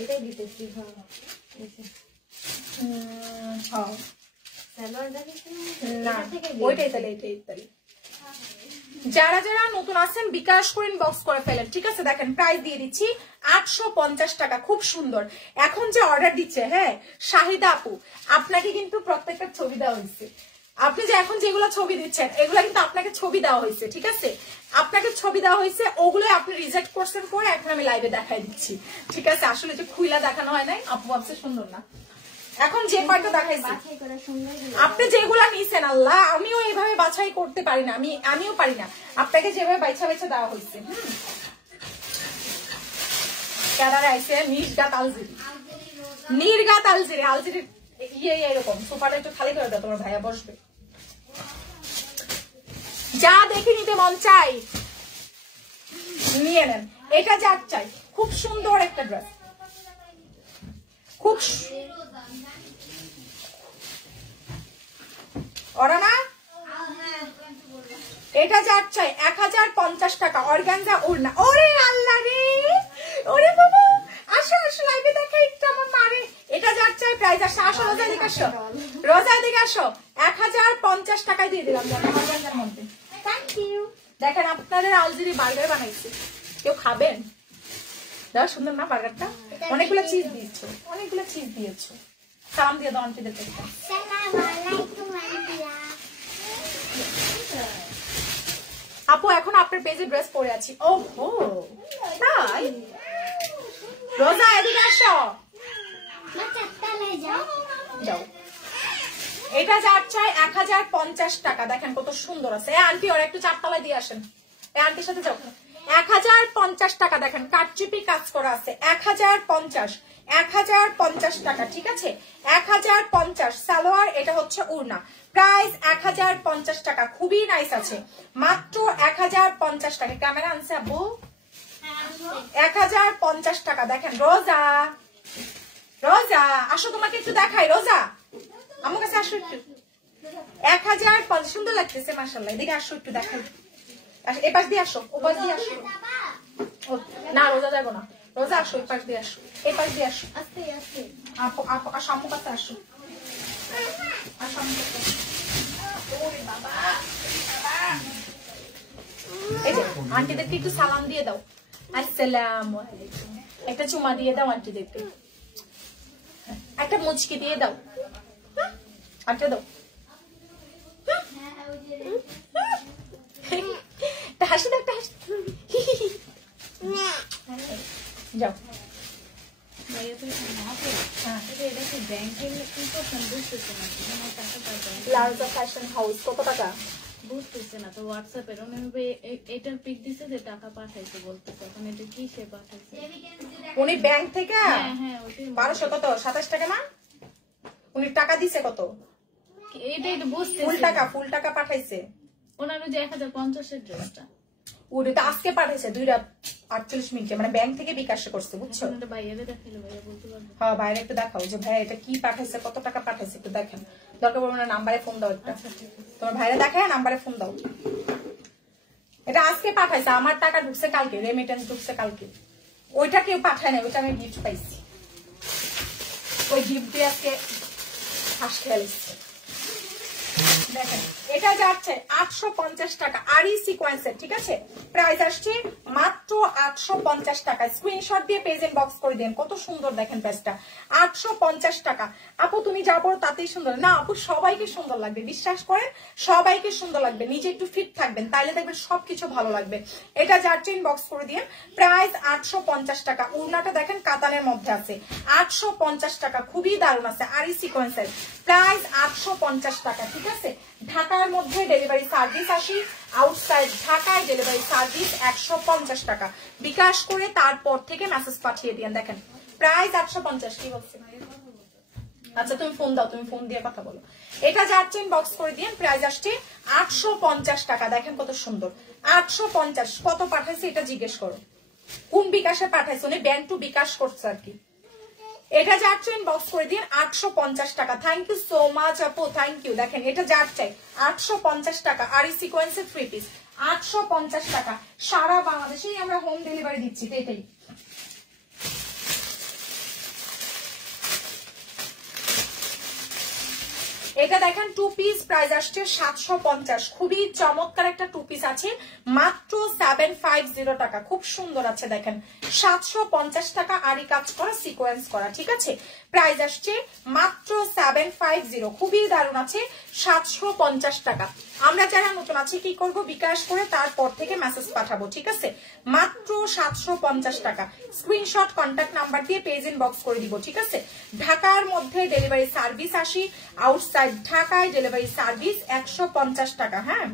এটাই দিতেছি। হ্যাঁ সালোয়ার দেখেছি না ওইটাই তাহলে এটাই তাহলে যারা যারা নতুন আছেন বিকাশ করে ইনবক্স করে ফেলেন, ঠিক আছে? দেখেন প্রাইস দিয়ে দিচ্ছি 850 টাকা, খুব সুন্দর। এখন যে অর্ডার দিচ্ছে, হ্যাঁ শাহিদা আপু, আপনাকে কিন্তু প্রত্যেকটা ছবি দেওয়া হয়েছে। আপনি যে এখন যেগুলো ছবি দিচ্ছেন এগুলো কিন্তু আপনাকে ছবি দেওয়া হয়েছে, ঠিক আছে? আপনাকে ছবি দেওয়া হয়েছে, ওগুলো আপনি রিজেক্ট করছেন করে এখন আমি লাইভে দেখাই দিচ্ছি, ঠিক আছে? আসলে যে খুইলা দেখানো হয় নাই, আপু ভাবছে সুন্দর না। এখন যে কয়টা দেখাইছি আপনি যেগুলা নিছেন, আল্লাহ আমিও এইভাবে বাছাই করতে পারি না, আমিও পারি না। আপনাকে যেভাবে বাইছা বাইছা দেওয়া হয়েছে, ক্যাডারে আইছে নির্গাত আলজিরি, নির্গাত আলজিরি, আলজিরি ইয়ে এরকম। সোফাটা একটু খালি করে দাও, তোমার ভাইয়া বসবে। যা দেখে নিতে মন চাই নিয়ে নেন। এটা যার চাই, খুব সুন্দর একটা ড্রেস, খুব ওরা না। এটা যার চাই 1050 টাকা, অর্গানজা ওড়না। ওরে আল্লাহ রে, ওরে বাবা, আসো আসো লাইভে দেখা একটু আমার মারে। এটা যার চাই প্রাইস আসো, আসো রোজা দিকে আসো, রোজা দিকে আসো। 1050 টাকায় দিয়ে দিলাম অর্গানজার মধ্যে। Thank you. দেখেন আপনাদের আলজিরি বার্গার বানাইছি, কেউ খাবেন? দাও, সুন্দর না বার্গারটা? অনেকগুলো চিজ দিয়েছো, অনেকগুলো চিজ দিয়েছো। সালাম দিয়ে দাও আন্টিদের কাছে। আপু এখন আপনার পেজে ড্রেস পরে আছি। ওহো তাই, রোজা এদিকে আসো, যাও। এটা যার চাই 1050 টাকা। দেখেন কত সুন্দর আছে। আন্টি ওরা একটু চারতলায় দিয়ে আসেন, আন্টির সাথে যাও। 1050 টাকা। দেখেন কাটচুপি কাজ করা আছে। 1050 টাকা, ঠিক আছে? 1050 সালোয়ার, এটা হচ্ছে উড়না। প্রাইস 1050 টাকা, খুবই নাইস আছে, মাত্র 1050 টাকা। ক্যামেরা আনছে আব্বু? 1050 টাকা। দেখেন রোজা, রোজা আসো, তোমাকে একটু দেখাই। রোজা আমার কাছে আসো একটু। 1050 সুন্দর লাগতেছে মাশাআল্লাহ। এদিকে আসো একটু দেখাই। এ পাশ দিয়ে আসো, ও পাশ দিয়ে আসো। না রোজা যাবো না, রোজা আসো, এই পাশ দিয়ে আসো, এই পাশ দিয়ে আসো। আস্তে আস্তে আপু, আপু আসো, আম্মু কাছে আসো, আসো আম্মু কাছে। ওরে বাবা, এই যে আন্টিদেরকে একটু সালাম দিয়ে দাও। আসসালামু আলাইকুম। একটা চুমা দিয়ে দাও আন্টিদেরকে, একটা মুচকি দিয়ে দাও, আচ্ছা দাও। হাসি দাও, একটা হাসি। যাও। লার্জা ফ্যাশন হাউস কত টাকা বুঝতেছে না তো। হোয়াটসঅ্যাপের এটার পিক দিছে যে টাকা পাঠাইছে বলতেছে, এখন এটা কি সে পাঠাইছে? উনি ব্যাংক থেকে হ্যাঁ 1200 কত 27 টাকা না? উনি টাকা দিছে কত? এটাই তো বুঝতেছি। ফুল টাকা পাঠাইছে ওনার যে 1050 এর ড্রেসটা, ওটা তো আজকে পাঠাইছে 2:48 মিনিটে, মানে ব্যাংক থেকে বিকাশ করছে, বুঝছো? বাইরে দেখাইলো, ভাইয়া বলতে পারবে? হ্যাঁ বাইরে একটু দেখাও যে ভাই এটা কি পাঠাইছে, কত টাকা পাঠাইছে একটু দেখেন। দরকার পড়বে না, নাম্বারে ফোন দাও একটা, তোমার ভাইরা দেখায় নাম্বারে ফোন দাও। এটা আজকে পাঠাইছে, আমার টাকা ঢুকছে কালকে, রেমিটেন্স ঢুকছে কালকে। ওইটা কেউ পাঠায় না, ওইটা আমি গিফট পাইছি। ওই গিফট দিয়ে আজকে হাস খেয়ালিছে। দেখেন এটা যাচ্ছে 850 টাকা, আরই সিকোয়েন্সের, ঠিক আছে? প্রাইস আসছে মাত্র 850 টাকা। স্ক্রিনশট দিয়ে পেজ ইনবক্স করে দেন। কত সুন্দর দেখেন পেজটা, 850 টাকা। আপু তুমি যা বড় তাতেই সুন্দর না? আপু সবাইকে সুন্দর লাগবে, বিশ্বাস করেন সবাইকে সুন্দর লাগবে। নিজে একটু ফিট থাকবেন, তাইলে দেখবেন সবকিছু ভালো লাগবে। এটা যাচ্ছে ইনবক্স করে দিন। প্রাইস 850 টাকা। উড়নাটা দেখেন কাতানের মধ্যে আছে, 850 টাকা, খুবই দারুণ আছে, আরই সিকোয়েন্সের। প্রাইস 850 টাকা, ঠিক আছে? ঢাকার মধ্যে ডেলিভারি সার্ভিস আসি, আউটসাইড ঢাকায় ডেলিভারি সার্ভিস 150 টাকা। বিকাশ করে তারপর থেকে মেসেজ পাঠিয়ে দিন। দেখেন প্রাইস 850। কি বলছে? আচ্ছা তুমি ফোন দাও, তুমি ফোন দিয়ে কথা বলো। এটা যাচ্ছে ইনবক্স করে দিন। প্রাইস আসছে 850 টাকা। দেখেন কত সুন্দর, 850। কত পাঠাইছে এটা জিজ্ঞেস করো, কোন বিকাশে পাঠাইছে? উনি ব্যাংক টু বিকাশ করছে আর কি। এটা যাচ্ছে ইনবক্স করে দিন 850 টাকা। থ্যাংক ইউ সো মাচ আপু, থ্যাংক ইউ। দেখেন এটা যার চাই 850 টাকা, আর এই সিকোয়েন্সের 3 পিস 850 টাকা। সারা বাংলাদেশেই আমরা হোম ডেলিভারি দিচ্ছি। এটাই এটা দেখেন 2 পিস, প্রাইস আসছে 750। খুবই চমৎকার একটা 2 পিস আছে, মাত্র 750 টাকা। খুব সুন্দর আছে দেখেন, 750 টাকা, আরি কাজ করা, সিকোয়েন্স করা, ঠিক আছে। প্রাইস আসছে মাত্র 750, খুবই দারুণ আছে, 750 টাকা। আমরা যারা নতুন আছি কি করব, বিকাশ করে তারপর থেকে মেসেজ পাঠাবো, ঠিক আছে। মাত্র 750 টাকা। স্ক্রিনশট কন্টাক্ট নাম্বার দিয়ে পেজ ইনবক্স করে দিব, ঠিক আছে। ঢাকার মধ্যে ডেলিভারি সার্ভিস 80, আউটসাইড ঢাকায় ডেলিভারি সার্ভিস 150 টাকা। হ্যাঁ,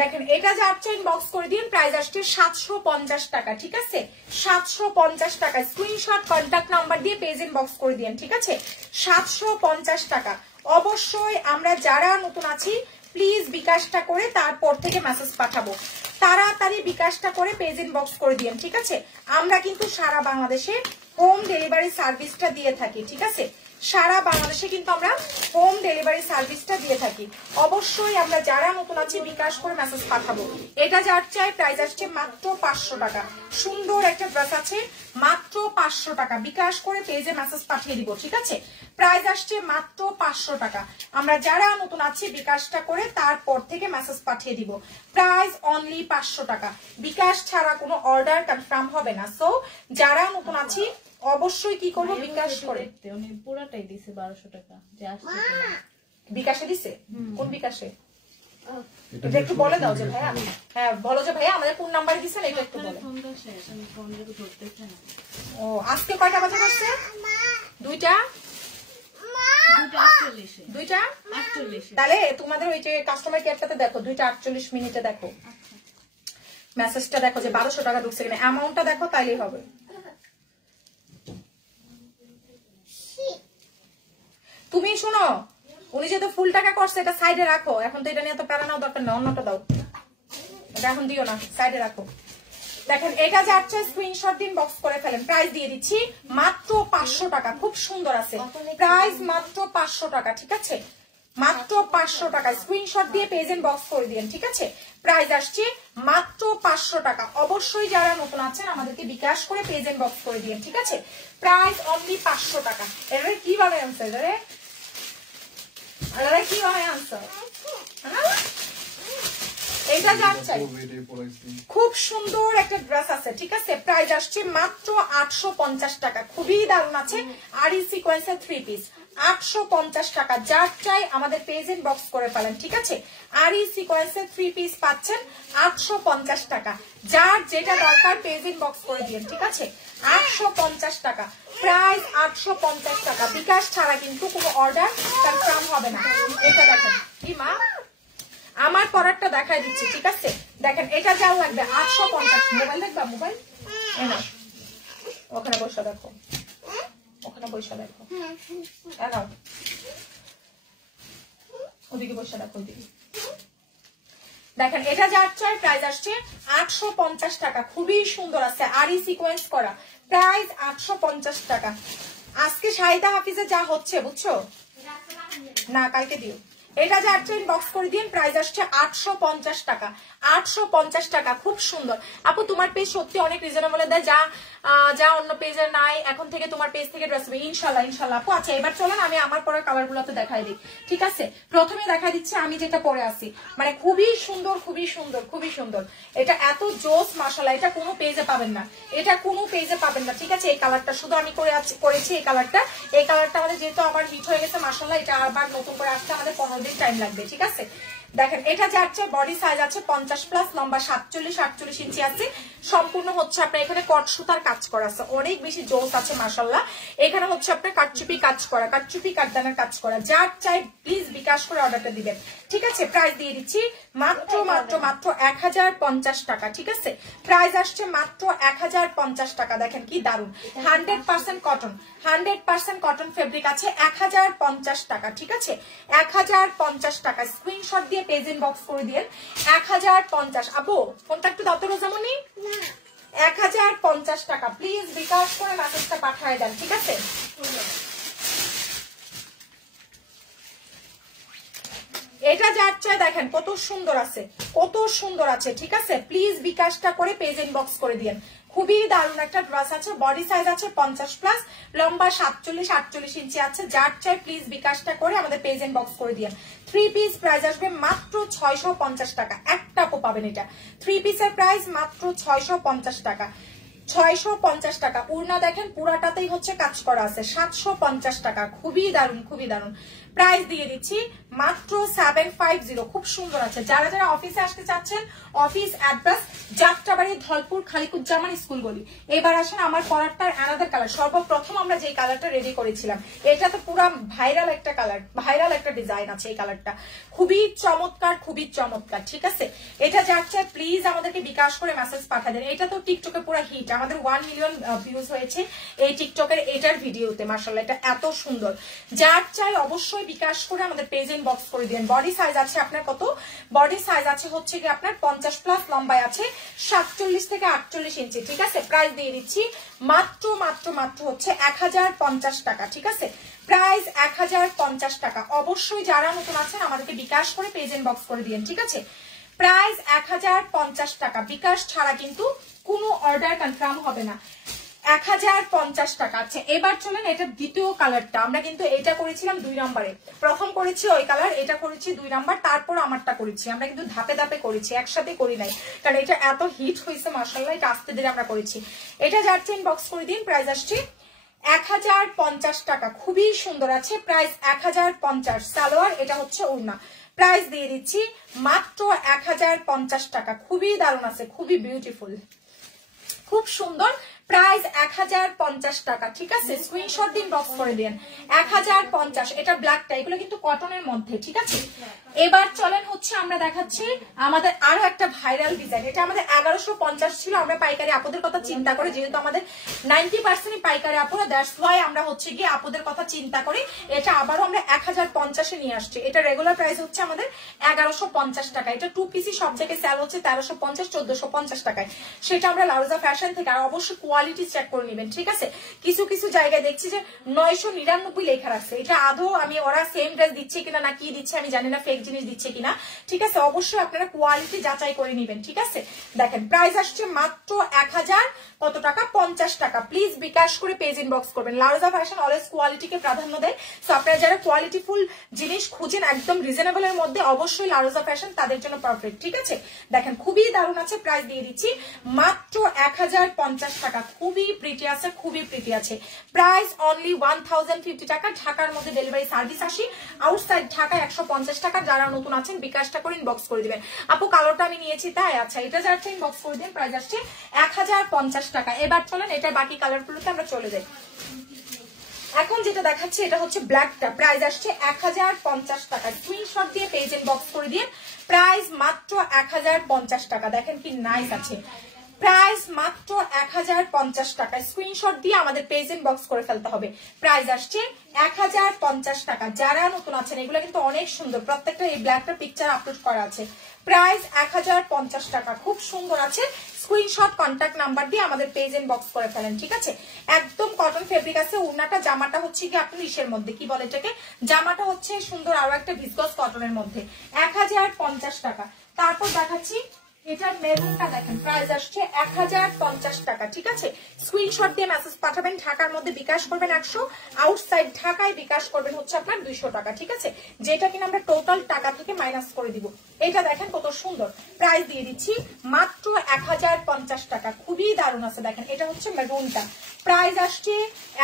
দেখেন এটা যাচ্ছে ইনবক্স করে দিন, প্রাইস আসছে 750 টাকা, ঠিক আছে। 750 টাকা। স্ক্রিনশট কন্টাক্ট নাম্বার দিয়ে পেজ ইনবক্স করে দিন, ঠিক আছে। 750 টাকা। অবশ্যই আমরা যারা নতুন আছি প্লিজ বিকাশটা করে তারপর থেকে মেসেজ পাঠাবো, তাড়াতাড়ি বিকাশটা করে পেজ ইনবক্স করে দিন, ঠিক আছে। আমরা কিন্তু সারা বাংলাদেশে হোম ডেলিভারি সার্ভিসটা দিয়ে থাকি, ঠিক আছে। সারা বাংলাদেশে কিন্তু আমরা হোম ডেলিভারি সার্ভিসটা দিয়ে থাকি। অবশ্যই আমরা যারা নতুন আছি বিকাশ করে মেসেজ পাঠাবো। এটা যার চাই, প্রাইস আসছে মাত্র 500 টাকা। সুন্দর একটা ড্রেস আছে, মাত্র 500 টাকা। বিকাশ করে পেজে মেসেজ পাঠিয়ে দিব, ঠিক আছে। প্রাইস আসছে মাত্র 500 টাকা। আমরা যারা নতুন আছি বিকাশটা করে তারপর থেকে মেসেজ পাঠিয়ে দিব। প্রাইস অনলি 500 টাকা। বিকাশ ছাড়া কোনো অর্ডার কনফার্ম হবে না। সো যারা নতুন আছি অবশ্যই কি করবো, বিকাশ করে। উনি পুরাটাই দিছে 1200 টাকা যে আসছে। বিকাশে দিছে? কোন বিকাশে? এটা একটু বলে দাও যে ভাইয়া। হ্যাঁ বলো যে ভাইয়া আমাদের কোন নাম্বারে দিছেন এটা একটু বলো। ফোনটা শেষ, আমি ফোন রেখে ধরতেছি না। ও আজকে কয়টা বাজে আসছে? দুইটা। দুইটা 48 তাহলে তোমাদের ওই যে কাস্টমার কেয়ারটাতে দেখো, 2:48 মিনিটে দেখো মেসেজটা, দেখো যে 1200 টাকা ঢুকছে কিনা। অ্যামাউন্টটা দেখো, তাইলেই হবে। তুমি শোনো, উনি যেহেতু ফুল টাকা করছে এটা সাইডে রাখো। এখন তো এটা নিয়ে তো প্যারা নাও দরকার না, অন্যটা দাও। এটা এখন দিও না, সাইডে রাখো। দেখেন এটা যাচ্ছে, স্ক্রিনশট দিন, বক্স করে ফেলেন। প্রাইস দিয়ে দিচ্ছি মাত্র 500 টাকা। খুব সুন্দর আছে, প্রাইস মাত্র 500 টাকা, ঠিক আছে। মাত্র 500 টাকা। স্ক্রিনশট দিয়ে পেজ এন্ড বক্স করে দিন, ঠিক আছে। প্রাইস আসছে মাত্র 500 টাকা। অবশ্যই যারা নতুন আছেন আমাদেরকে বিকাশ করে পেজ এন্ড বক্স করে দিন, ঠিক আছে। প্রাইস অনলি 500 টাকা। এবারে কিভাবে আনসার কিভাবে আনসার এটা যাচ্ছে। খুব সুন্দর একটা ড্রেস আছে, ঠিক আছে। প্রাইস আসছে মাত্র 850 টাকা। খুবই দারুণ আছে, আর ই সিকোয়েন্সের 3 পিস 850 টাকা। যার চাই আমাদের পেজ ইন বক্স করে ফেলেন, ঠিক আছে। আর ই সিকোয়েন্সের 3 পিস পাচ্ছেন 850 টাকা। যার যেটা দরকার পেজ ইন বক্স করে দিন, ঠিক আছে। 850 টাকা, প্রাইস 850 টাকা। বিকাশ ছাড়া কিন্তু কোনো অর্ডার কনফার্ম হবে না। এটা দেখেন কি মা, আমার পরারটা দেখাই দিচ্ছি, ঠিক আছে। দেখেন এটা যা লাগবে 850। মোবাইল দেখবা, মোবাইল ওখানে বসে দেখো, ওখানে বসে দেখো, ওদিকে বসে দেখো, ওদিকে দেখেন। এটা যার চাই, প্রাইস আসছে 850 টাকা। খুবই সুন্দর আছে, আরি সিকোয়েন্স করা। প্রাইস 850 টাকা। আজকে শাহিদা হাফিজে যা হচ্ছে বুঝছো না, কালকে দিও। এটা যে একটা ইনবক্স করে দিন। প্রাইস আসছে 850 টাকা। 850 টাকা, খুব সুন্দর। আপু তোমার পেজ সত্যি অনেক রিজনেবল দেয়, যা অন্য পেজে নাই। এখন থেকে তোমার পেজ থেকে ড্রেস হবে ইনশাল্লাহ, ইনশাল্লাহ আপু। আচ্ছা এবার চলেন আমি আমার পরে কালার গুলোতে দেখাই দিই, ঠিক আছে। প্রথমে দেখাই দিচ্ছি আমি যেটা পরে আছি, মানে খুবই সুন্দর, খুবই সুন্দর, খুবই সুন্দর। এটা এত জোস, মাশাআল্লাহ। এটা কোনো পেজে পাবেন না, এটা কোনো পেজে পাবেন না, ঠিক আছে। এই কালারটা শুধু আমি করেছি, এই কালারটা আমাদের যেহেতু আমার হিট হয়ে গেছে, মাশাআল্লাহ। এটা আবার নতুন করে আসতে আমাদের 15 দিন টাইম লাগবে, ঠিক আছে। দেখেন এটা যাচ্ছে বডি সাইজ আছে 50+, লম্বা 47-48 ইঞ্চি আছে। সম্পূর্ণ হচ্ছে আপনার এখানে কট সুতার কাজ করা আছে, অনেক বেশি জোস আছে মাশাআল্লাহ। এখানে হচ্ছে আপনার কাটচুপি কাজ করা, কাটচুপি কাটদানার কাজ করা। যার চাই প্লিজ বিকাশ করে অর্ডারটা দিবেন, ঠিক আছে। প্রাইস দিয়ে দিচ্ছি মাত্র 1050 টাকা, ঠিক আছে। প্রাইস আসছে মাত্র 1050 টাকা। দেখেন কি দারুন, 100% কটন, 100% কটন ফেব্রিক আছে, 1050 টাকা, ঠিক আছে। 1050 টাকা। স্ক্রিনশট দিয়ে পেজ ইনবক্স করে দিন 1050। আপু ফোনটা একটু দাও তো রোজামনি। 1050 টাকা প্লিজ বিকাশ করে মেসেজটা পাঠিয়ে দেন, ঠিক আছে। এটা যাচ্ছে দেখেন কত সুন্দর আছে, কত সুন্দর আছে, ঠিক আছে। প্লিজ বিকাশটা করে পেজ ইনবক্স করে দিন। খুবই দারুণ একটা ড্রেস আছে, বডি সাইজ আছে 50+, লম্বা 47-48 ইঞ্চি আছে। যার চাই প্লিজ বিকাশটা করে আমাদের পেজ ইনবক্স করে দিন। 3 পিস প্রাইস আসবে মাত্র 650 টাকা। একটা আপু পাবেন এটা। 3 পিসের প্রাইস মাত্র 650 টাকা, 650 টাকা। উড়না দেখেন পুরাটাতেই হচ্ছে কাজ করা আছে, 750 টাকা। খুবই দারুণ, খুবই দারুণ। প্রাইস দিয়ে দিচ্ছি মাত্র 750। খুব সুন্দর আছে। যারা যারা অফিসে আসতে চাচ্ছেন, office address Jatrabari, Dhalpur, Khaliquzzaman school গলি। এবার আসেন আমার পরারটার অ্যানাদার কালার। সর্বপ্রথম আমরা যে কালারটা রেডি করেছিলাম, এটা তো পুরো ভাইরাল একটা কালার, ভাইরাল একটা ডিজাইন আছে। এই কালারটা খুবই চমৎকার, খুবই চমৎকার, ঠিক আছে। এটা যাচ্ছে প্লিজ আমাদেরকে বিকাশ করে মেসেজ পাঠিয়ে দেন। এটা তো টিকটকে পুরো হিট, আমাদের 1 মিলিয়ন ভিউজ হয়েছে এই টিকটকের এটার ভিডিওতে। মাশাআল্লাহ এটা এত সুন্দর। যার চাই অবশ্যই বিকাশ করে আমাদের পেজ ইনবক্স করে দিন। বডি সাইজ আছে আপনার কত? বডি সাইজ আছে হচ্ছে কি আপনার 50+, লম্বায় আছে 47-48 ইঞ্চি, ঠিক আছে। প্রাইস দিয়ে দিচ্ছি মাত্র মাত্র মাত্র হচ্ছে 1050 টাকা, ঠিক আছে। প্রাইস 1050 টাকা। অবশ্যই যারা নতুন আছেন আমাদেরকে বিকাশ করে পেজ ইনবক্স করে দিন, ঠিক আছে। প্রাইস 1050 টাকা। বিকাশ ছাড়া কিন্তু কোনো অর্ডার কনফার্ম হবে না। 1050 টাকা। আচ্ছা এবার চলেন এটা দ্বিতীয় কালারটা। আমরা কিন্তু এটা করেছিলাম 2 নম্বরে, প্রথম করেছি ওই কালার, এটা করেছি 2 নাম্বার, তারপর আমারটা করেছি। আমরা কিন্তু ধাপে ধাপে করেছি, একসাথে করি নাই, কারণ এটা এত হিট হয়েছে মাশাআল্লাহ। এটা আস্তে ধীরে আমরা করেছি। এটা যাচ্ছে ইনবক্স করে দিন। প্রাইস আসছে 1050 টাকা। খুবই সুন্দর আছে। প্রাইস 1050। সালোয়ার, এটা হচ্ছে ওড়না। প্রাইস দিয়ে দিচ্ছি মাত্র 1050 টাকা। খুবই দারুণ আছে, খুবই বিউটিফুল, খুব সুন্দর। প্রাইস 1050 টাকা, ঠিক আছে। স্ক্রিনশট দিন, বক্স করে দিন। 1050। এটা ব্ল্যাকটা, এগুলো কিন্তু কটনের মধ্যে, ঠিক আছে। এবার চলেন হচ্ছে আমরা দেখাচ্ছি আমাদের আরো একটা ভাইরাল ডিজাইন। এটা আমাদের 1150 ছিল। আমরা পাইকারি আপুদের কথা চিন্তা করে, যেহেতু আমাদের 90% পাইকারি আপুরা, দ্যাটস ওয়াই আমরা হচ্ছে গিয়ে আপুদের কথা চিন্তা করি এটা আবারও আমরা 1050-এ নিয়ে আসছি। এটা রেগুলার প্রাইস হচ্ছে আমাদের 1150 টাকা। এটা 2 পিসি সব জায়গায় সেল হচ্ছে 1350, 1450 টাকায়। সেটা আমরা লারোজা ফ্যাশন থেকে। আর অবশ্যই কোয়ালিটি চেক করে নেবেন, ঠিক আছে। কিছু কিছু জায়গায় দেখছি যে 999 লেখা রাখছে। এটা আদৌ আমি ওরা সেম ড্রেস দিচ্ছে কিনা না কি দিচ্ছে আমি জানি না, ফেক জিনিস দিচ্ছে কিনা, ঠিক আছে। অবশ্যই আপনারা কোয়ালিটি যাচাই করে নেবেন, ঠিক আছে। দেখেন প্রাইস আসছে মাত্র 1000 কত টাকা, 50 টাকা। প্লিজ বিকাশ করে পেজ ইনবক্স করবেন। লারোজা ফ্যাশন অলওয়েজ কোয়ালিটিকে প্রাধান্য দেয়। সো আপনারা যারা কোয়ালিটিফুল জিনিস খুঁজেন একদম রিজনেবল এর মধ্যে, অবশ্যই লারোজা ফ্যাশন তাদের জন্য পারফেক্ট, ঠিক আছে। দেখেন খুবই দারুণ আছে। প্রাইস দিয়ে দিচ্ছি মাত্র 1050 টাকা। খুবই প্রিটি আছে, খুবই প্রিটি আছে। প্রাইস অনলি 1050 টাকা। ঢাকার মধ্যে ডেলিভারি সার্ভিস আসি, আউটসাইড ঢাকা 150 টাকা। যারা নতুন আছেন বিকাশটা করে ইনবক্স করে দিবেন। আপু কালারটা আমি নিয়েছি তাই, আচ্ছা এটা যাচ্ছে ইনবক্স করে দিন। প্রাইস আসছে 1050 টাকা। এবার চলেন এটা বাকি কালারগুলোতে আমরা চলে যাই। এখন যেটা দেখাচ্ছি এটা হচ্ছে ব্ল্যাকটা। প্রাইস আসছে 1050 টাকা। স্ক্রিনশট দিয়ে পেজ ইনবক্স করে দিন। প্রাইস মাত্র 1050 টাকা। দেখেন কি নাইস আছে। প্রাইস মাত্র 1050 টাকা। স্ক্রিনশট দিয়ে আমাদের পেজ ইনবক্স করে ফেলতে হবে। প্রাইস আসছে 1050 টাকা। যারা নতুন আছেন এগুলো কিন্তু অনেক সুন্দর, প্রত্যেকটা এই ব্ল্যাকটা পিকচার আপলোড করা আছে। প্রাইস 1050 টাকা। খুব সুন্দর আছে। স্ক্রিনশট কন্টাক্ট নাম্বার দিয়ে আমাদের পেজ ইনবক্স করে ফেলেন, ঠিক আছে। একদম কটন ফেব্রিক আছে। উন্নাটা জামাটা হচ্ছে কি আপনার ইসের মধ্যে, কি বলে এটাকে, জামাটা হচ্ছে সুন্দর আরো একটা ভিসকস কটনের মধ্যে। 1050 টাকা। তারপর দেখাচ্ছি এটার মেরুনটা। দেখেন প্রাইস আসছে 1050 টাকা, ঠিক আছে। স্ক্রিনশট দিয়ে মেসেজ পাঠাবেন। ঢাকার মধ্যে বিকাশ করবেন 100, আউটসাইড ঢাকায় বিকাশ করবেন হচ্ছে আপনার 200 টাকা, ঠিক আছে। যেটা কিনা আমরা টোটাল টাকা থেকে মাইনাস করে দিব। এটা দেখেন কত সুন্দর, প্রাইস দিয়ে দিচ্ছি মাত্র 1050 টাকা। খুবই দারুণ আছে, দেখেন এটা হচ্ছে মেরুনটা, প্রাইস আসছে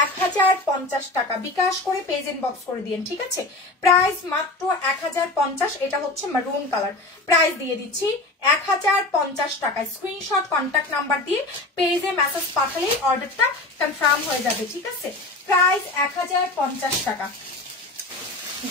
1050 টাকা। বিকাশ করে পেজ ইনবক্স করে দিয়েন, ঠিক আছে? প্রাইস মাত্র 1050। এটা হচ্ছে মেরুন কালার, প্রাইস দিয়ে দিচ্ছি 1050 টাকায়। স্ক্রিনশট কন্ট্যাক্ট নাম্বার দিয়ে পেজে মেসেজ পাঠালেই অর্ডারটা কনফার্ম হয়ে যাবে, ঠিক আছে? প্রাইস 1050 টাকা।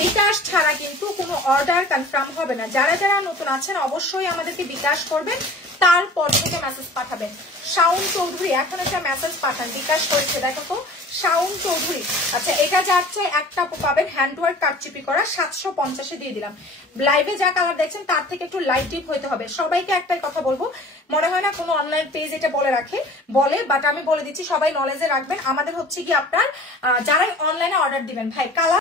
বিকাশ ছাড়া কিন্তু কোনো অর্ডার কনফার্ম হবে না। যারা যারা নতুন আছেন অবশ্যই আমাদেরকে বিকাশ করবেন, তারপর থেকে মেসেজ পাঠাবেন। শাওন চৌধুরী এখন একটা মেসেজ পাঠান, বিকাশ করেছে, দেখো তো শাওন চৌধুরী। আচ্ছা, এটা যাচ্ছে একটা পাবেন হ্যান্ডওয়ার্ক কারচুপি করা, 750 দিয়ে দিলাম। লাইভে যা কালার দেখছেন তার থেকে একটু লাইট ডিপ হইতে হবে। সবাইকে একটাই কথা বলবো, মনে হয় না কোনো অনলাইন পেজ এটা বলে, বাট আমি বলে দিচ্ছি সবাই নলেজে রাখবেন। আমাদের হচ্ছে কি আপনার যারাই অনলাইনে অর্ডার দিবেন ভাই, কালার